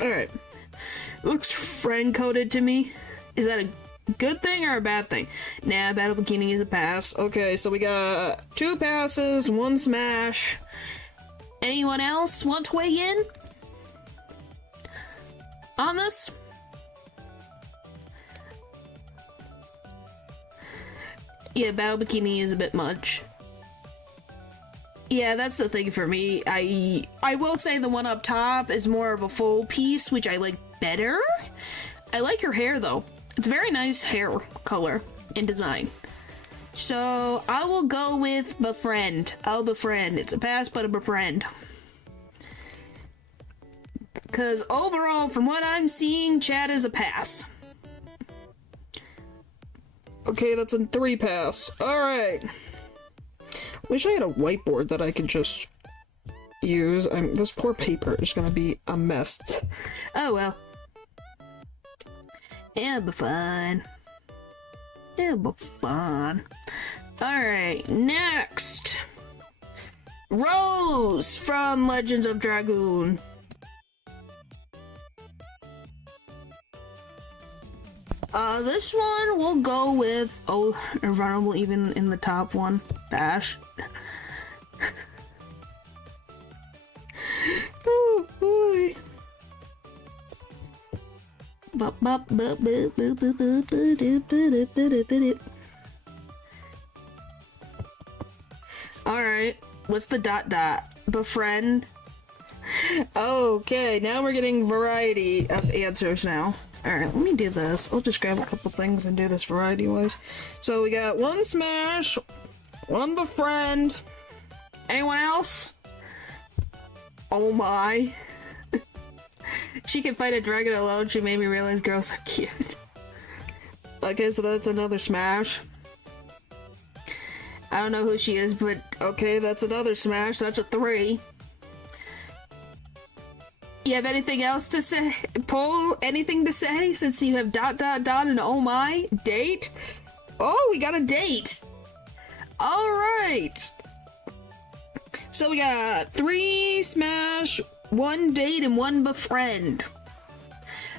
Alright. Looks friend coded to me. Is that a good thing or a bad thing? Nah, battle bikini is a pass. Okay, so we got 2 passes, 1 smash. Anyone else want to weigh in on this? Yeah, battle bikini is a bit much. Yeah, that's the thing for me. I will say the one up top is more of a full piece, which I like better. I like her hair, though. It's a very nice hair color and design. So I will go with Befriend. I'll Befriend. It's a pass, but a Befriend. Because overall, from what I'm seeing, Chad is a pass. Okay, that's a 3 pass. Alright. Wish I had a whiteboard that I could just use. This poor paper is gonna be a mess. Oh well. It'll be fine. It'll be fun. Alright, next. Rose from Legends of Dragoon. This one we'll go with, oh, invulnerable even in the top one. Bash. Oh boy. Alright, what's the dot dot? Befriend? Okay, now we're getting variety of answers now. Alright, let me do this. I'll just grab a couple things and do this variety-wise. So we got 1 smash, 1 befriend. Anyone else? Oh my. She can fight a dragon alone. She made me realize girls are cute. Okay, so that's another smash. I don't know who she is, but okay, that's another smash. That's a 3. You have anything else to say? Paul, anything to say? Since you have dot dot dot and oh my. Date? Oh, we got a date. Alright. So we got 3 smash, 1 date, and 1 befriend.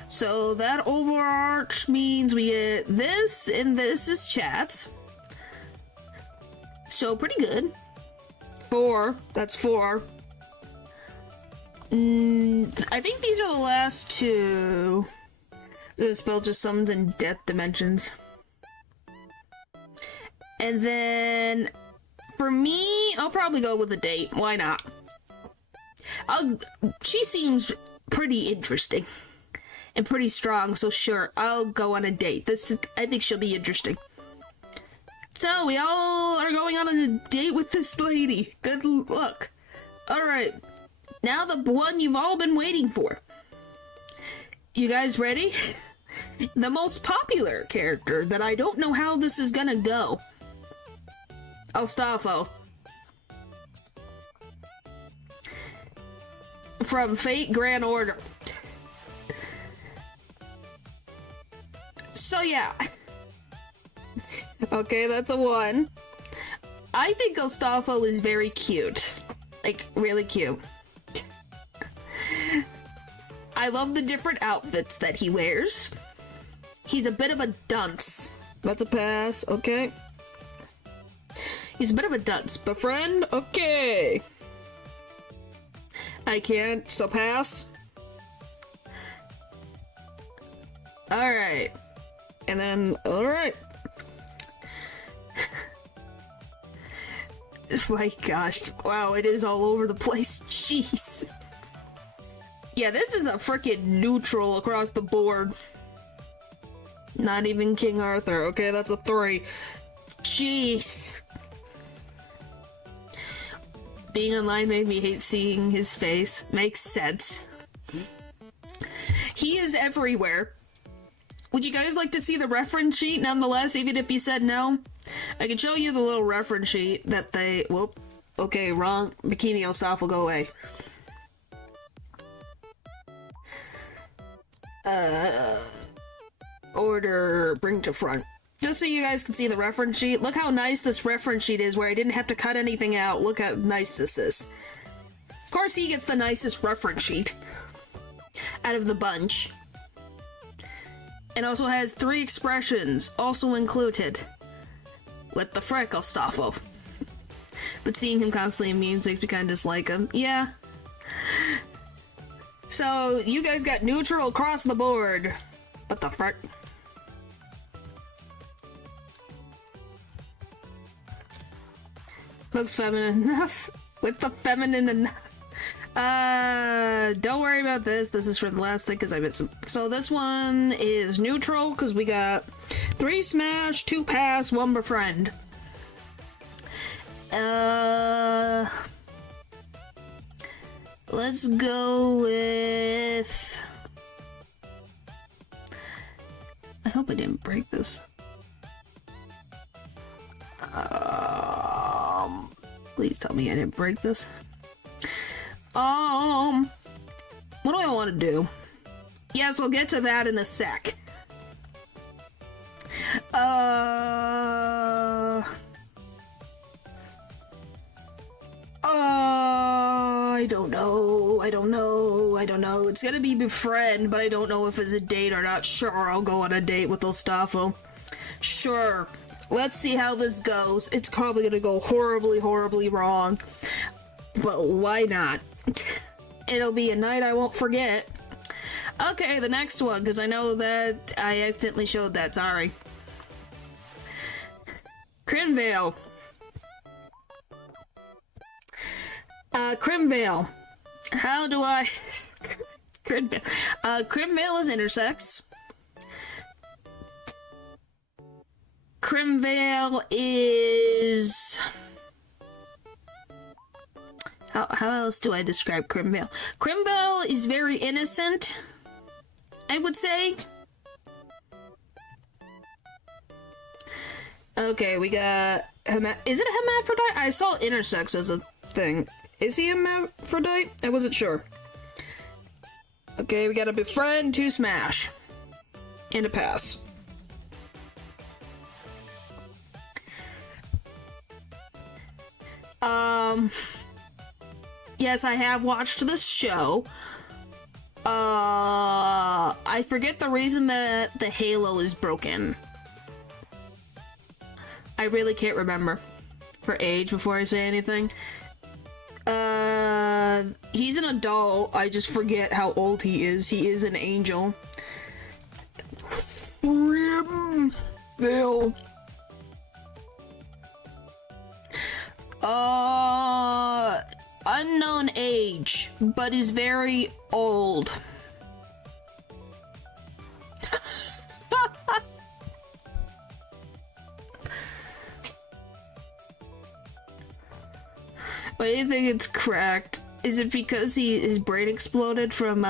So that overarch means we get this, and this is chats. So pretty good. 4. That's 4. I think these are the last 2. The spell just summons in death dimensions. And then, for me, I'll probably go with a date. Why not? She seems pretty interesting. And pretty strong, so sure, I'll go on a date. I think she'll be interesting. So, we all are going on a date with this lady. Good luck. Alright. Now the one you've all been waiting for. You guys ready? The most popular character that I don't know how this is gonna go. Alstafo. From Fate Grand Order. So yeah. Okay, that's a 1. I think Alstafo is very cute. Like, really cute. I love the different outfits that he wears. He's a bit of a dunce. That's a pass, okay. He's a bit of a dunce. Befriend? Okay. I can't, so pass. Alright. And then, alright. My gosh. Wow, it is all over the place. Jeez. Yeah, this is a freaking neutral across the board. Not even King Arthur. Okay, that's a 3. Jeez. Being online made me hate seeing his face. Makes sense. He is everywhere. Would you guys like to see the reference sheet nonetheless, even if you said no? I can show you the little reference sheet that they... Whoop. Okay, wrong. Bikini Elstaf will go away. Order, bring to front. Just so you guys can see the reference sheet. Look how nice this reference sheet is, where I didn't have to cut anything out. Look how nice this is. Of course, he gets the nicest reference sheet out of the bunch. And also has 3 expressions, also included. With the frick, Alstafo. But seeing him constantly in memes makes me kind of dislike him. Yeah. So, you guys got neutral across the board. What the frick? Looks feminine enough. With the feminine enough. Don't worry about this. This is for the last thing because I missed some. So this one is neutral because we got 3 smash, 2 pass, 1 befriend. Let's go with... I hope I didn't break this. Please tell me I didn't break this. What do I want to do? Yes, we'll get to that in a sec. I don't know. It's gonna be Befriend, but I don't know if it's a date or not. Sure, I'll go on a date with Ostafo. Sure. Let's see how this goes. It's probably gonna go horribly, horribly wrong. But why not? It'll be a night I won't forget. Okay, the next one, because I know that I accidentally showed that, sorry. Crimvale. Crimvale. How do I... Crimvale. Crimvale is intersex. Crimvale is... How else do I describe Crimvale? Crimvale is very innocent, I would say. Okay, we got... Is it a hermaphrodite? I saw intersex as a thing. Is he a hermaphrodite? I wasn't sure. Okay, we got a Befriend, 2 smash. And a pass. Yes, I have watched this show. I forget the reason that the halo is broken. I really can't remember for age before I say anything. He's an adult. I just forget how old he is. He is an angel. Crimvale. Unknown age, but is very old. Why do you think it's cracked? Is it because his brain exploded from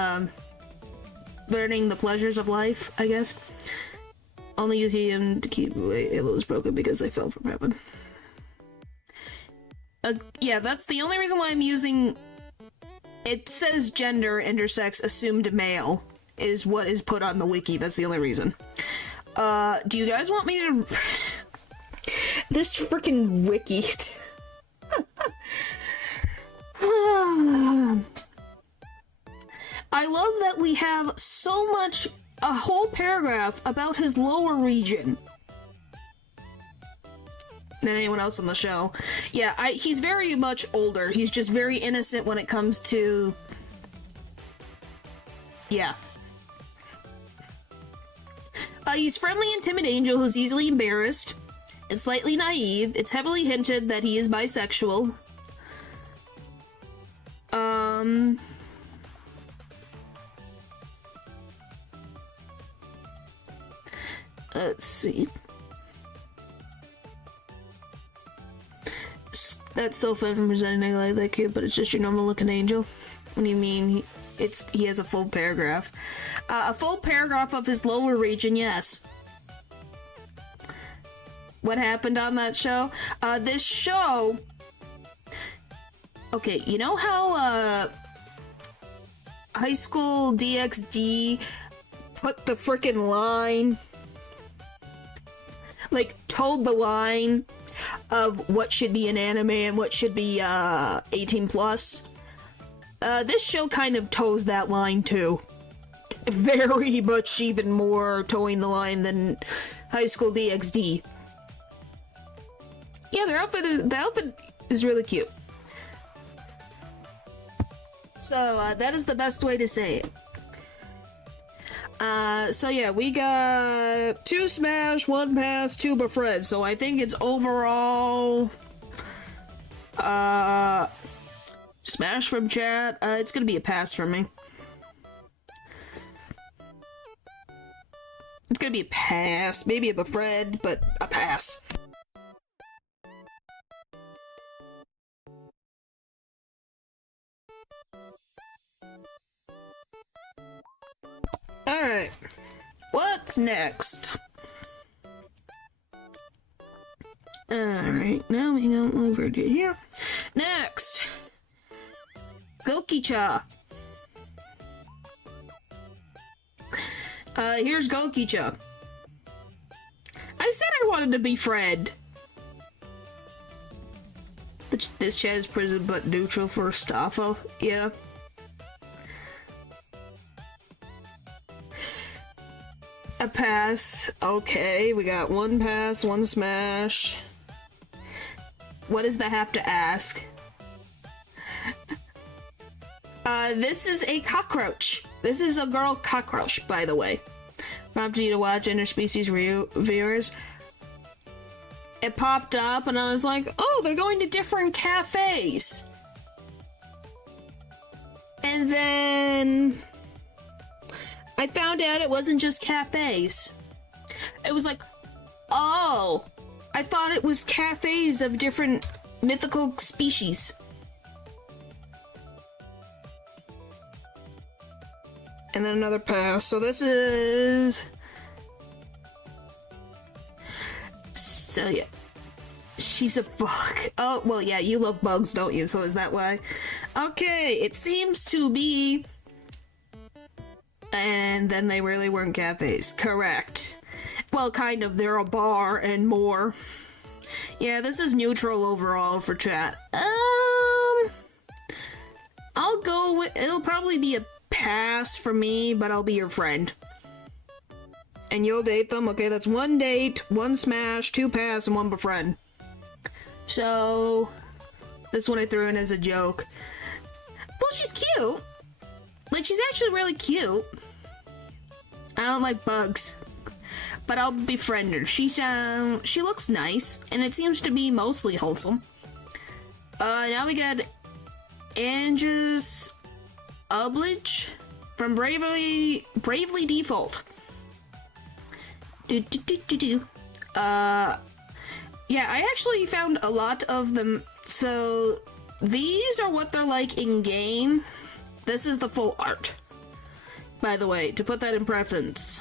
learning the pleasures of life, I guess? Only using him to keep away. It was broken because they fell from heaven. Yeah, that's the only reason why I'm using... It says gender, intersex, assumed male, is what is put on the wiki. That's the only reason. Do you guys want me to... This freaking wiki... I love that we have so much... A whole paragraph about his lower region. Than anyone else on the show. Yeah, he's very much older. He's just very innocent when it comes to... Yeah. He's friendly and timid angel who's easily embarrassed and slightly naive. It's heavily hinted that he is bisexual. Let's see. That's so fun from presenting like that cute, but it's just your normal looking angel. What do you mean? He has a full paragraph. A full paragraph of his lower region, yes. What happened on that show? This show... Okay, you know how, High School DxD put the frickin' line... Like, told the line of what should be an anime and what should be 18 plus. This show kind of toes that line too. Very much even more towing the line than High School DxD. Yeah, the outfit is really cute. So that is the best way to say it. So yeah, we got 2 smash, 1 pass, 2 befriend. So I think it's overall, smash from chat. It's gonna be a pass for me. It's gonna be a pass, maybe a befriend, but a pass. Alright. What's next? Alright, now we go over to here. Next! Goki-cha. Here's Goki-cha. I said I wanted to befriend. This chat is prison but neutral for Staffo. Yeah. A pass. Okay, we got one pass, one smash. What does that have to ask? This is a cockroach. This is a girl cockroach, by the way. Prompted you to watch interspecies viewers. It popped up and I was like, oh, they're going to different cafes. And then I found out it wasn't just cafes. It was like, oh, I thought it was cafes of different mythical species. And then another pass. So this is... So yeah. She's a bug. Oh, well, yeah, you love bugs, don't you? So is that why? Okay, it seems to be... And then they really weren't cafes. Correct. Well, kind of. They're a bar and more. Yeah, this is neutral overall for chat. I'll go with... It'll probably be a pass for me, but I'll be your friend. And you'll date them. Okay, that's one date, one smash, two pass, and one befriend. So... This one I threw in as a joke. Well, she's cute. Like, she's actually really cute. I don't like bugs. But I'll befriend her. She looks nice, and it seems to be mostly wholesome. Now we got Angus Ubledge from Bravely Default. Yeah, I actually found a lot of them. So, these are what they're like in-game. This is the full art. By the way, to put that in preference.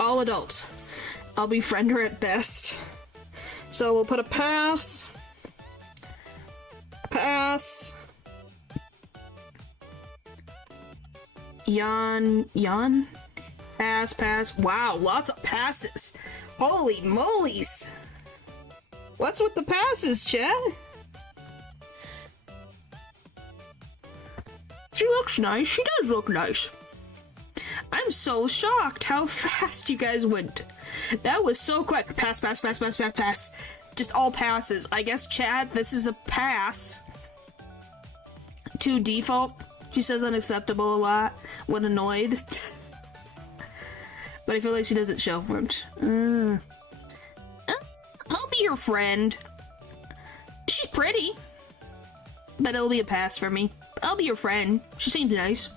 All adults. I'll befriend her at best. So we'll put a pass. Pass. Yawn? Pass. Wow, lots of passes. Holy molies. What's with the passes, Chad? She looks nice. She does look nice. I'm so shocked how fast you guys went. That was so quick. Pass. Just all passes. I guess, Chad, this is a pass. To default. She says unacceptable a lot when annoyed. But I feel like she doesn't show much. I'll be your friend. She's pretty. But it'll be a pass for me. I'll be your friend. She seems nice.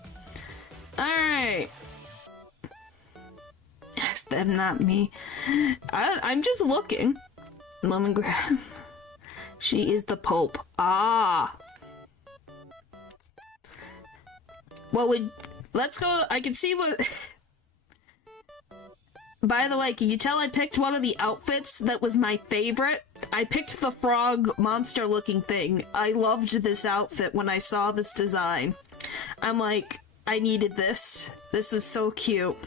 Alright. It's them, not me. I'm just looking. Mom and Graham. She is the Pope. Ah. What would... Let's go... I can see what... By the way, can you tell I picked one of the outfits that was my favorite? I picked the frog monster looking thing. I loved this outfit when I saw this design. I'm like, I needed this. This is so cute.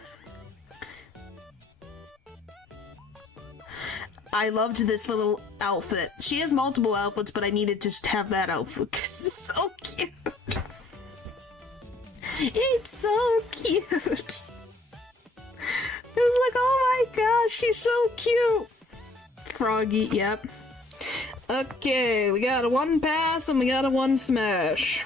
I loved this little outfit. She has multiple outfits, but I needed to have that outfit because it's so cute. It's so cute. It was like, oh my gosh, she's so cute. Froggy, yep. Okay, we got a one pass and we got a one smash.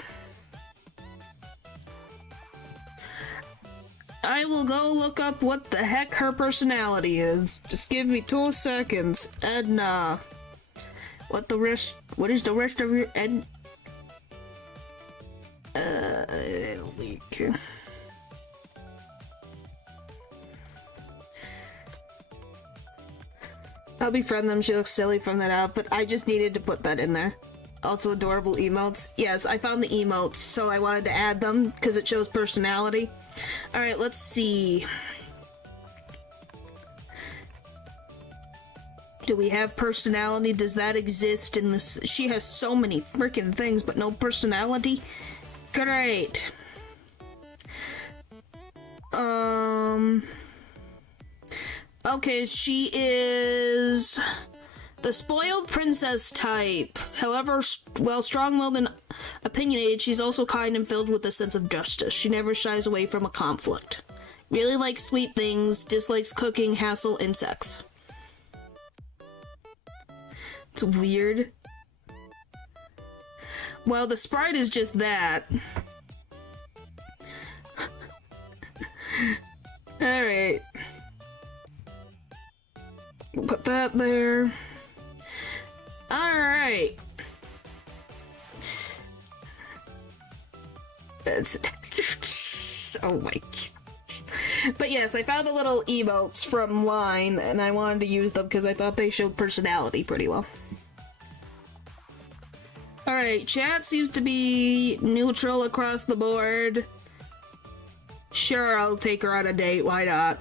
I will go look up what the heck her personality is. Just give me 2 seconds. Edna. What is the rest of your leak. I'll befriend them. She looks silly from that outfit. I just needed to put that in there. Also adorable emotes. Yes, I found the emotes, so I wanted to add them because it shows personality. Alright, let's see. Do we have personality? Does that exist in this? She has so many freaking things, but no personality? Great. Okay, she is the spoiled princess type. However, while strong-willed and opinionated, she's also kind and filled with a sense of justice. She never shies away from a conflict. Really likes sweet things, dislikes cooking, hassle, and sex. It's weird. Well, the sprite is just that. Alright. We'll put that there. Alright. That's... oh my... But yes, I found the little emotes from Line, and I wanted to use them because I thought they showed personality pretty well. Alright, chat seems to be neutral across the board. Sure, I'll take her on a date, why not?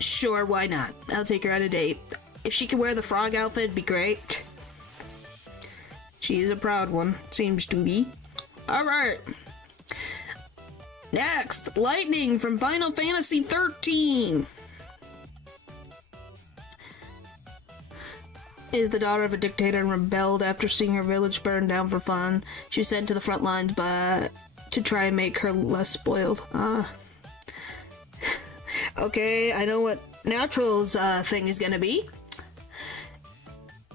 Sure, why not? I'll take her on a date. If she could wear the frog outfit, it'd be great. She's a proud one, seems to be. Alright. Next, Lightning from Final Fantasy XIII. Is the daughter of a dictator and rebelled after seeing her village burned down for fun. She was sent to the front lines to try and make her less spoiled. Okay, I know what Natural's thing is gonna be.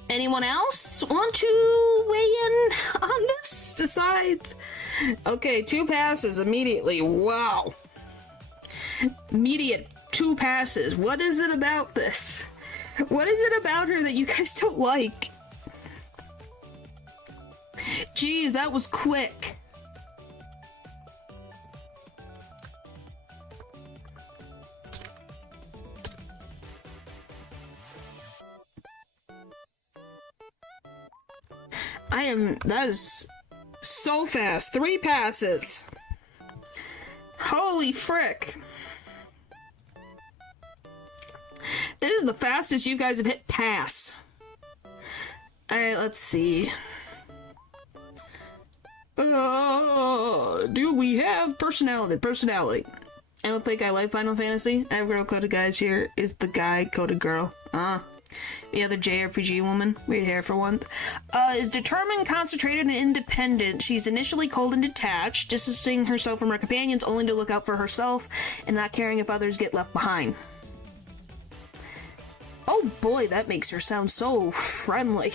Anyone else want to weigh in on this? Decides. Okay, 2 passes immediately. Wow. Immediate 2 passes. What is it about this? What is it about her that you guys don't like? Jeez, that was quick. That is so fast. 3 passes. Holy frick. This is the fastest you guys have hit pass. Alright, let's see. Do we have personality? Personality. I don't think I like Final Fantasy. I have girl coded guys here. Is the guy coded girl? The other JRPG woman. Weird hair for one. Is determined, concentrated, and independent. She's initially cold and detached, distancing herself from her companions only to look out for herself and not caring if others get left behind. Oh boy, that makes her sound so friendly.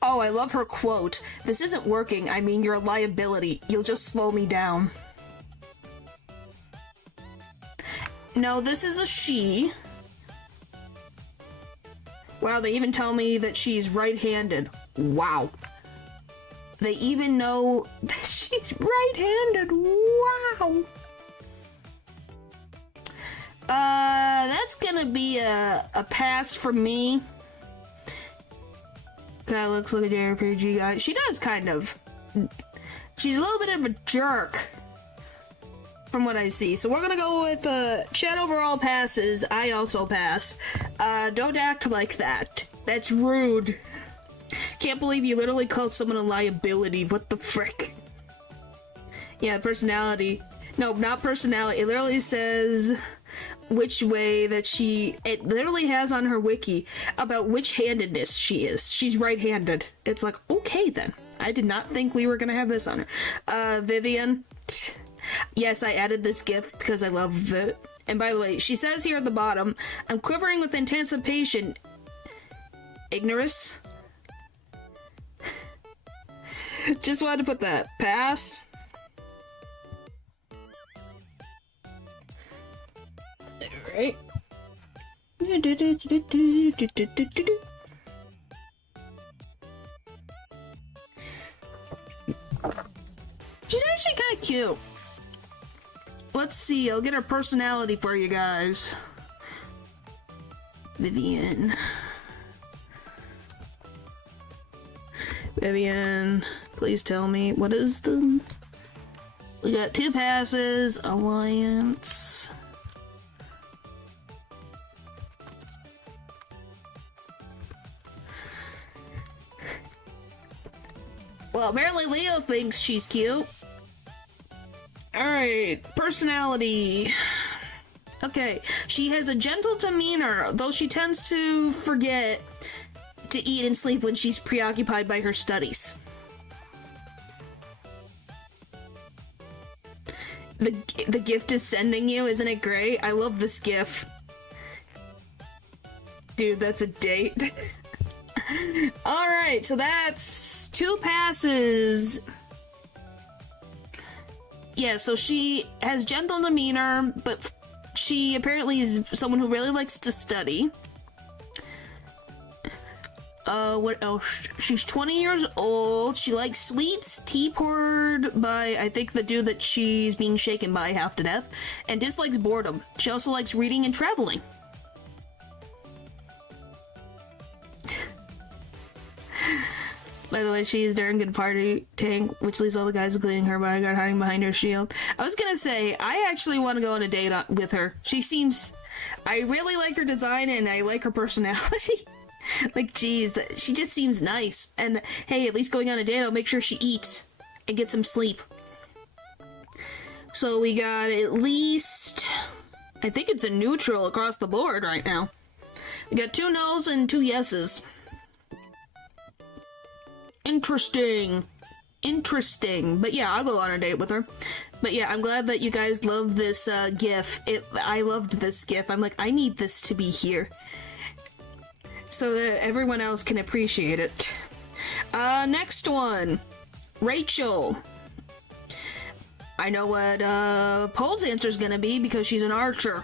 Oh, I love her quote. This isn't working. I mean, you're a liability. You'll just slow me down. No, this is a she. Wow, they even tell me that she's right-handed. Wow. They even know that she's right-handed. Wow. That's gonna be a pass for me. Kinda looks like a JRPG guy. She does kind of. She's a little bit of a jerk. From what I see. So we're gonna go with chat overall passes. I also pass. Don't act like that. That's rude. Can't believe you literally called someone a liability. What the frick? Yeah, personality. No, not personality. It literally says which way that it literally has on her wiki about which handedness she is. She's right-handed. It's like, okay then. I did not think we were gonna have this on her. Vivian. Yes, I added this GIF because I love it. And by the way, she says here at the bottom, I'm quivering with anticipation. Ignorance. Just wanted to put that. Pass. Alright. She's actually kind of cute. Let's see, I'll get her personality for you guys. Vivian. Vivian, please tell me, what is We got 2 passes, alliance. Well, apparently Leo thinks she's cute. Alright, personality. Okay, she has a gentle demeanor, though she tends to forget to eat and sleep when she's preoccupied by her studies. The gift is sending you, isn't it great? I love this gif. Dude, that's a date. Alright, so that's 2 passes. Yeah, so she has gentle demeanor, but she apparently is someone who really likes to study. What else? She's 20 years old. She likes sweets, tea poured by, I think, the dude that she's being shaken by half to death, and dislikes boredom. She also likes reading and traveling. By the way, she is darn good party tank, which leaves all the guys including her bodyguard hiding behind her shield. I was gonna say, I actually want to go on a date with her. She seems... I really like her design and I like her personality. Like, geez, she just seems nice. And hey, at least going on a date, I'll make sure she eats and get some sleep. So we got at least... I think it's a neutral across the board right now. We got 2 no's and 2 yeses. Interesting. Interesting. But yeah, I'll go on a date with her. But yeah, I'm glad that you guys love this GIF. I loved this GIF. I'm like, I need this to be here, so that everyone else can appreciate it. Next one. Rachel. I know what Paul's answer is gonna be because she's an archer.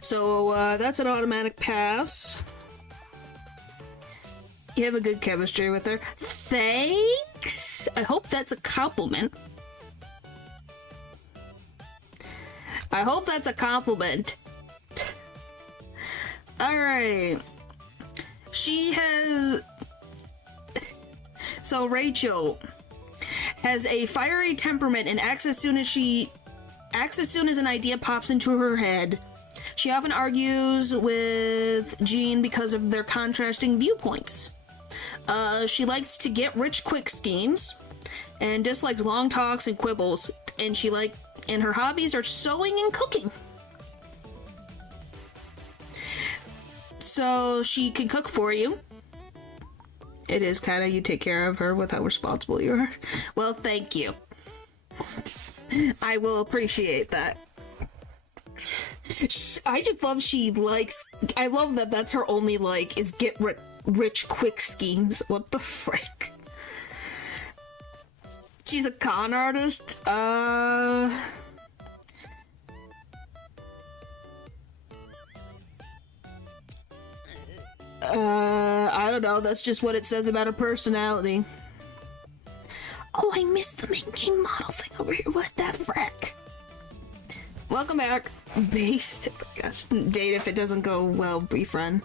So that's an automatic pass. You have a good chemistry with her. Thanks! I hope that's a compliment. I hope that's a compliment. Alright. She has... So Rachel has a fiery temperament and acts as soon as an idea pops into her head. She often argues with Jean because of their contrasting viewpoints. She likes to get rich quick schemes and dislikes long talks and quibbles, and her hobbies are sewing and cooking. So she can cook for you. It is kind of you take care of her with how responsible you are. Well, thank you. I will appreciate that. I just love I love that that's her only like is get rich quick schemes. What the frick? She's a con artist. I don't know. That's just what it says about her personality. Oh, I missed the main game model thing over here. What the frick? Welcome back. Based. Gosh, date if it doesn't go well, befriend.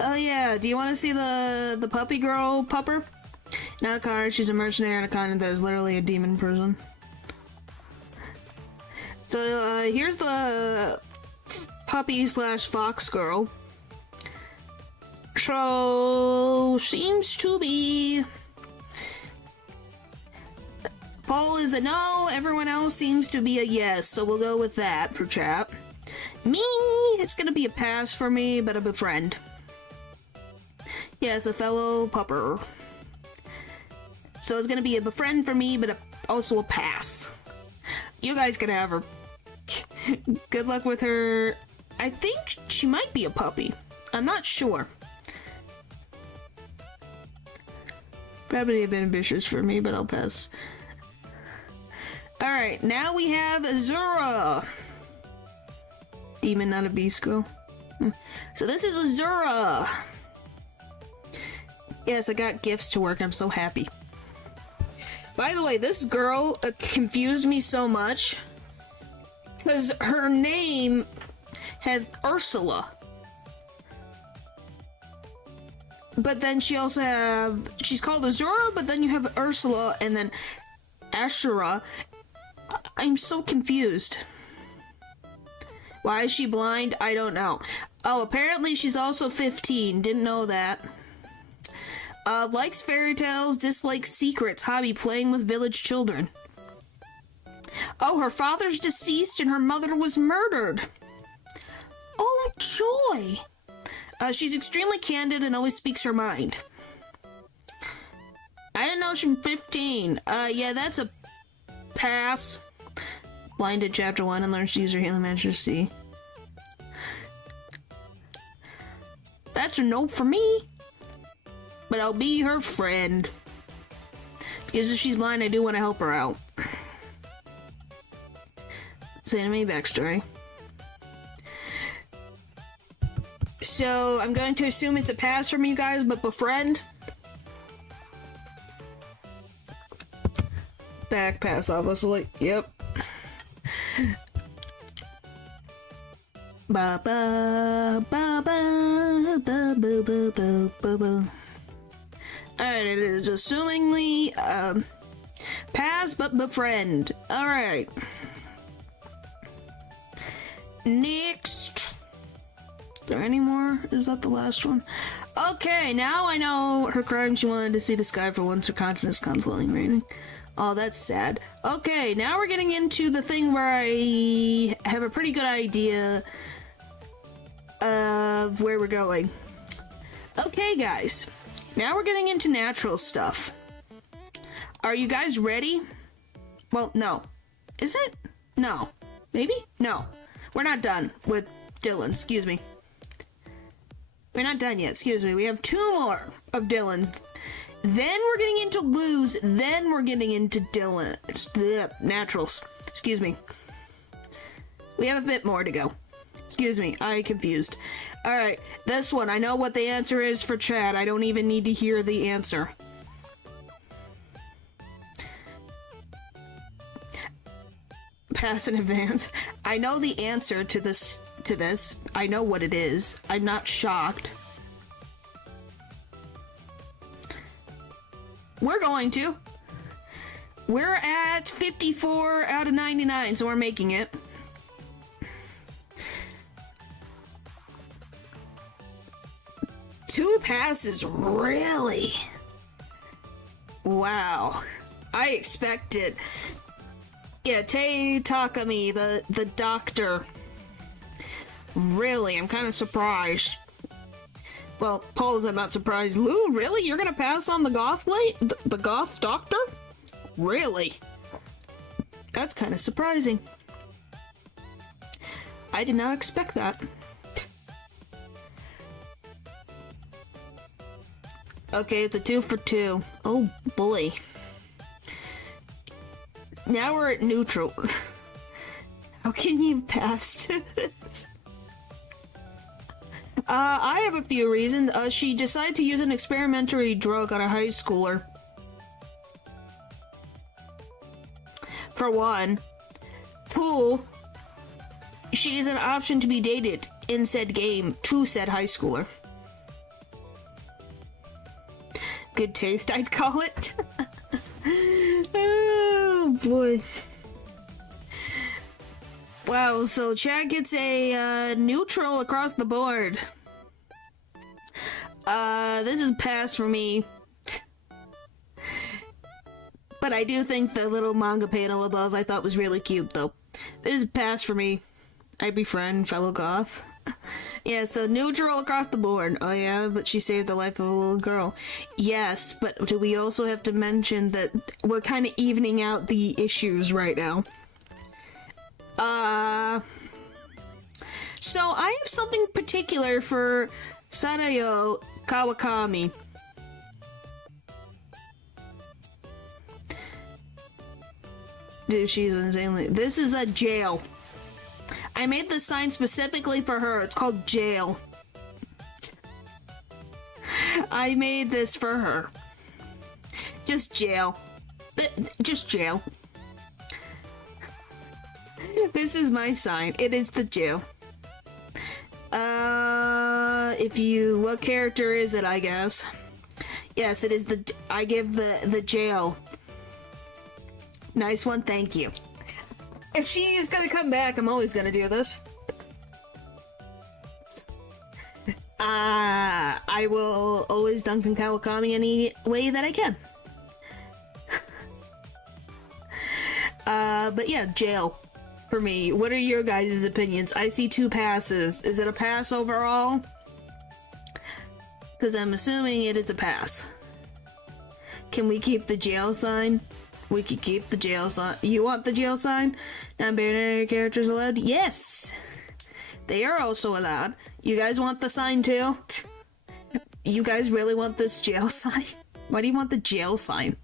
Oh yeah, do you want to see the puppy girl pupper? Not a card, she's a mercenary on a continent that is literally a demon prison. So here's the puppy slash fox girl. So seems to be... Paul is a no, everyone else seems to be a yes, so we'll go with that for chat. Me, it's gonna be a pass for me, but a befriend. Yes, a fellow pupper. So it's gonna be a befriend for me, but also a pass. You guys can have her. Good luck with her. I think she might be a puppy. I'm not sure. Probably a bit ambitious for me, but I'll pass. Alright, now we have Azura. Demon, not a beast girl. So this is Azura. Yes, I got gifts to work. I'm so happy. By the way, this girl confused me so much because her name has Ursula. But then she's called Azura, but then you have Ursula and then Ashura. I'm so confused. Why is she blind? I don't know. Oh, apparently she's also 15. Didn't know that. Likes fairy tales, dislikes secrets, hobby playing with village children. Oh, her father's deceased and her mother was murdered. Oh, joy! She's extremely candid and always speaks her mind. I didn't know she was 15. Yeah, that's a pass. Blinded chapter 1 and learns to use her healing magic to see. That's a no for me. But I'll be her friend. Because if she's blind, I do want to help her out. It's anime backstory. So, I'm going to assume it's a pass from you guys, but Befriend. Back pass, obviously. Yep. Ba ba ba ba ba ba ba ba ba ba. Alright, it is assumingly pass but Befriend. Alright. Next. Is there any more? Is that the last one? Okay, now I know her crime. She wanted to see the sky for once. Her conscience constantly raining. Oh, that's sad. Okay, now we're getting into the thing where I have a pretty good idea of where we're going. Okay, guys. Now we're getting into natural stuff. Are you guys ready? Well, no. Is it? No. Maybe? No. We're not done with Dylan. Excuse me. We're not done yet. Excuse me. We have 2 more of Dylan's. Then we're getting into Lou's. Then we're getting into Dylan. It's the naturals. Excuse me. We have a bit more to go. Excuse me. I confused. Alright. This one. I know what the answer is for Chad. I don't even need to hear the answer. Pass in advance. I know the answer to this. I know what it is. I'm not shocked. We're going to. We're at 54 out of 99, so we're making it. Two passes, really? Wow. I expected. Yeah, Tei Takami, the doctor. Really, I'm kind of surprised. Well, Paul's not surprised. Lou, really? You're gonna pass on the goth the goth doctor? Really? That's kind of surprising. I did not expect that. Okay, it's a 2 for 2. Oh boy. Now we're at neutral. How can you pass this? I have a few reasons. She decided to use an experimentary drug on a high schooler. For one. 2. She is an option to be dated in said game to said high schooler. Good taste, I'd call it. Oh boy. Wow, so Chad gets a neutral across the board. This is a pass for me. But I do think the little manga panel above I thought was really cute, though. This is a pass for me. I befriend fellow goth. Yeah, so neutral across the board. Oh yeah, but she saved the life of a little girl. Yes, but do we also have to mention that we're kind of evening out the issues right now? So I have something particular for Sadayo Kawakami. Dude, she's insanely. This is a jail. I made this sign specifically for her. It's called jail. I made this for her. Just jail. Just jail. This is my sign. It is the jail. What character is it, I guess? Yes, it is I give the jail. Nice one, thank you. If she is gonna come back, I'm always gonna do this. I will always Duncan Kawakami any way that I can. But yeah, jail. For me. What are your guys' opinions? I see 2 passes. Is it a pass overall? Because I'm assuming it is a pass. Can we keep the jail sign? We could keep the jail sign. You want the jail sign? Non-binary characters allowed? Yes! They are also allowed. You guys want the sign too? You guys really want this jail sign? Why do you want the jail sign?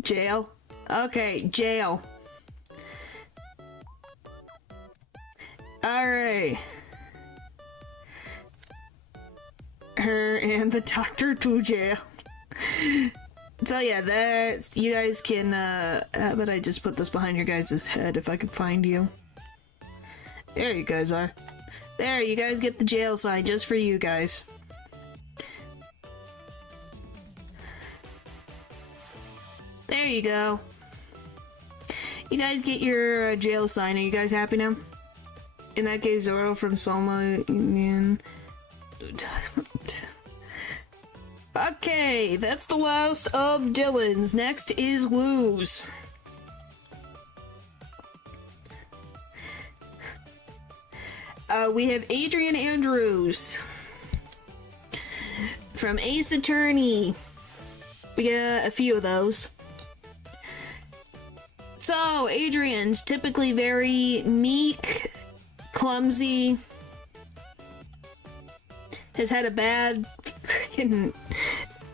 Jail? Okay, jail. Alright. Her and the doctor to jail. So yeah, that's, you guys can, how about I just put this behind your guys' head if I could find you. There you guys are. There, you guys get the jail sign just for you guys. There you go. You guys get your jail sign. Are you guys happy now? In that case, Zoro from Soma Union. Okay, that's the last of Dylan's. Next is Lou's. We have Adrian Andrews from Ace Attorney. We got a few of those. So, Adrian's typically very meek, clumsy, has had a bad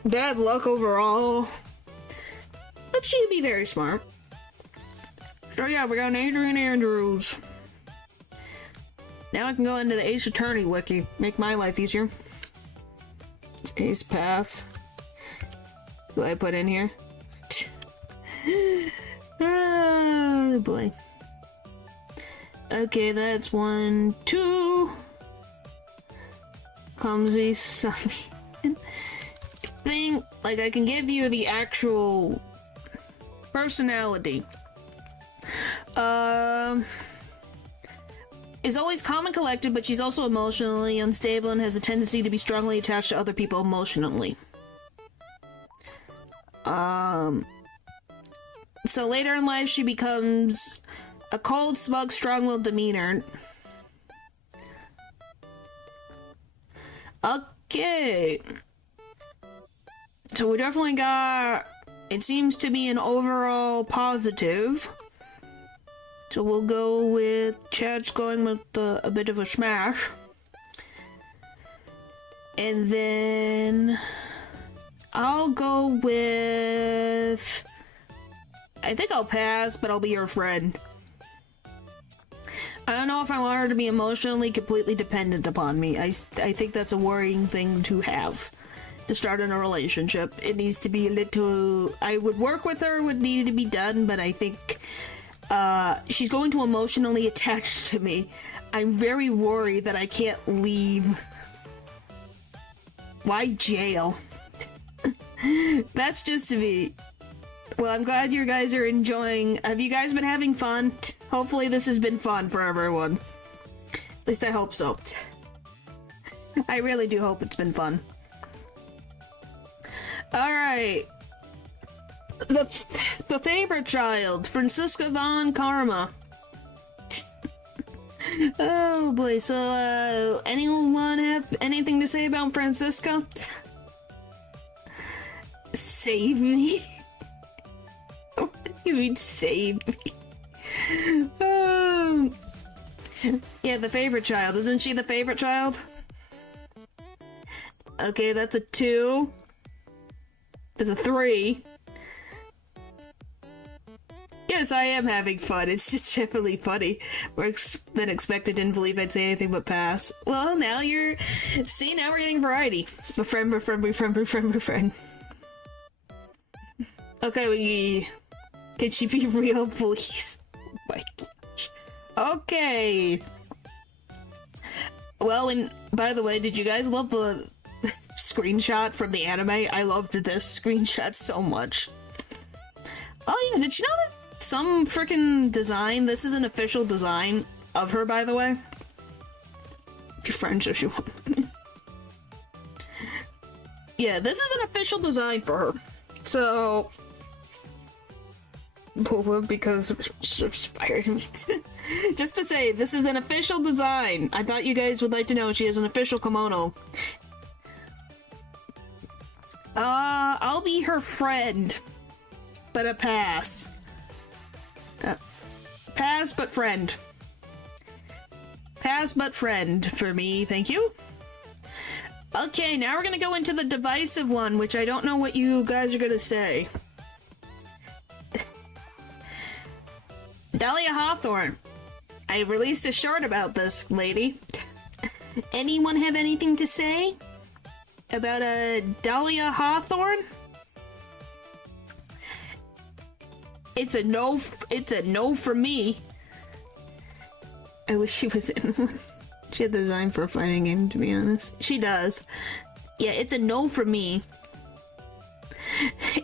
luck overall, but she'd be very smart. So yeah, we got Adrian Andrews. Now I can go into the Ace Attorney wiki, make my life easier. Ace Pass. What do I put in here? Oh boy. Okay, that's 1, 2. Clumsy, something. Thing, like I can give you the actual personality. Is always calm and collected, but she's also emotionally unstable and has a tendency to be strongly attached to other people emotionally. So later in life, she becomes a cold, smug, strong-willed demeanor. Okay. So we definitely got... It seems to be an overall positive. So we'll go with... Chad's going with a bit of a smash. And then... I'll go with... I think I'll pass, but I'll be your friend. I don't know if I want her to be emotionally completely dependent upon me. I think that's a worrying thing to have. To start in a relationship. It needs to be a little... I would work with her, would need to be done, but I think... she's going to emotionally attach to me. I'm very worried that I can't leave. Why jail? That's just to me. Well, I'm glad you guys are enjoying. Have you guys been having fun? Hopefully this has been fun for everyone. At least I hope so. I really do hope it's been fun. Alright. The favorite child, Francisca Von Karma. Oh boy, so, anyone have anything to say about Francisca? Save me? What do you mean, save me? Yeah, the favorite child. Isn't she the favorite child? Okay, that's a 2. There's a 3. Yes, I am having fun. It's just definitely funny. Worse than expected. Didn't believe I'd say anything but pass. Well, now you're... See, now we're getting variety. Befriend, befriend, befriend, befriend, befriend. Okay, we... Can she be real, please? Oh my gosh. Okay. Well, and by the way, did you guys love the screenshot from the anime? I loved this screenshot so much. Oh yeah, did you know that some freaking design, this is an official design of her, by the way? If you're French, if you want. Yeah, this is an official design for her. So, because it inspired me to, just to say, this is an official design. I thought you guys would like to know she has an official kimono. I'll be her friend, but a pass. Pass but friend. Pass but friend for me, thank you. Okay, now we're gonna go into the divisive one, which I don't know what you guys are gonna say. Dahlia Hawthorne. I released a short about this lady. Anyone have anything to say about Dahlia Hawthorne? It's a no for me. I wish she was in one. She had the design for a fighting game, to be honest. She does. Yeah, it's a no for me.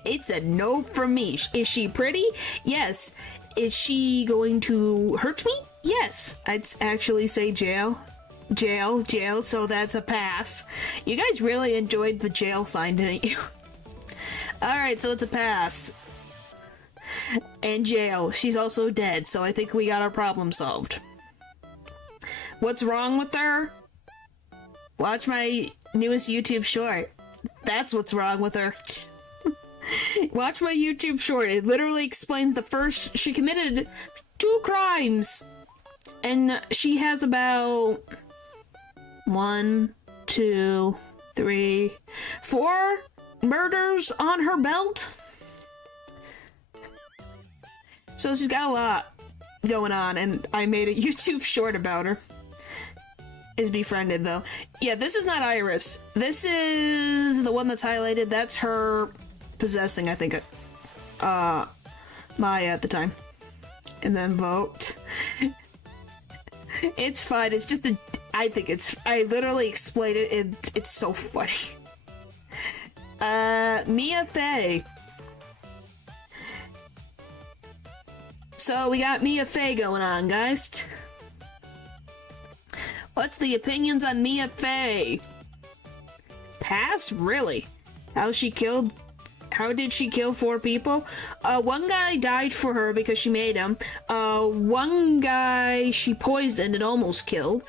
It's a no for me. Is she pretty? Yes. Is she going to hurt me? Yes. I'd actually say jail. Jail, so that's a pass. You guys really enjoyed the jail sign, didn't you? Alright, so it's a pass. And jail. She's also dead, so I think we got our problem solved. What's wrong with her? Watch my newest YouTube short. That's what's wrong with her. Watch my YouTube short. It literally explains the first... She committed 2 crimes. And she has about... 1, 2, 3, 4 murders on her belt. So she's got a lot going on, and I made a YouTube short about her. Is Befriended, though. Yeah, this is not Iris. This is the one that's highlighted. That's her possessing, I think, Maya at the time. And then vote. It's fine. It's just a... I literally explained it. It's so funny. Mia Fey. So we got Mia Fey going on, guys. What's the opinions on Mia Fey? Pass? Really? How did she kill 4 people? One guy died for her because she made him. One guy she poisoned and almost killed.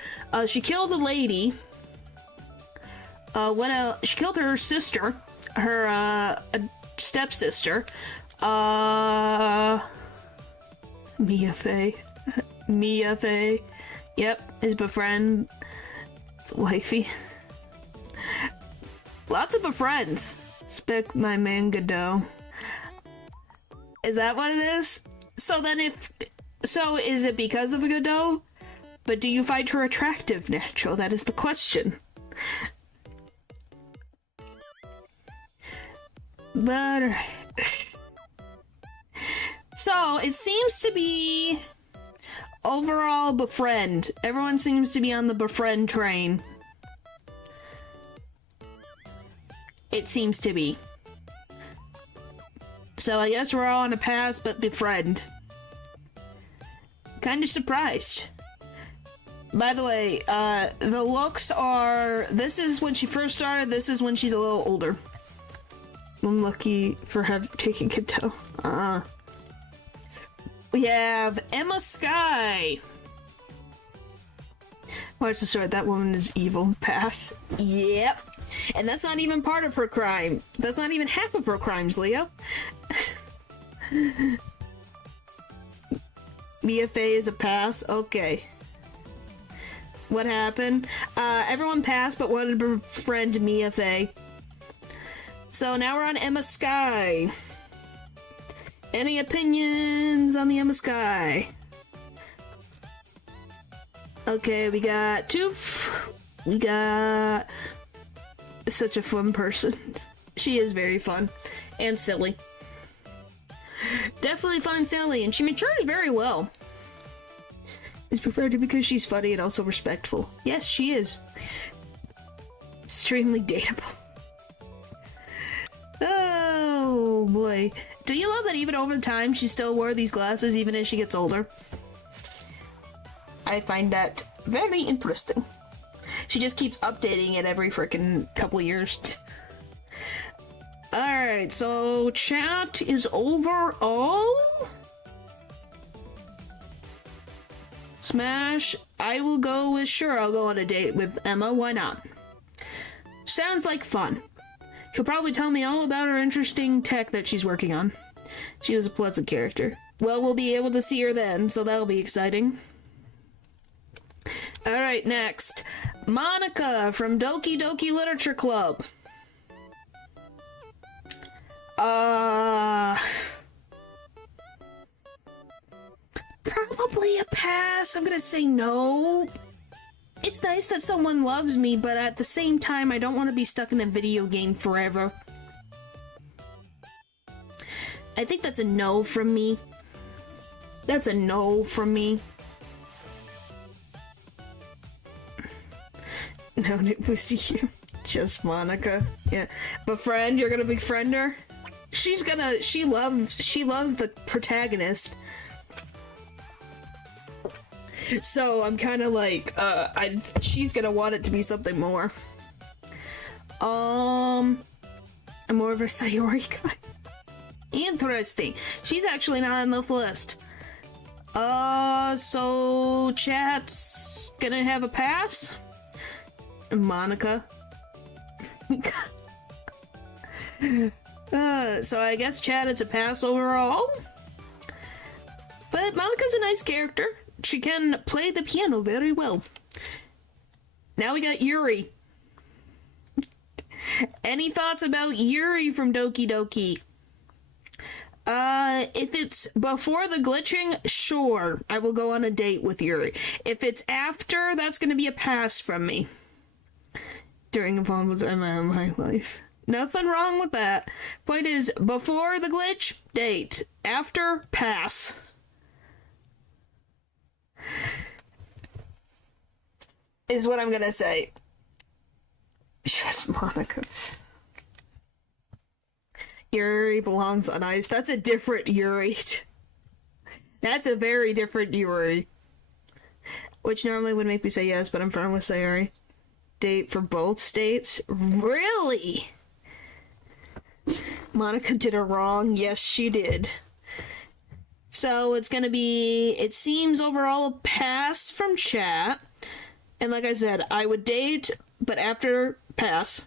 She killed a lady. She killed her sister. Her, stepsister. Mia Fey. Mia Fey. Yep, his befriend. It's wifey. Lots of befriends. Spec my man Godot. Is that what it is? So then so is it because of Godot? But do you find her attractive, Natural? That is the question. But... So, it seems to be... Overall, Befriend. Everyone seems to be on the Befriend train. It seems to be. So I guess we're all on a pass, but Befriend. Kinda surprised. By the way, the looks are... This is when she first started, this is when she's a little older. I'm lucky for taking Kato. We have Emma Sky. Watch the sword. That woman is evil. Pass. Yep. And that's not even part of her crime. That's not even half of her crimes, Leo. Mia Fey is a pass. Okay. What happened? Everyone passed but wanted to befriend Mia Fey. So now we're on Emma Sky. Any opinions on the Emma Sky? Okay, we got Toof. We got... Such a fun person. She is very fun. And silly. Definitely fun and silly, and she matures very well. is Befriended because she's funny and also respectful. Yes, she is. Extremely dateable. Oh boy. Do you love that even over the time she still wore these glasses even as she gets older? I find that very interesting. She just keeps updating it every freaking couple years. Alright, so chat is overall. Smash, I will go with sure, I'll go on a date with Emma, why not? Sounds like fun. She'll probably tell me all about her interesting tech that she's working on. She was a pleasant character. Well, we'll be able to see her then, so that'll be exciting. Alright, next. Monica from Doki Doki Literature Club. Probably a pass. I'm gonna say no. It's nice that someone loves me, but at the same time, I don't want to be stuck in a video game forever. I think that's a no from me. That's a no from me. No, it was you. Just Monica. Yeah. Befriend, you're gonna befriend her? She loves the protagonist. So I'm kind of like, she's gonna want it to be something more. I'm more of a Sayori guy. Interesting. She's actually not on this list. So chat's gonna have a pass. Monica. So I guess chat, it's a pass overall. But Monica's a nice character. She can play the piano very well. Now we got Yuri. Any thoughts about Yuri from Doki Doki? If it's before the glitching, sure, I will go on a date with Yuri. If it's after, that's gonna be a pass from me. During a phone with Emma in my life. Nothing wrong with that. Point is, before the glitch, date. After, pass. Is what I'm gonna say. Just Monica. Yuri belongs on ice. That's a different Yuri. That's a very different Yuri. Which normally would make me say yes, but I'm fine with Sayori. Date for both states? Really? Monica did her wrong. Yes, she did. So it's gonna be, it seems overall a pass from chat. And like I said, I would date, but after pass.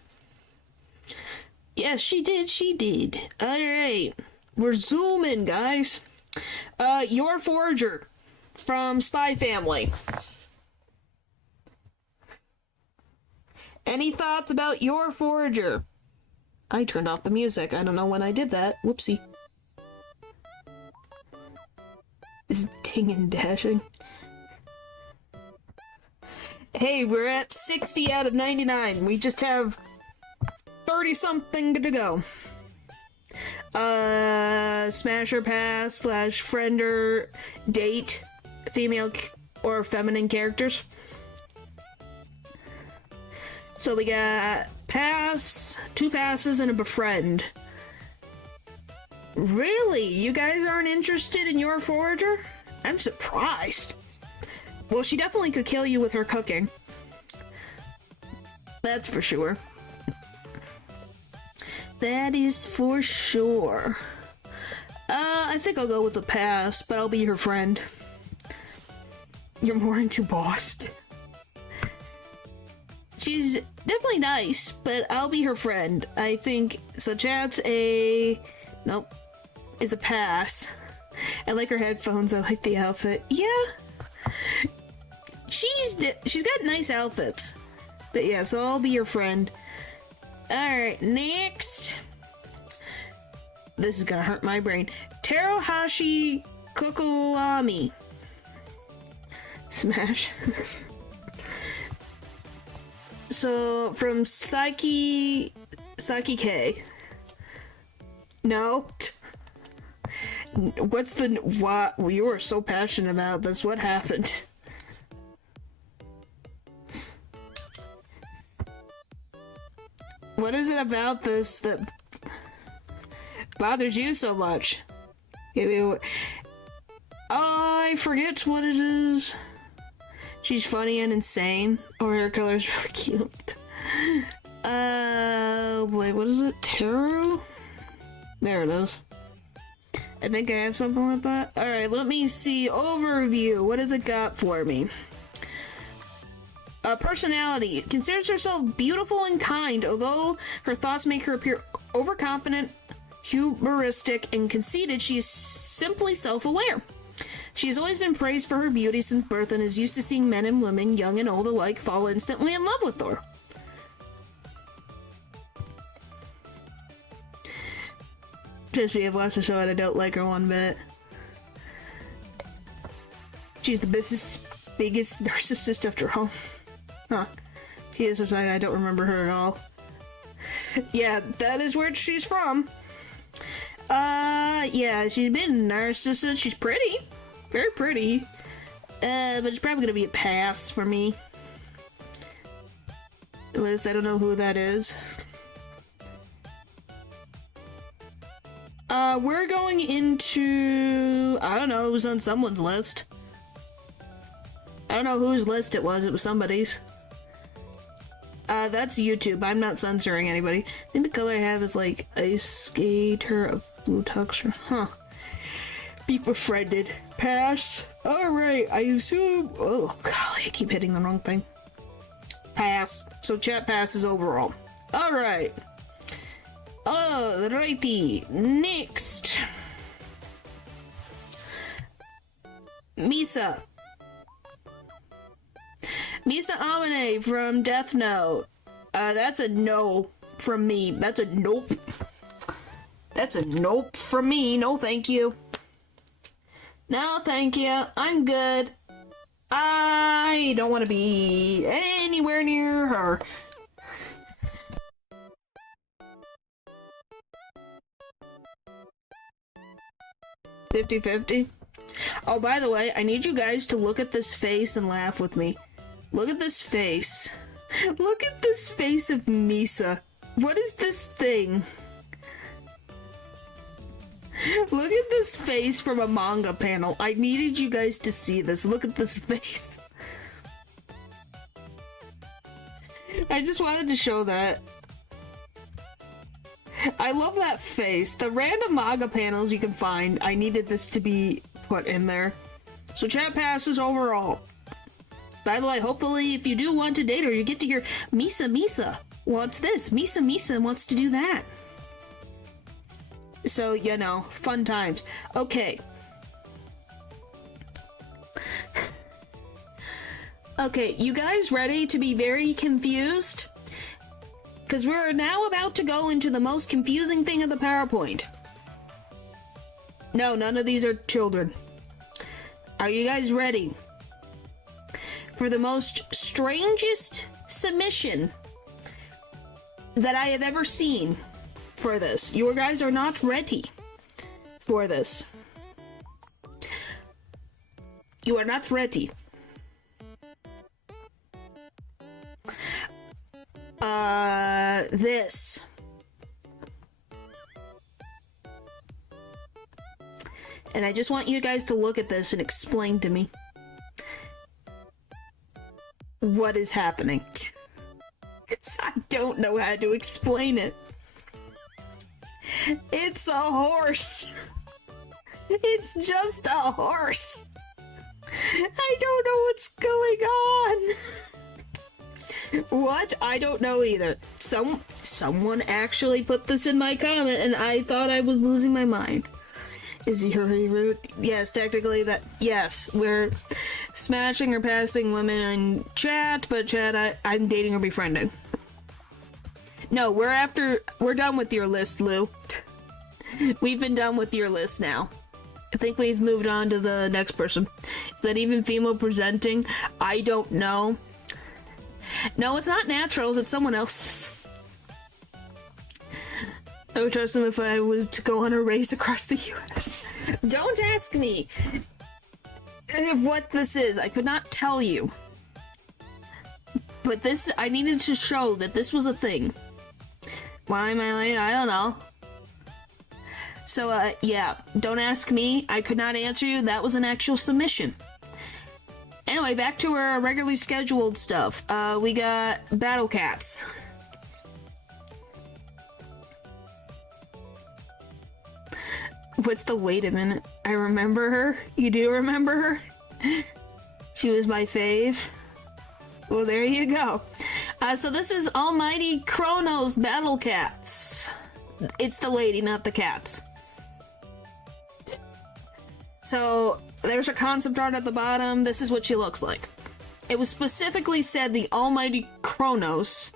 Yes, she did. Alright. We're zooming, guys. Your Forager from Spy Family. Any thoughts about Your Forager? I turned off the music. I don't know when I did that. Whoopsie. Is ding and dashing. Hey, we're at 60 out of 99. We just have 30-something to go. Smasher pass / friender date female or feminine characters. So we got pass, 2 passes, and a befriend. Really? You guys aren't interested in Your Forager? I'm surprised. Well, she definitely could kill you with her cooking. That's for sure. That is for sure. I think I'll go with a pass, but I'll be her friend. You're more into Bost. She's definitely nice, but I'll be her friend. I think, so chat's a, nope, is a pass. I like her headphones, I like the outfit. Yeah. She's got nice outfits. But yeah, so I'll be your friend. Alright, next. This is gonna hurt my brain. Teruhashi Kokoami. Smash. So, from Psyche K. No. What's the, what? You were so passionate about this. What happened? What is it about this that bothers you so much? I forget what it is. She's funny and insane. Or her color's really cute. Wait, what is it? Tarot? There it is. I think I have something like that. Alright, let me see. Overview. What has it got for me? Personality. Considers herself beautiful and kind, although her thoughts make her appear overconfident, humoristic, and conceited. She is simply self-aware. She has always been praised for her beauty since birth and is used to seeing men and women, young and old alike, fall instantly in love with her. Just me, I've watched the show and I don't like her one bit. She's the biggest narcissist after all. Huh. She is just like, I don't remember her at all. Yeah, that is where she's from. Yeah, she's been a narcissist. She's pretty. Very pretty. But it's probably gonna be a pass for me. Liz, I don't know who that is. We're going into... I don't know, it was on someone's list. I don't know whose list it was somebody's. That's YouTube. I'm not censoring anybody. I think the color I have is like Ice Skater of Blue Tux. Huh. Be befriended. Pass. Alright, I assume... Oh, golly, I keep hitting the wrong thing. Pass. So chat passes overall. Alright. Alrighty. Next. Misa. Misa Amane from Death Note. That's a no from me. That's a nope. That's a nope from me. No thank you. No thank you. I'm good. I don't want to be anywhere near her. $50-50. Oh, by the way, I need you guys to look at this face and laugh with me. Look at this face. Look at this face of Misa. What is this thing? Look at this face from a manga panel. I needed you guys to see this. Look at this face. I just wanted to show that. I love that face. The random manga panels you can find, I needed this to be put in there. So chat passes overall. By the way, hopefully if you do want to date her, you get to hear Misa wants this. Misa wants to do that. So, you know, fun times. Okay. Okay, you guys ready to be very confused? Because we're now about to go into the most confusing thing of the PowerPoint. No, none of these are children. Are you guys ready for the most strangest submission that I have ever seen for this? You guys are not ready for this. You are not ready. This. And I just want you guys to look at this and explain to me what is happening. Because I don't know how to explain it. It's a horse. It's just a horse. I don't know what's going on. What? I don't know either. Someone actually put this in my comment and I thought I was losing my mind. Is he her root? Yes, technically that. Yes, we're smashing or passing women in chat, but chat, I'm dating or befriending. No, we're done with your list, Lou. We've been done with your list now. I think we've moved on to the next person. Is that even female presenting? I don't know. No, it's not Naturals, it's someone else. I would trust him if I was to go on a race across the US. Don't ask me what this is. I could not tell you. But this, I needed to show that this was a thing. Why am I late? I don't know. So, yeah, don't ask me. I could not answer you. That was an actual submission. Anyway, back to our regularly scheduled stuff. We got Battle Cats. What's the wait a minute? I remember her. You do remember her? She was my fave. Well, there you go. So this is Almighty Chronos Battle Cats. It's the lady, not the cats. So there's a concept art at the bottom. This is what she looks like. It was specifically said the Almighty Chronos.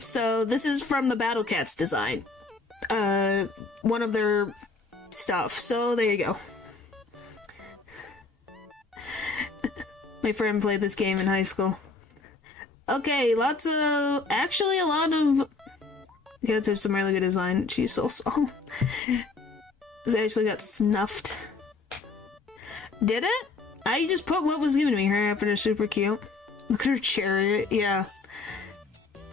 So this is from the Battle Cats design. One of their stuff. So there you go. My friend played this game in high school. Okay, actually a lot of cats have some really good design. She's so small. This actually got snuffed. Did it? I just put what was given to me. Her outfit is super cute. Look at her chariot. Yeah.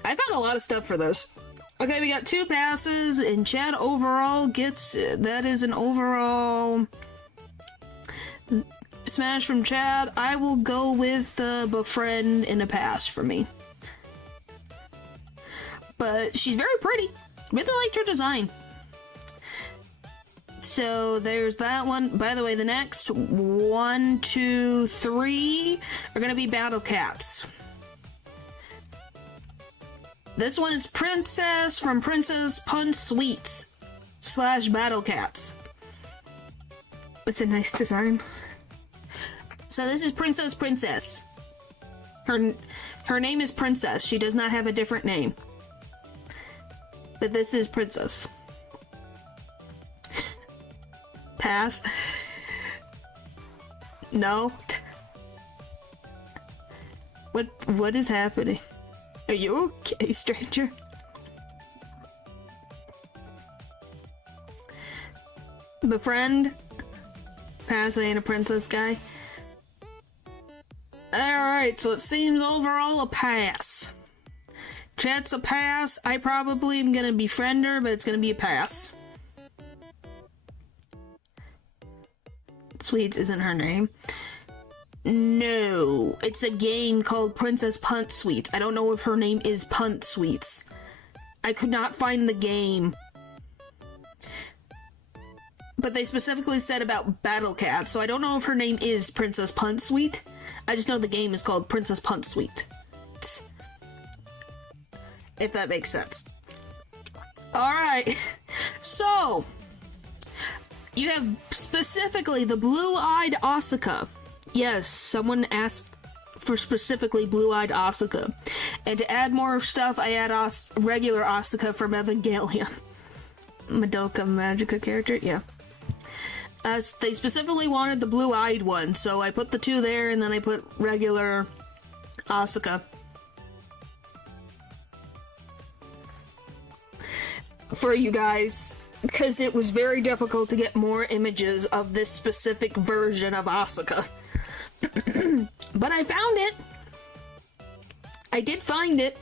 I found a lot of stuff for this. Okay, we got 2 passes, and Chad overall gets... That is an overall... smash from Chad. I will go with Befriend in a pass for me. But she's very pretty. Really liked her design. So there's that one. By the way, the next 1, 2, 3 are gonna be Battle Cats. This one is Princess from Princess Punch Sweets / Battle Cats. It's a nice design. So this is Princess. Her name is Princess. She does not have a different name. But this is Princess. Pass. No. What is happening? Are you okay, stranger? Befriend. Pass. I ain't a princess guy. Alright, so it seems overall a pass. Chat's a pass. I probably am gonna befriend her, but it's gonna be a pass. Sweets isn't her name. No, it's a game called Princess Punch Sweets. I don't know if her name is Punch Sweets. I could not find the game. But they specifically said about Battle Cat, so I don't know if her name is Princess Punch Sweet. I just know the game is called Princess Punch Sweet. If that makes sense. Alright, so you have specifically the blue-eyed Asuka. Yes, someone asked for specifically blue-eyed Asuka. And to add more stuff, I add regular Asuka from Evangelion. Madoka Magica character, yeah. They specifically wanted the blue-eyed one, so I put the 2 there, and then I put regular Asuka. For you guys, because it was very difficult to get more images of this specific version of Asuka. But I found it. I did find it.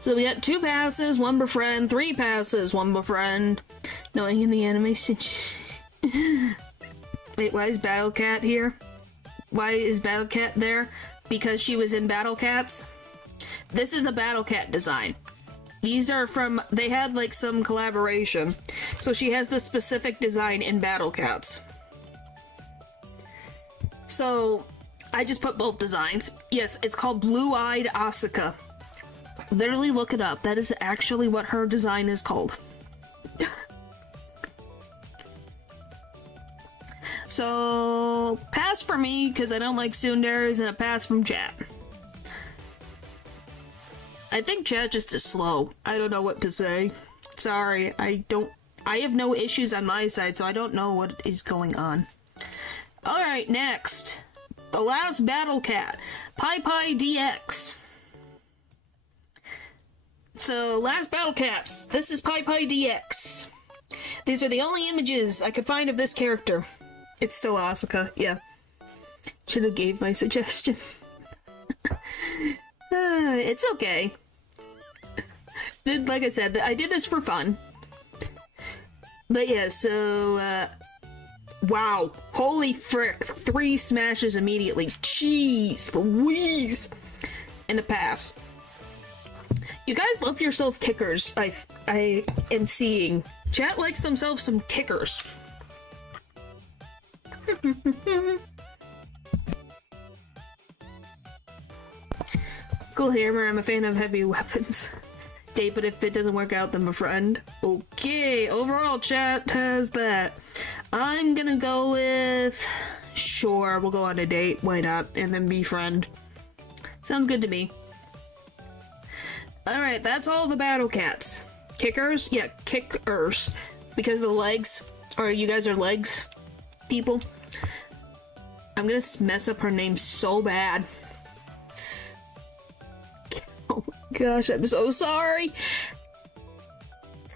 So we got 2 passes, 1 befriend, 3 passes, 1 befriend. Knowing in the animation. Wait, why is Battle Cat here? Why is Battle Cat there? Because she was in Battle Cats? This is a Battle Cat design. These are from, they had like some collaboration. So she has this specific design in Battle Cats. So, I just put both designs. Yes, it's called Blue-Eyed Asuka. Literally look it up. That is actually what her design is called. So, pass for me, because I don't like tsunderes, and a pass from chat. I think chat just is slow. I don't know what to say. Sorry, I have no issues on my side, so I don't know what is going on. Alright, next. The last Battle Cat. PyPy DX. So, last Battle Cats. This is PyPy DX. These are the only images I could find of this character. It's still Asuka, yeah. Should have gave my suggestion. It's okay. Like I said, I did this for fun. But yeah, so, wow. Holy frick. 3 smashes immediately. Jeez Louise. And a pass. You guys love yourself kickers, I am seeing. Chat likes themselves some kickers. Cool hammer, I'm a fan of heavy weapons. Date, but if it doesn't work out, then befriend. Okay, overall chat has that. I'm gonna go with... Sure, we'll go on a date, why not? And then befriend. Sounds good to me. Alright, that's all the battle cats. Kickers? Yeah, kickers. Because of the legs. Or you guys are legs people. I'm gonna mess up her name so bad. Oh gosh, I'm so sorry.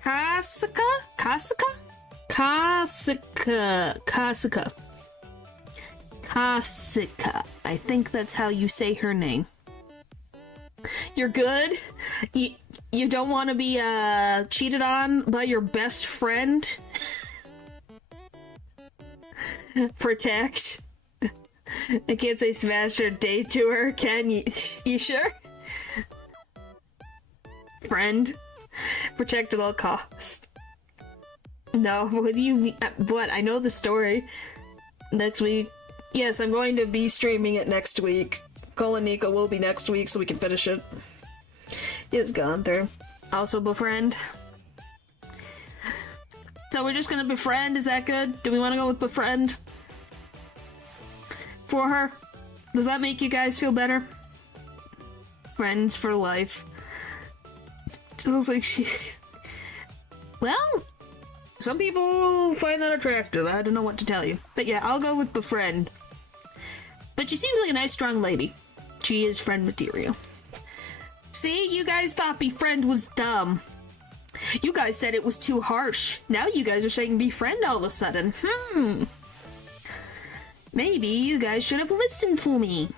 Kasuka? Kasuka? Kasuka. Kasuka. Kasuka. I think that's how you say her name. You're good? You don't want to be cheated on by your best friend? Protect. I can't say smash or date to her, can you? You sure? Friend. Protect at all costs. No, what do you mean? What? I know the story. Next week. Yes, I'm going to be streaming it next week. Colin Nico will be next week so we can finish it. It's gone through. Also befriend. So we're just gonna befriend, is that good? Do we want to go with befriend? For her? Does that make you guys feel better? Friends for life. She looks like she... Well, some people find that attractive. I don't know what to tell you. But yeah, I'll go with befriend. But she seems like a nice, strong lady. She is friend material. See, you guys thought befriend was dumb. You guys said it was too harsh. Now you guys are saying befriend all of a sudden. Maybe you guys should have listened to me.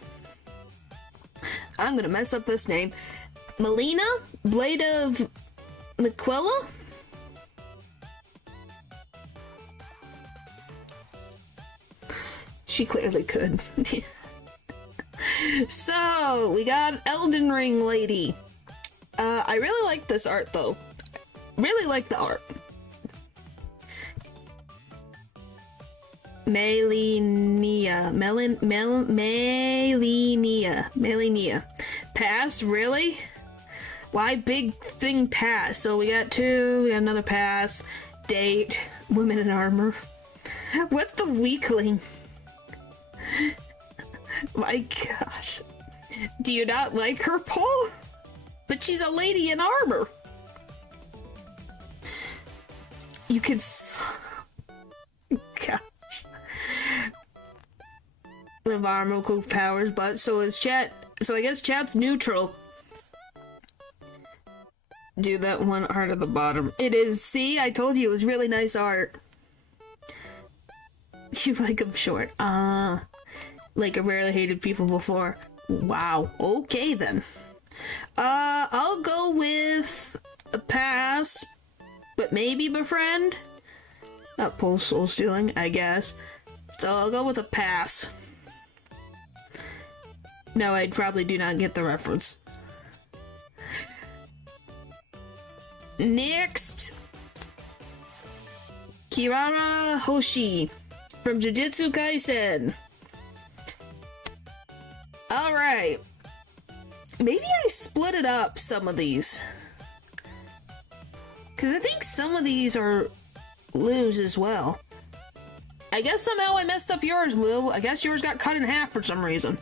I'm gonna mess up this name. Melina? Blade of Miquella? She clearly could. So, we got Elden Ring lady. I really like this art though. Really like the art. Melinia. Melinia. Pass? Really? Why big thing pass? So we got 2, we got another pass. Date. Women in armor. What's the weakling? My gosh. Do you not like her, Paul? But she's a lady in armor. You can gosh. Environmental powers, but so is chat. So I guess chat's neutral. Do that one art at the bottom. It is. See, I told you it was really nice art. You like him short. Like I rarely hated people before. Wow. Okay then. I'll go with a pass, but maybe befriend. Not pull soul stealing, I guess. So I'll go with a pass. No, I probably do not get the reference. Next, Kirara Hoshi from Jujutsu Kaisen. Alright. Maybe I split it up, some of these. Because I think some of these are Lou's as well. I guess somehow I messed up yours, Lou. I guess yours got cut in half for some reason.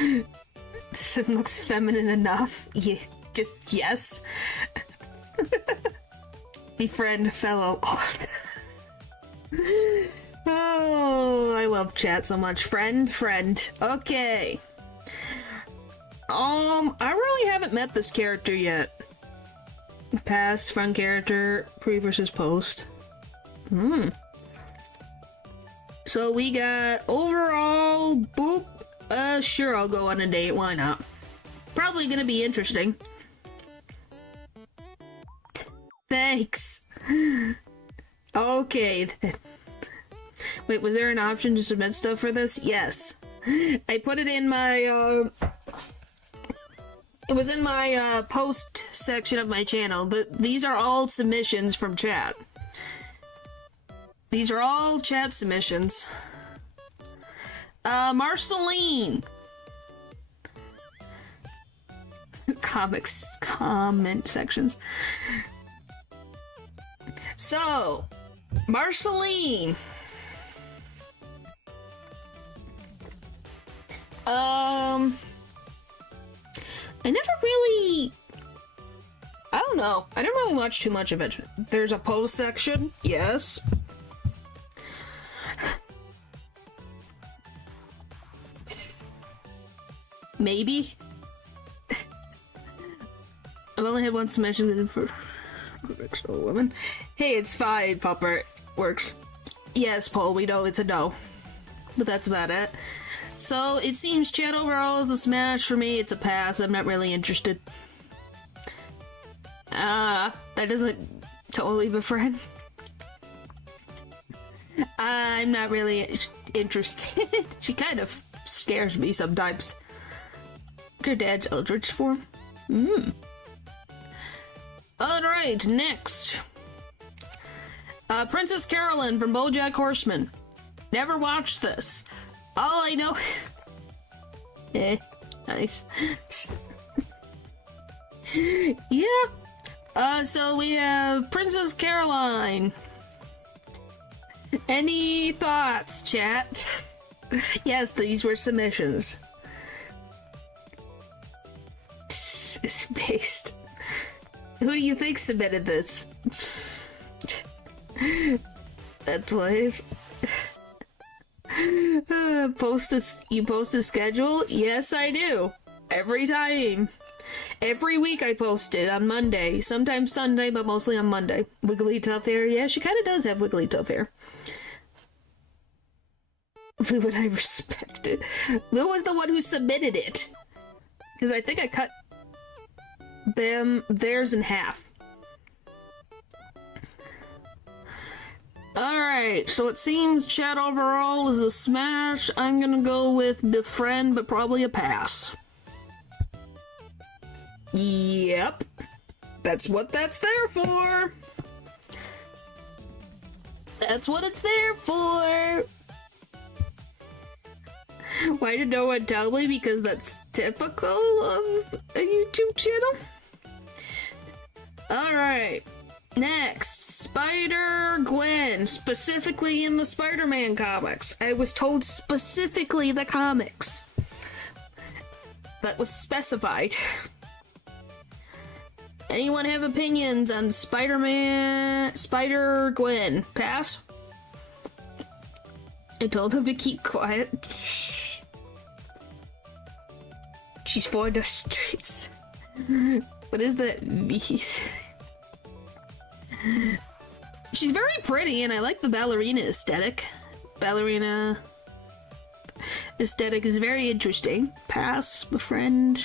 It looks feminine enough. Yeah, just yes. Befriend fellow. Oh, I love chat so much. Friend. Okay. I really haven't met this character yet. Past, front character, pre versus post. So we got overall boop Sure, I'll go on a date, why not? Probably gonna be interesting. Thanks. Okay, then. Wait, was there an option to submit stuff for this? Yes. I put it in my, it was in my, post section of my channel. These are all submissions from chat. These are all chat submissions. Marceline! Comics, comment sections. So, Marceline. I never really... I don't know. I didn't really watch too much of it. There's a post section, yes. Maybe. I've only had one submission for fictional women. Hey, it's fine, Pupper. Works. Yes, Paul, we know it's a no. But that's about it. So, it seems chat overall is a smash. For me, it's a pass. I'm not really interested. That doesn't totally befriend. I'm not really interested. She kind of scares me sometimes. Your dad's Eldritch form? Alright, next. Princess Carolyn from BoJack Horseman. Never watched this. All I know... nice. Yeah. So we have Princess Caroline. Any thoughts, chat? Yes, these were submissions. This is based. Who do you think submitted this? That's life. You post a schedule? Yes, I do. Every time. Every week I post it on Monday. Sometimes Sunday, but mostly on Monday. Wiggly tough hair. Yeah, she kind of does have wiggly tough hair. Lou and I respect it. Lou was the one who submitted it. Because I think I cut theirs in half. Alright, so it seems chat overall is a smash. I'm gonna go with Befriend, but probably a pass. Yep. That's what that's there for. That's what it's there for. Why did no one tell me? Because that's typical of a YouTube channel. Alright. Next, Spider-Gwen, specifically in the Spider-Man comics. I was told specifically the comics. That was specified. Anyone have opinions on Spider-Gwen? Pass? I told him to keep quiet. She's for the streets. What does that mean? She's very pretty, and I like the ballerina aesthetic. Ballerina aesthetic is very interesting. Pass, Befriend.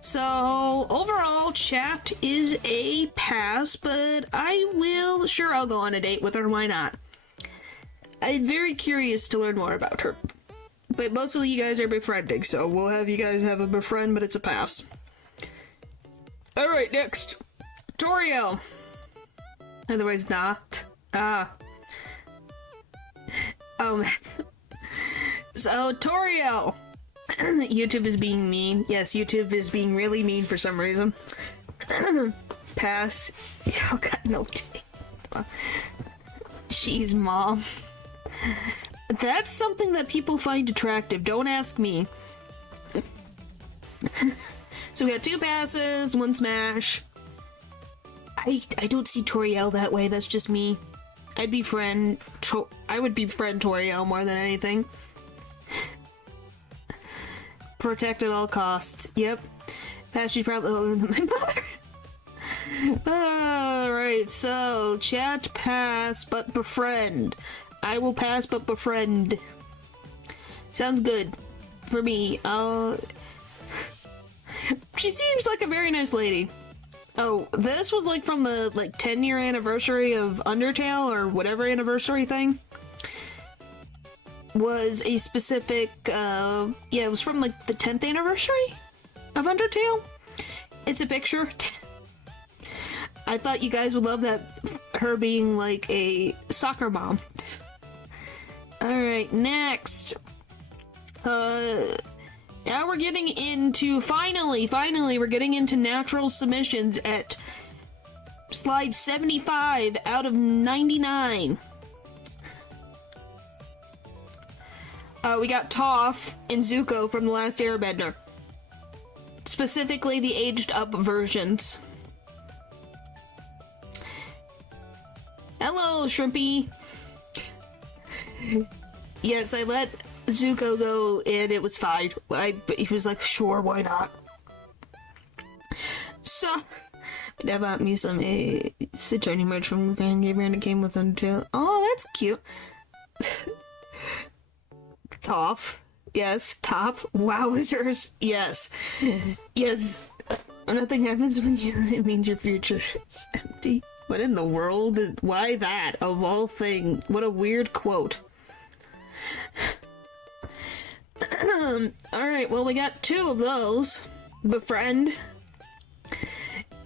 So, overall, chat is a pass, but I'll go on a date with her, why not? I'm very curious to learn more about her. But mostly you guys are befriending, so we'll have you guys have a befriend, but it's a pass. Alright, next. Toriel. Otherwise not. So, Toriel. YouTube is being mean. Yes, YouTube is being really mean for some reason. Pass. Oh god, no. She's mom. That's something that people find attractive. Don't ask me. So we got 2 passes, 1 smash. I don't see Toriel that way. That's just me. I would befriend Toriel more than anything. Protect at all costs. Yep. She's probably older than my mother. Alright, so chat pass but befriend. I will pass but befriend. Sounds good. For me, she seems like a very nice lady. Oh, this was like from the 10-year anniversary of Undertale or whatever anniversary thing. Was a specific, yeah, it was from like the 10th anniversary of Undertale. It's a picture. I thought you guys would love that, her being like a soccer mom. Alright, next. Now we're getting into, finally, we're getting into natural submissions at slide 75 out of 99. We got Toph and Zuko from The Last Airbender. Specifically the aged up versions. Hello, Shrimpy! Yes, I let Zuko go and it was fine. He was like, sure, why not? So, we have bought me some Citroni merch from Befriend and it came with Undertale. Oh, that's cute. Toph. Yes, top. Wowzers. Yes. Yes. Nothing happens when it means your future is empty. What in the world? Why that? Of all things. What a weird quote. Alright, well, we got 2 of those. Befriend.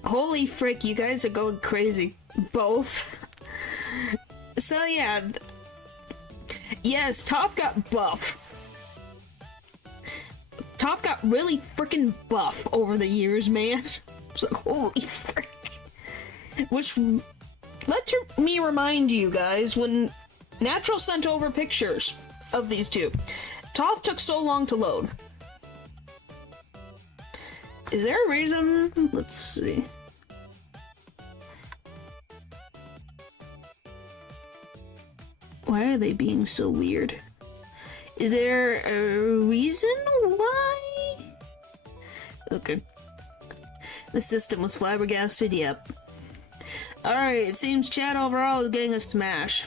Holy frick, you guys are going crazy. Both. So, yeah. Yes, Toph got buff. Toph got really freaking buff over the years, man. It's like, holy frick. Which, me remind you guys, when Natural sent over pictures of these 2, Toph took so long to load. Is there a reason? Let's see. Why are they being so weird? Is there a reason why? Okay. The system was flabbergasted, yep. Alright, it seems chat overall is getting a smash.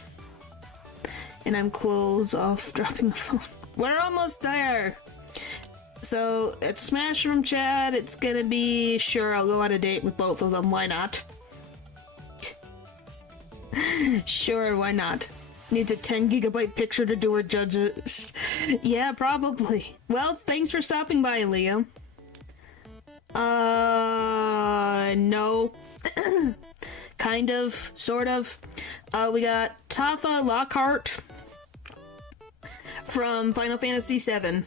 And I'm close off dropping the phone. We're almost there! So, it's smash from chat, it's gonna be, sure, I'll go on a date with both of them, why not? Sure, why not? Needs a 10 gigabyte picture to do her judges. Yeah, probably. Well, thanks for stopping by, Leo. No. Kind of, sort of. We got Tifa Lockhart from Final Fantasy VII.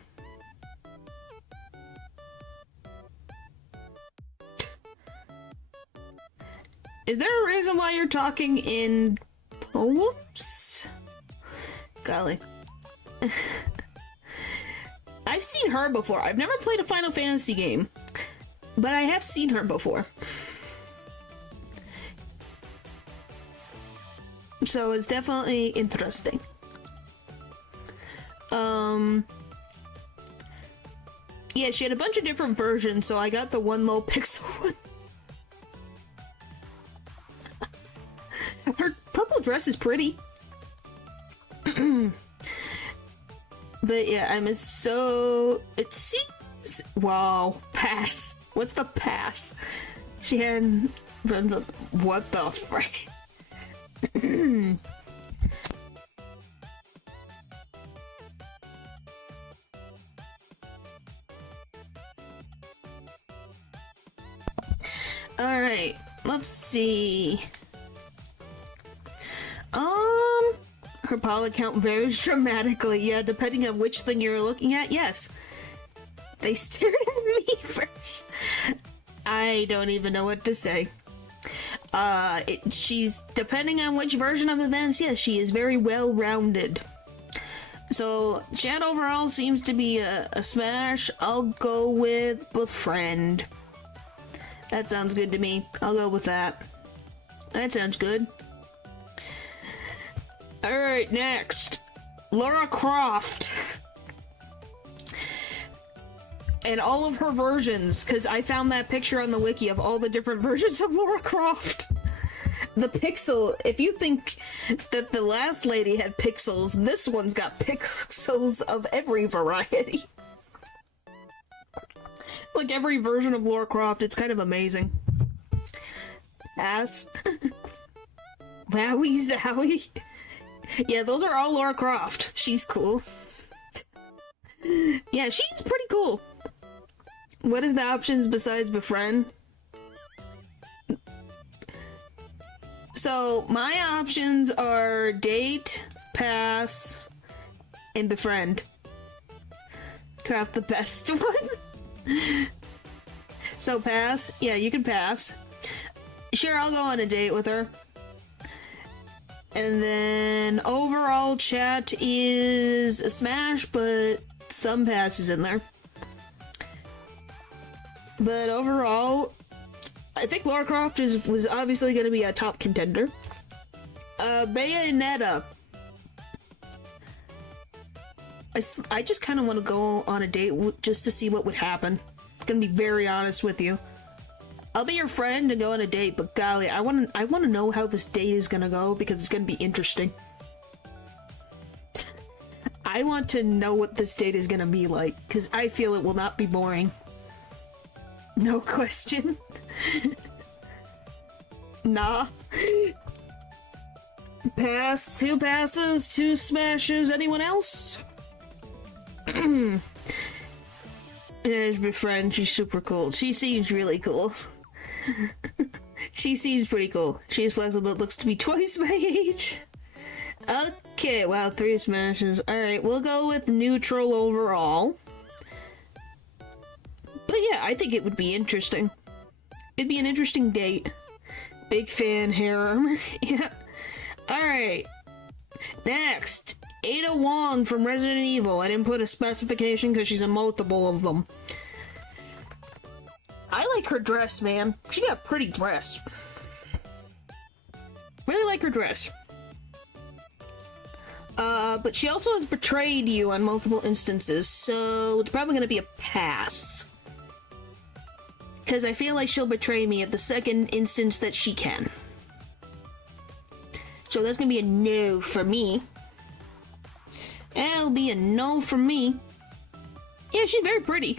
Is there a reason why you're talking in poems? Golly. I've seen her before. I've never played a Final Fantasy game, but I have seen her before. So it's definitely interesting. Yeah, she had a bunch of different versions, so I got the one low pixel one. Her purple dress is pretty. But yeah, it seems, wow, pass. What's the pass? She had runs up, what the frick? Alright, let's see. Her poly count varies dramatically. Yeah, depending on which thing you're looking at, yes. They stared at me first. I don't even know what to say. She's, depending on which version of events, yes, she is very well-rounded. So, chat overall seems to be a smash. I'll go with Befriend. That sounds good to me. I'll go with that. That sounds good. Alright, next. Lara Croft. And all of her versions, because I found that picture on the wiki of all the different versions of Lara Croft. the pixel, if you think that the last lady had pixels, this one's got pixels of every variety. Like every version of Lara Croft, it's kind of amazing. Ass. Wowie zowie. Yeah, those are all Lara Croft. She's cool. Yeah, she's pretty cool. What is the options besides Befriend? So, my options are date, pass, and befriend. Craft the best one. So, pass. Yeah, you can pass. Sure, I'll go on a date with her. And then, overall chat is a smash, but some passes in there. But overall, I think Lara Croft was obviously going to be a top contender. Bayonetta. I just kind of want to go on a date just to see what would happen. I'm going to be very honest with you. I'll be your friend and go on a date, but golly, I want to know how this date is going to go because it's going to be interesting. I want to know what this date is going to be like because I feel it will not be boring. No question. Nah. Pass, 2 passes, 2 smashes, anyone else? There's Befriend, she's super cool. She seems really cool. She seems pretty cool. She's flexible, looks to be twice my age. Okay, wow, 3 smashes. Alright, we'll go with neutral overall. But yeah, I think it would be interesting. It'd be an interesting date. Big fan, hair armor. Yeah. Alright. Next. Ada Wong from Resident Evil. I didn't put a specification because she's a multiple of them. I like her dress, man. She got a pretty dress. Really like her dress. But she also has betrayed you on multiple instances, so it's probably gonna be a pass. Because I feel like she'll betray me at the second instance that she can. So that's gonna be a no for me. That'll be a no for me. Yeah, she's very pretty.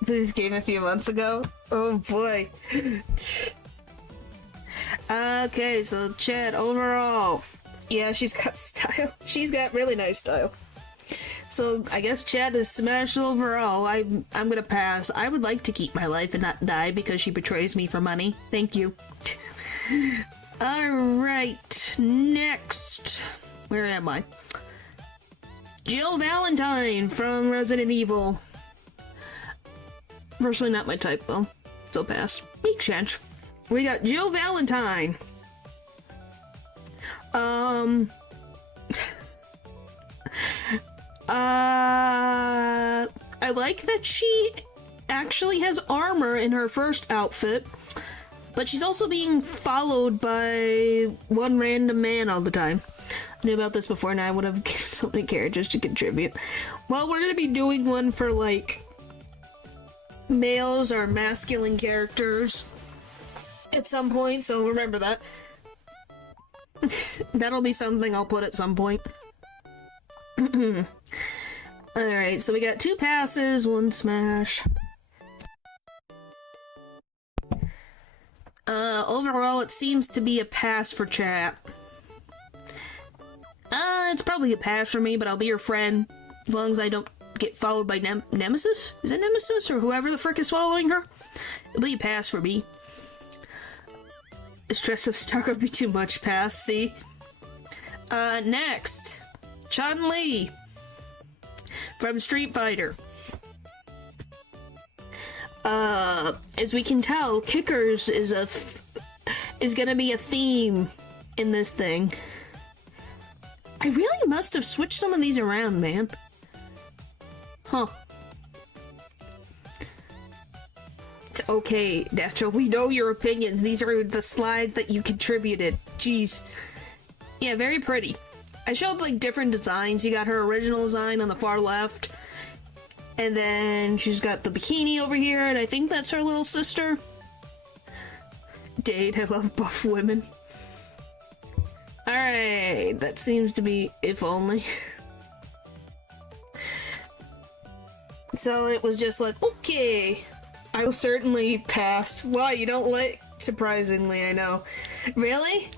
This game a few months ago? Oh boy. Okay, so Chad, overall. Yeah, she's got style. She's got really nice style. So, I guess Chad is smashed overall. I'm gonna pass. I would like to keep my life and not die because she betrays me for money. Thank you. Alright, next. Where am I? Jill Valentine from Resident Evil. Personally not my type though. So pass. Makes sense. We got Jill Valentine. I like that she actually has armor in her first outfit, but she's also being followed by one random man all the time. I knew about this before and I would have given so many characters to contribute. Well, we're gonna be doing one for like males or masculine characters at some point, so remember that. That'll be something I'll put at some point. Alright, so we got 2 passes, 1 smash. Overall, it seems to be a pass for chat. It's probably a pass for me, but I'll be your friend. As long as I don't get followed by Nemesis? Is it Nemesis or whoever the frick is following her? It'll be a pass for me. The stress of Star would be too much, pass, see? Next. Chun-Li from Street Fighter. As we can tell, kickers is gonna be a theme in this thing. I really must have switched some of these around, man. Huh. Okay, Natural, we know your opinions. These are the slides that you contributed. Jeez. Yeah, very pretty. I showed like different designs. You got her original design on the far left. And then she's got the bikini over here, and I think that's her little sister. Date, I love buff women. Alright, that seems to be if only. So it was just like, okay, I will certainly pass. Why, you don't like, surprisingly, I know. Really?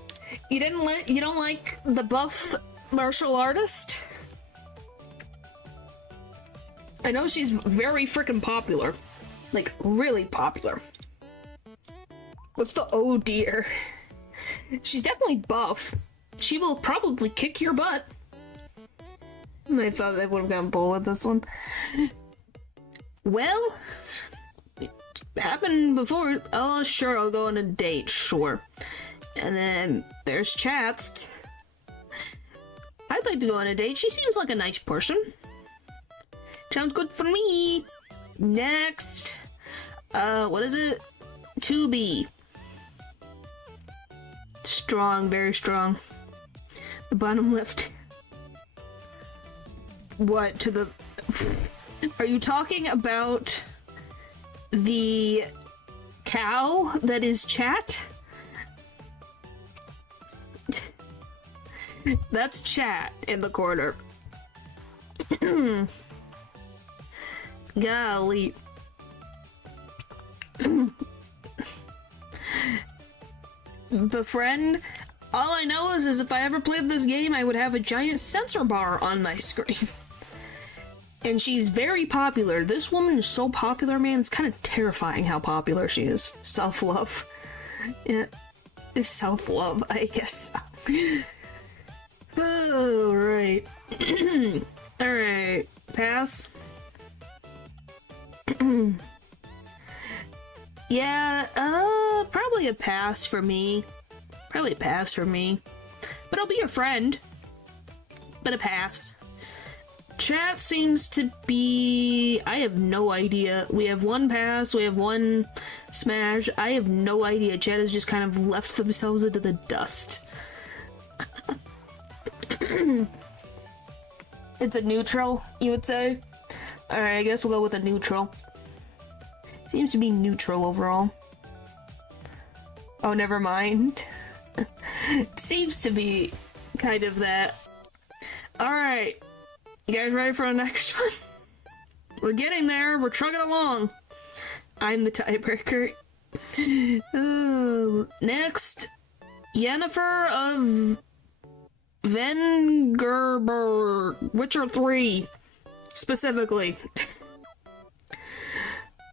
You don't like the buff martial artist? I know she's very freaking popular. Like, really popular. What's the oh dear? She's definitely buff. She will probably kick your butt. I thought I would have gone bull with this one. Well, it happened before. Oh, sure, I'll go on a date, sure. And then there's chats. I'd like to go on a date. She seems like a nice person. Sounds good for me. Next. What is it? 2B. Strong, very strong. The bottom left. What, to the... Are you talking about the cow that is chat? That's chat in the corner. Golly. Befriend? All I know is if I ever played this game, I would have a giant censor bar on my screen. And she's very popular. This woman is so popular, man. It's kind of terrifying how popular she is. Self-love. Yeah. It's self-love, I guess. Alright. Alright. Pass. Yeah, probably a pass for me. Probably a pass for me. But I'll be your friend. But a pass. Chat seems to be... I have no idea. We have one pass, we have one smash. I have no idea. Chat has just kind of left themselves into the dust. It's a neutral, you would say? Alright, I guess we'll go with a neutral. Seems to be neutral overall. Oh, never mind. Seems to be kind of that. Alright. You guys ready for the next one? We're getting there. We're trucking along. I'm the tiebreaker. Next. Yennefer of Vengerberg. Witcher 3. Specifically.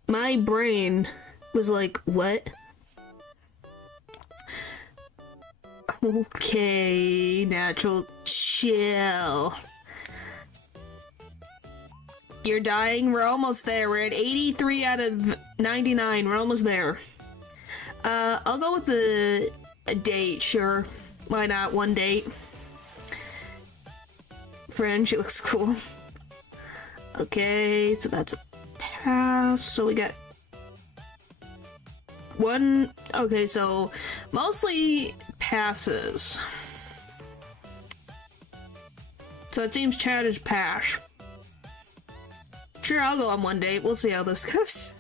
My brain was like, what? Okay, natural, chill. You're dying? We're almost there. We're at 83 out of 99. We're almost there. I'll go with a date, sure. Why not? One date. Friend, she looks cool. Okay, so that's a pass. So we got one. Okay, so mostly passes. So it seems chat is pass. Sure, I'll go on one date. We'll see how this goes.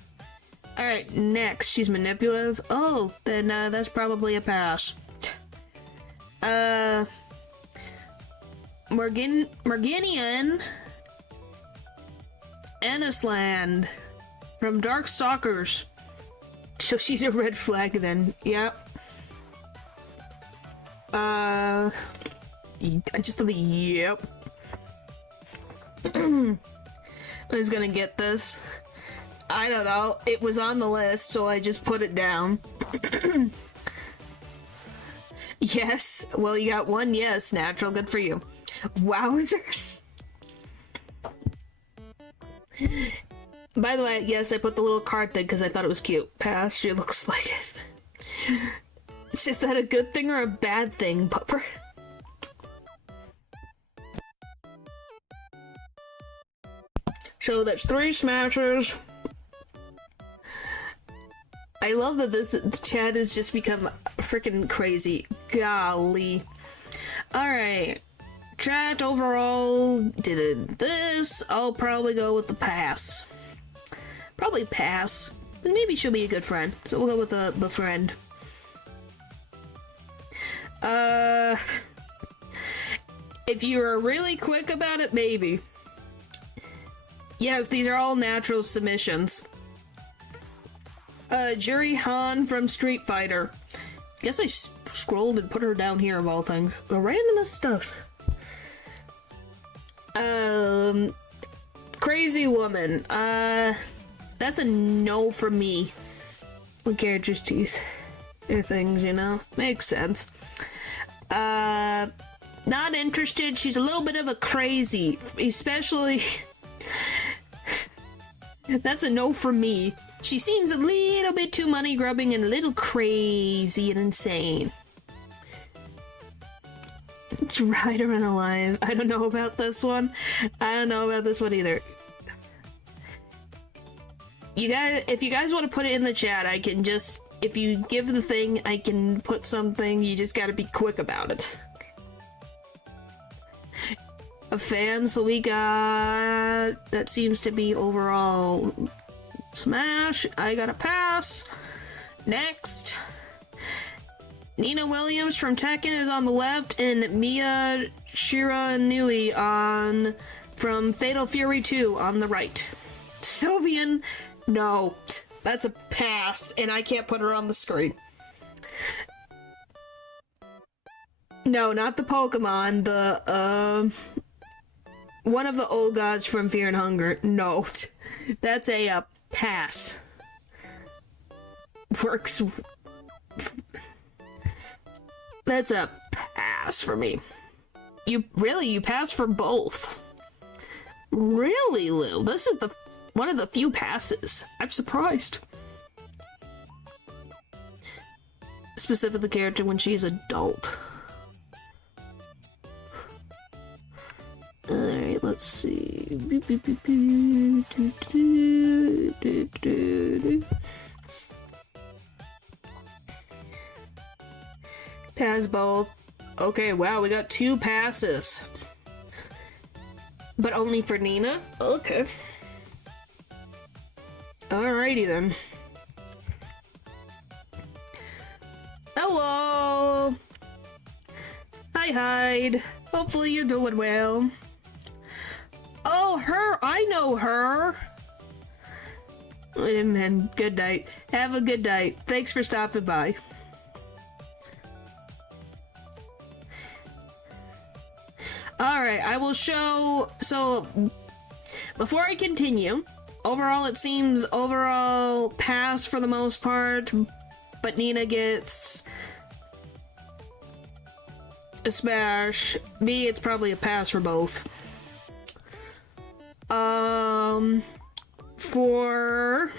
Alright, next. She's manipulative. Oh, then that's probably a pass. Morganian Annisland from Darkstalkers. So she's a red flag then. Yep. I just thought, yep. Who's gonna get this? I don't know. It was on the list, so I just put it down. Yes. Well, you got one yes, natural. Good for you. Wowzers. By the way, yes, I put the little card thing because I thought it was cute. Pass, she looks like it. It's just that a good thing or a bad thing, Pupper? So that's 3 smashes. I love that the chat has just become freaking crazy. Golly. Alright. Chat overall did this. I'll probably go with the pass. Probably pass. But maybe she'll be a good friend. So we'll go with the befriend. If you're really quick about it, maybe. Yes, these are all natural submissions. Juri Han from Street Fighter. Guess I scrolled and put her down here of all things. The randomest stuff. Crazy Woman. That's a no for me. When characters tease their things, you know? Makes sense. Not interested. She's a little bit of a crazy, especially... That's a no for me. She seems a little bit too money grubbing and a little crazy and insane. Rider Unalive. I don't know about this one. I don't know about this one either. You guys, if you guys want to put it in the chat, I can just, if you give the thing, I can put something. You just gotta be quick about it. A fan, so we got, that seems to be overall smash. I got a pass. Next. Nina Williams from Tekken is on the left, and Mia Shiranui on from Fatal Fury 2 on the right. Sylvian, no, that's a pass, and I can't put her on the screen. No, not the Pokemon, the, one of the old gods from Fear and Hunger. No, that's a pass. Works. That's a pass for me. You pass for both. Really, Lil? This is one of the few passes. I'm surprised. Specific the character when she's adult. Alright, let's see. Pass both. Okay, wow, we got 2 passes. But only for Nina? Okay. Alrighty then. Hello! Hi, Hyde. Hopefully you're doing well. Oh, her! I know her! Amen. Good night. Have a good night. Thanks for stopping by. Alright, I will show... So, before I continue, overall it seems overall pass for the most part, but Nina gets a smash. Me, it's probably a pass for both. For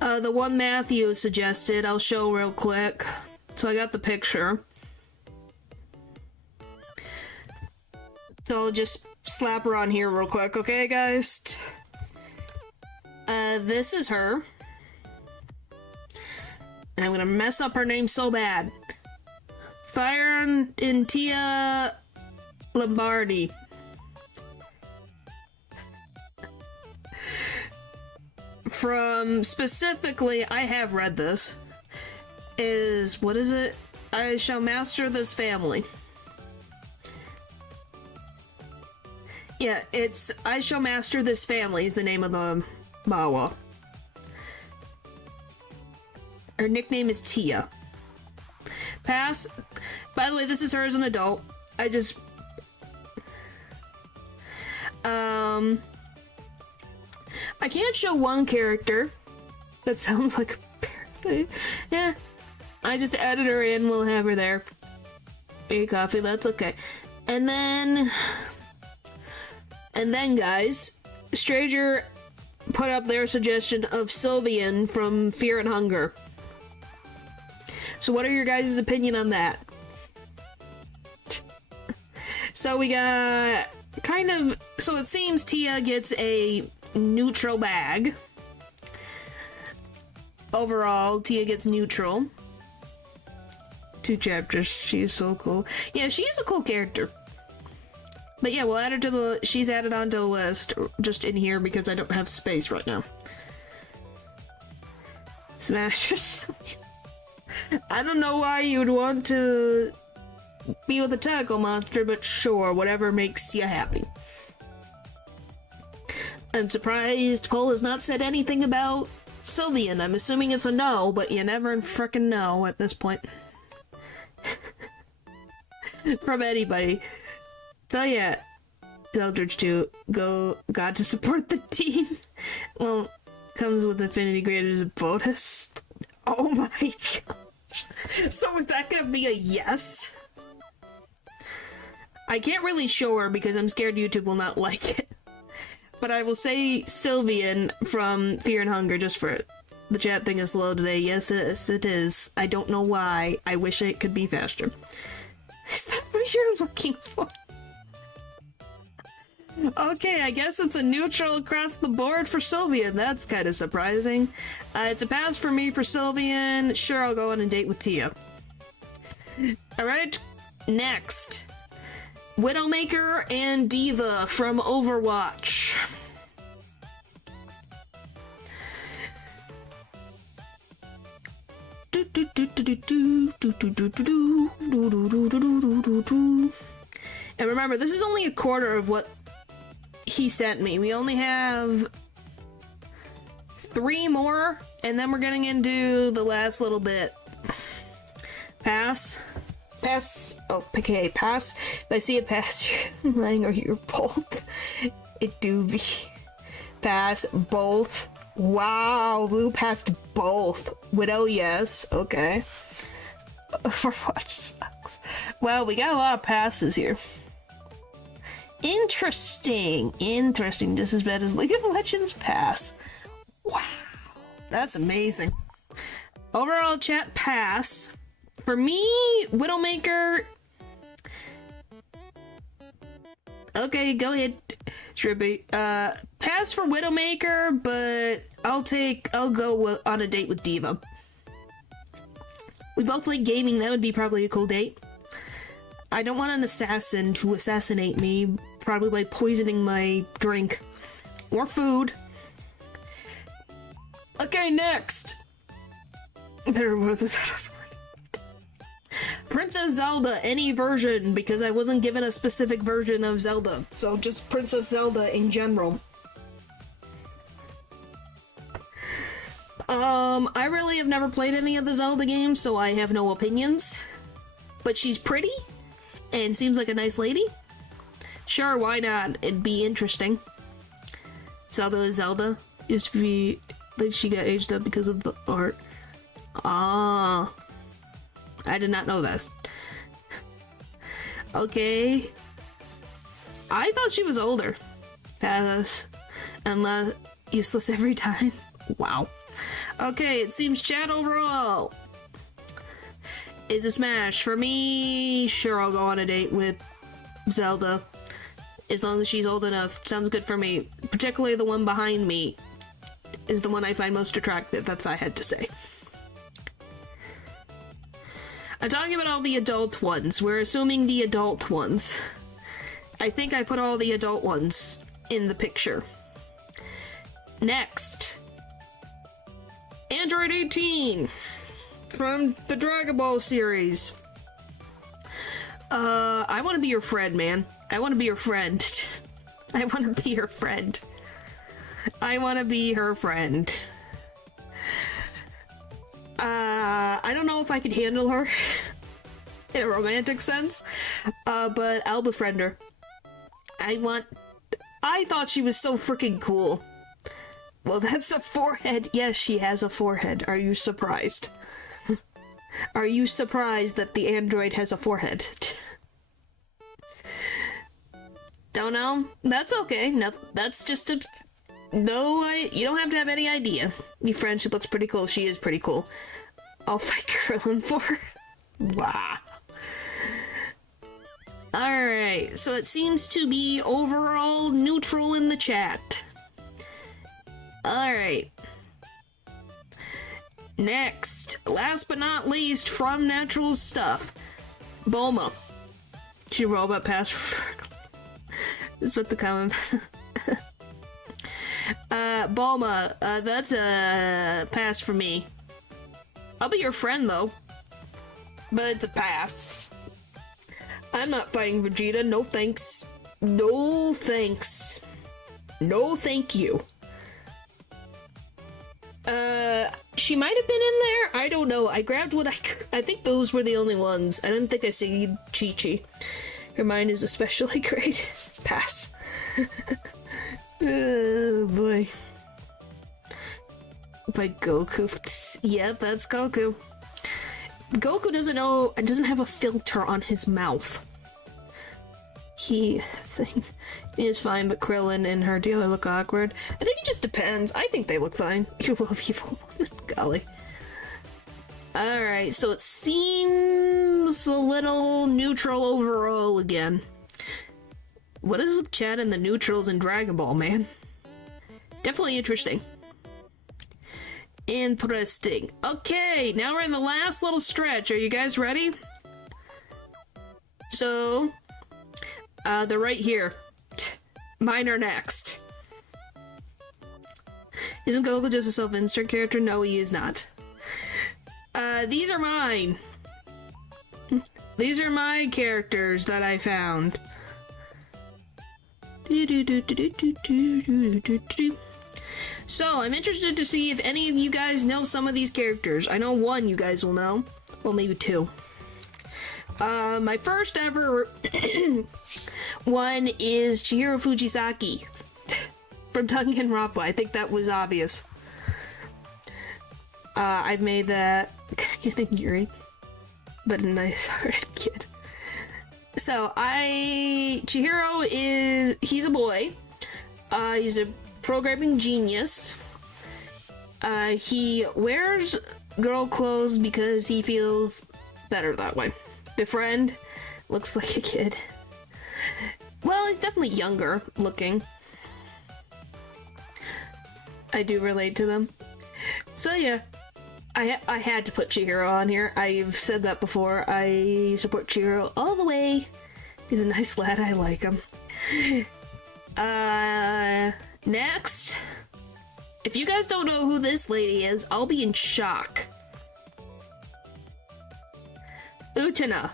the one Matthew suggested, I'll show real quick. So I got the picture. So I'll just slap her on here real quick, okay, guys? This is her. And I'm gonna mess up her name so bad. Fire in Tia Lombardi. From specifically, I have read this, is, what is it? I shall master this family. Yeah, it's I shall master this family is the name of the Mawa. Her nickname is Tia. Pass. By the way, this is her as an adult. I just... I can't show one character. That sounds like a parasite. Yeah. I just added her in, we'll have her there. Hey, coffee, that's okay. And then, guys, Stranger put up their suggestion of Sylvian from Fear and Hunger. So what are your guys' opinion on that? So we got kind of... So it seems Tia gets a neutral bag. Overall, Tia gets neutral. 2 chapters. She's so cool. Yeah, she's a cool character. But yeah, we'll add her to the... She's added onto the list, just in here, because I don't have space right now. Smash. I don't know why you'd want to be with a tentacle monster, but sure, whatever makes you happy. I'm surprised Paul has not said anything about Sylvian. I'm assuming it's a no, but you never frickin' know at this point. From anybody. So yeah, Eldritch 2, got to support the team. Well, comes with Affinity Graded as a bonus. Oh my gosh. So is that gonna be a yes? I can't really show her because I'm scared YouTube will not like it. But I will say Sylvian from Fear and Hunger just for it. The chat thing is slow today. Yes, it is. I don't know why. I wish it could be faster. Is that what you're looking for? Okay, I guess it's a neutral across the board for Sylvian. That's kind of surprising. It's a pass for me for Sylvian. Sure, I'll go on a date with Tia. Alright, next. Widowmaker and Diva from Overwatch. And remember, this is only a quarter of what he sent me. We only have 3 more, and then we're getting into the last little bit. Pass. Pass. Oh, okay, pass. If I see a pass, you're lying or you're bold. It do be. Pass. Both. Wow, Blue passed both. Widow, yes. Okay. Overwatch sucks. Well, we got a lot of passes here. Interesting. Interesting. Just as bad as League of Legends pass. Wow. That's amazing. Overall chat pass. For me, Widowmaker... Okay, go ahead, Trippy. Pass for Widowmaker, but I'll go on a date with Diva. We both like gaming, that would be probably a cool date. I don't want an assassin to assassinate me, probably by poisoning my drink. Or food. Okay, next! Better worth it. Princess Zelda, any version, because I wasn't given a specific version of Zelda. So just Princess Zelda in general. I really have never played any of the Zelda games, so I have no opinions. But she's pretty, and seems like a nice lady. Sure, why not? It'd be interesting. Zelda is Zelda. Used to be, like, she got aged up because of the art. Ah. I did not know this. Okay. I thought she was older. Pass. And useless every time. Wow. Okay, it seems chat overall is a smash. For me, sure, I'll go on a date with Zelda. As long as she's old enough. Sounds good for me. Particularly the one behind me is the one I find most attractive, if I had to say. I'm talking about all the adult ones. We're assuming the adult ones. I think I put all the adult ones in the picture. Next. Android 18 from the Dragon Ball series. I want to be your friend, man. I want to be your friend. I want to be your friend. I want to be her friend. I don't know if I can handle her in a romantic sense, but I'll befriend her. I thought she was so freaking cool. Well, that's a forehead. Yes, she has a forehead. Are you surprised? Are you surprised that the android has a forehead? Don't know? That's okay. No, that's just a... No, you don't have to have any idea. Your friend, she looks pretty cool. She is pretty cool. I'll fight Krillin for her. Wow. Alright, so it seems to be overall neutral in the chat. Alright. Next, last but not least, from Natural Stuff, Bulma. She robot pass for... Just put the comment. Bulma, that's a pass for me. I'll be your friend, though. But it's a pass. I'm not fighting Vegeta, no thanks. No thanks. No thank you. She might have been in there? I don't know. I grabbed what I think those were the only ones. I didn't think I see Chi-Chi. Her mind is especially great. Pass. Oh boy. By Goku. Yeah, that's Goku. Goku doesn't have a filter on his mouth. He thinks he is fine, but Krillin and her dealer look awkward. I think it just depends. I think they look fine. You love evil woman. Golly. Alright, so it seems a little neutral overall again. What is with Chad and the neutrals in Dragon Ball, man? Definitely interesting. Interesting. Okay, now we're in the last little stretch. Are you guys ready? So, they're right here. Mine are next. Isn't Goku just a self-insert character? No, he is not. These are mine. These are my characters that I found. So, I'm interested to see if any of you guys know some of these characters. I know one you guys will know. Well, maybe two. My first ever one is Chihiro Fujisaki from Danganronpa. I think that was obvious. I've made that kind of Yuri, but a nice-hearted kid. So, Chihiro he's a boy. He's a programming genius. He wears girl clothes because he feels better that way. Befriend looks like a kid. Well, he's definitely younger looking. I do relate to them. So yeah, I had to put Chihiro on here. I've said that before. I support Chihiro all the way. He's a nice lad. I like him. Next. If you guys don't know who this lady is, I'll be in shock. Utena.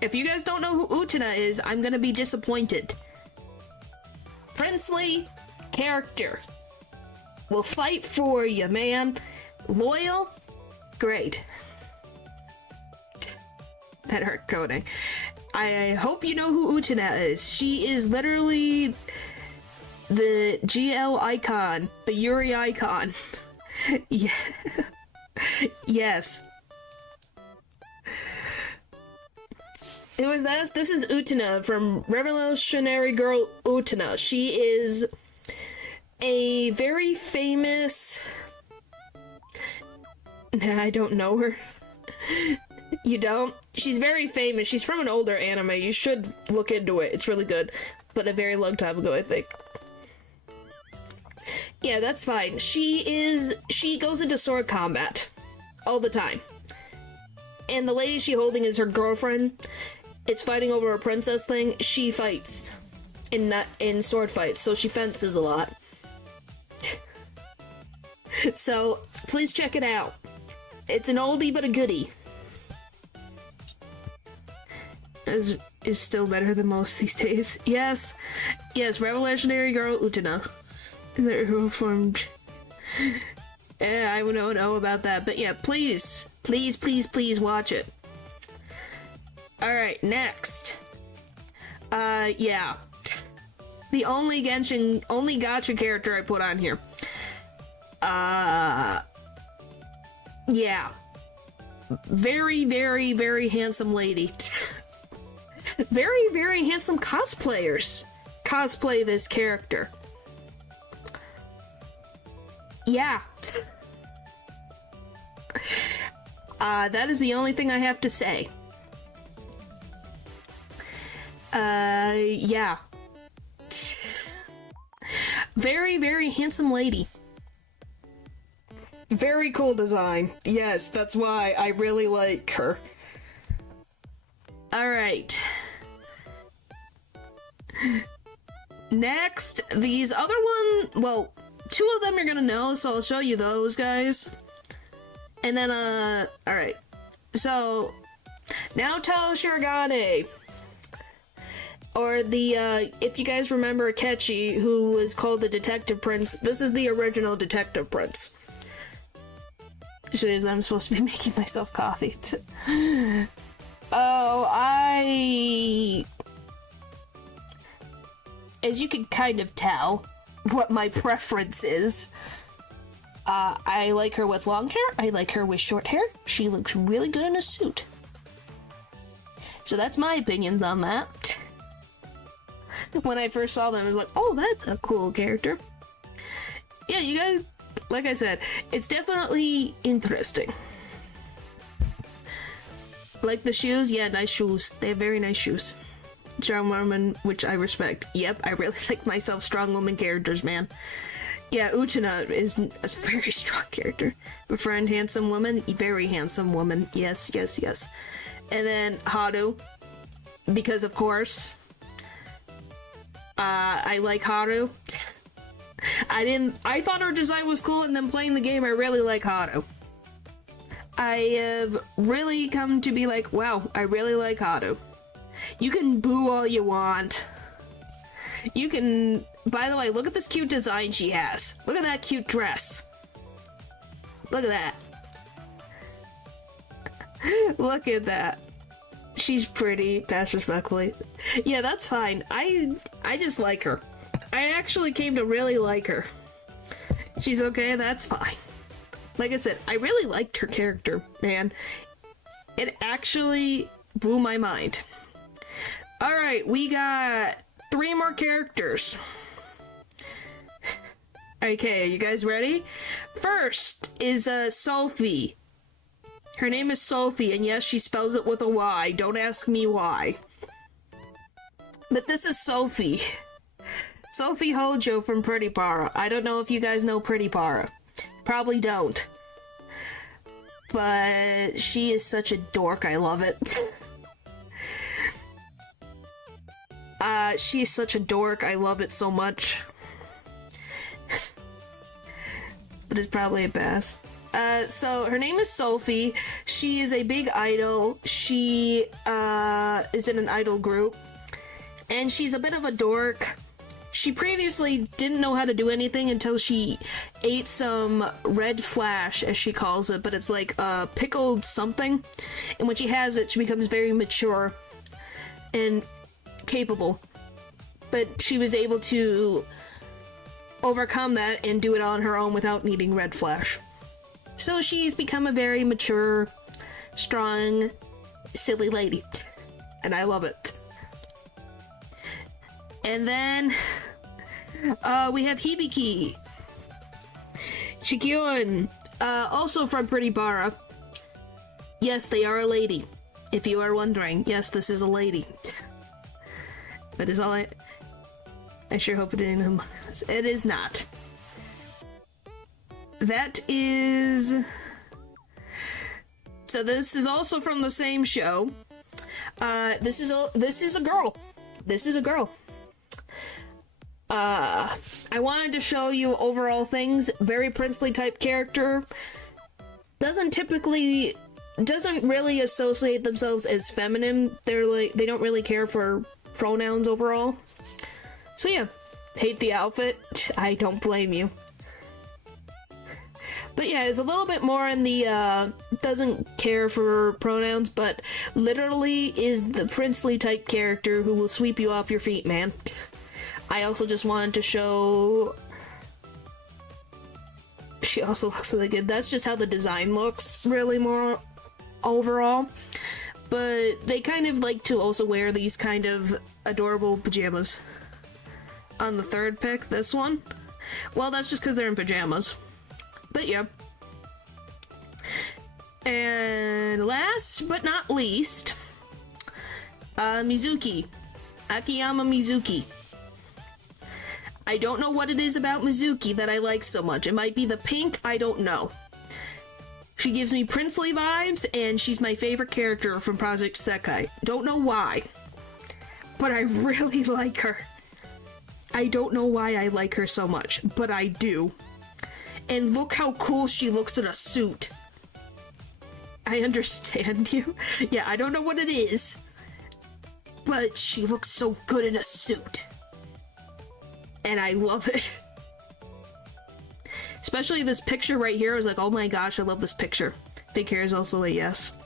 If you guys don't know who Utena is, I'm gonna be disappointed. Princely character. Will fight for you, man. Loyal? Great. Better at coding. I hope you know who Utena is. She is literally the GL icon. The Yuri icon. Yeah. Yes. Who is this? This is Utena from Revolutionary Girl Utena. She is a very famous... Nah, I don't know her. You don't? She's very famous. She's from an older anime. You should look into it. It's really good. But a very long time ago, I think. Yeah, that's fine. She goes into sword combat. All the time. And the lady she's holding is her girlfriend. It's fighting over a princess thing. She fights. In sword fights. So she fences a lot. So, please check it out. It's an oldie but a goodie. Is still better than most these days. Yes. Yes, Revolutionary Girl Utena. They're formed. I don't know about that. But yeah, please watch it. Alright, next. Yeah. The only gacha character I put on here. Yeah. Very, very, very handsome lady. Very, very handsome cosplayers cosplay this character. Yeah. That is the only thing I have to say. Yeah. Very, very handsome lady. Very cool design. Yes, that's why I really like her. Alright. Next, these other well, 2 of them you're gonna know, so I'll show you those guys. And then, alright. So, Naoto Shirogane. Or the, if you guys remember Akechi, who was called the Detective Prince, this is the original Detective Prince. Actually, I'm supposed to be making myself coffee. As you can kind of tell what my preference is. I like her with long hair, I like her with short hair. She looks really good in a suit. So that's my opinions on that. When I first saw them, I was like, oh, that's a cool character. Yeah, you guys, like I said, it's definitely interesting. Like the shoes, yeah, nice shoes. They have very nice shoes. Strong woman, which I respect. Yep, I really like myself strong woman characters, man. Yeah, Uchina is a very strong character. Befriend, handsome woman, very handsome woman. Yes, yes, yes. And then Haru, because of course, I like Haru. I thought her design was cool, and then playing the game, I really like Haru. I have really come to be like, wow, I really like Haru. You can boo all you want. You can... By the way, look at this cute design she has. Look at that cute dress. Look at that. Look at that. She's pretty, pass respectfully. Yeah, that's fine. I just like her. I actually came to really like her. She's okay, that's fine. Like I said, I really liked her character, man. It actually blew my mind. Alright, we got 3 more characters. Okay, are you guys ready? First is Sophie. Her name is Sophie, and yes, she spells it with a Y. Don't ask me why. But this is Sophie. Sophie Hojo from Pretty Para. I don't know if you guys know Pretty Para. Probably don't. But she is such a dork, I love it. She's such a dork, I love it so much. But it's probably a pass. So her name is Sophie. She is a big idol. She is in an idol group. And she's a bit of a dork. She previously didn't know how to do anything until she ate some red flash, as she calls it, but it's like pickled something. And when she has it, she becomes very mature and capable. But she was able to overcome that and do it on her own without needing red flash. So she's become a very mature, strong, silly lady. And I love it. And then we have Hibiki. Shikyun, also from Pretty Bara. Yes, they are a lady. If you are wondering, yes, this is a lady. That is all I sure hope it didn't. It is not. That is... So this is also from the same show. This is a girl. This is a girl. I wanted to show you overall things. Very princely type character. Doesn't really associate themselves as feminine. They don't really care for pronouns overall. So yeah, hate the outfit. I don't blame you. But yeah, it's a little bit more in the, doesn't care for pronouns, but literally is the princely type character who will sweep you off your feet, man. I also just wanted to show... She also looks really good. That's just how the design looks, really more overall. But they kind of like to also wear these kind of adorable pajamas. On the third pick, this one. Well, that's just because they're in pajamas. But yeah. And last but not least, Mizuki. Akiyama Mizuki. I don't know what it is about Mizuki that I like so much. It might be the pink, I don't know. She gives me princely vibes, and she's my favorite character from Project Sekai. Don't know why, but I really like her. I don't know why I like her so much, but I do. And look how cool she looks in a suit. I understand you. Yeah, I don't know what it is, but she looks so good in a suit. And I love it. Especially this picture right here. I was like, oh my gosh, I love this picture. Big hair is also a yes.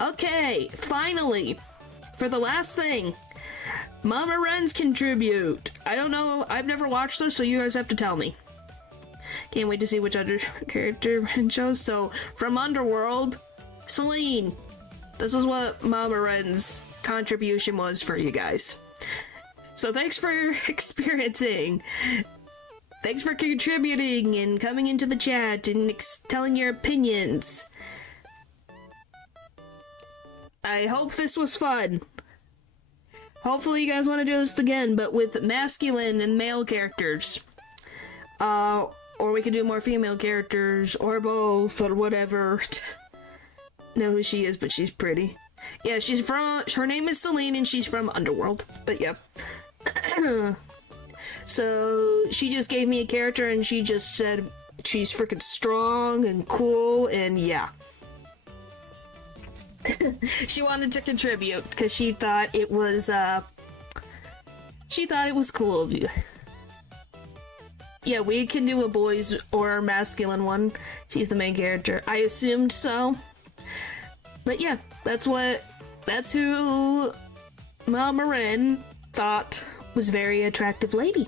Okay, finally, for the last thing. Mama Ren's contribute. I don't know, I've never watched this, so you guys have to tell me. Can't wait to see which other character Ren shows. So, from Underworld, Celine. This is what Mama Ren's contribution was for you guys. So thanks for experiencing. Thanks for contributing and coming into the chat and telling your opinions. I hope this was fun. Hopefully you guys want to do this again, but with masculine and male characters. Or we could do more female characters, or both, or whatever. Know who she is, but she's pretty. Yeah, she's from, her name is Celine, and she's from Underworld. But yeah. So, she just gave me a character, and she just said she's freaking strong and cool, and yeah. She wanted to contribute, because she thought it was cool of you. Yeah, we can do a boys or masculine one. She's the main character. I assumed so. But yeah, that's who Mama Ren thought was very attractive lady.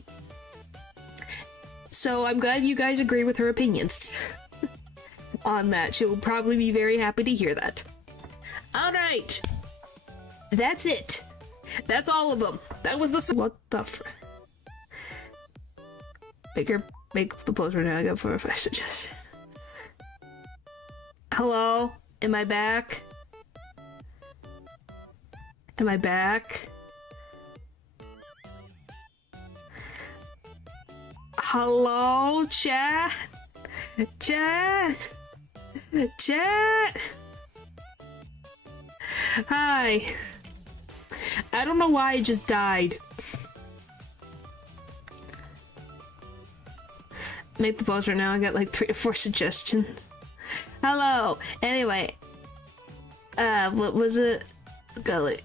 So I'm glad you guys agree with her opinions on that. She'll probably be very happy to hear that. Alright. That's it. That's all of them. That was the... What the fr... Make the post right now. I got 4 or 5 suggestions. Hello? Am I back? Am I back? Hello, chat? Chat? Chat? Hi. I don't know why I just died. Make the post right now. I got like 3 or 4 suggestions. Hello. Anyway. What was it? Golly.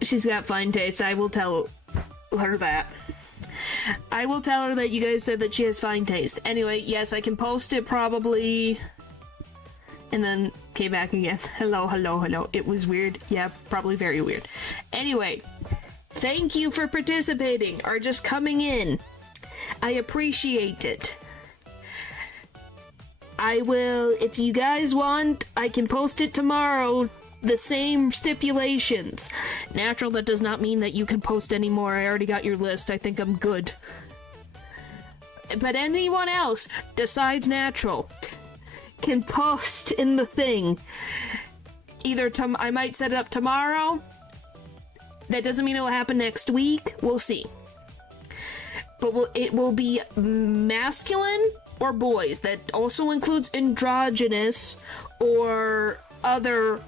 She's got fine taste. I will tell her that. I will tell her that you guys said that she has fine taste. Anyway, yes, I can post it probably. And then came back again. Hello, hello, hello. It was weird. Yeah, probably very weird. Anyway, thank you for participating or just coming in. I appreciate it. I will, if you guys want, I can post it tomorrow. The same stipulations. Natural, that does not mean that you can post anymore. I already got your list. I think I'm good. But anyone else, besides Natural, can post in the thing. Either I might set it up tomorrow. That doesn't mean it will happen next week. We'll see. But it will be masculine or boys. That also includes androgynous or other...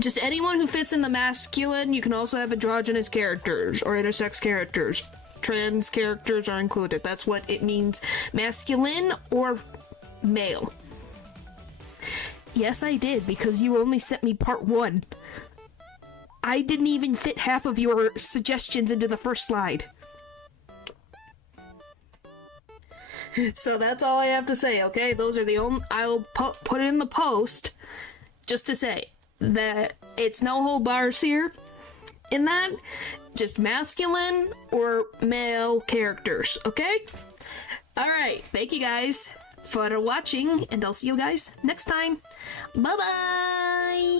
Just anyone who fits in the masculine. You can also have androgynous characters or intersex characters. Trans characters are included. That's what it means. Masculine or male. Yes, I did, because you only sent me part 1. I didn't even fit half of your suggestions into the first slide. So that's all I have to say, okay? Those are the only... I'll put it in the post just to say that it's no whole bars here in that. Just masculine or male characters, okay? Alright, thank you guys for watching, and I'll see you guys next time. Bye-bye!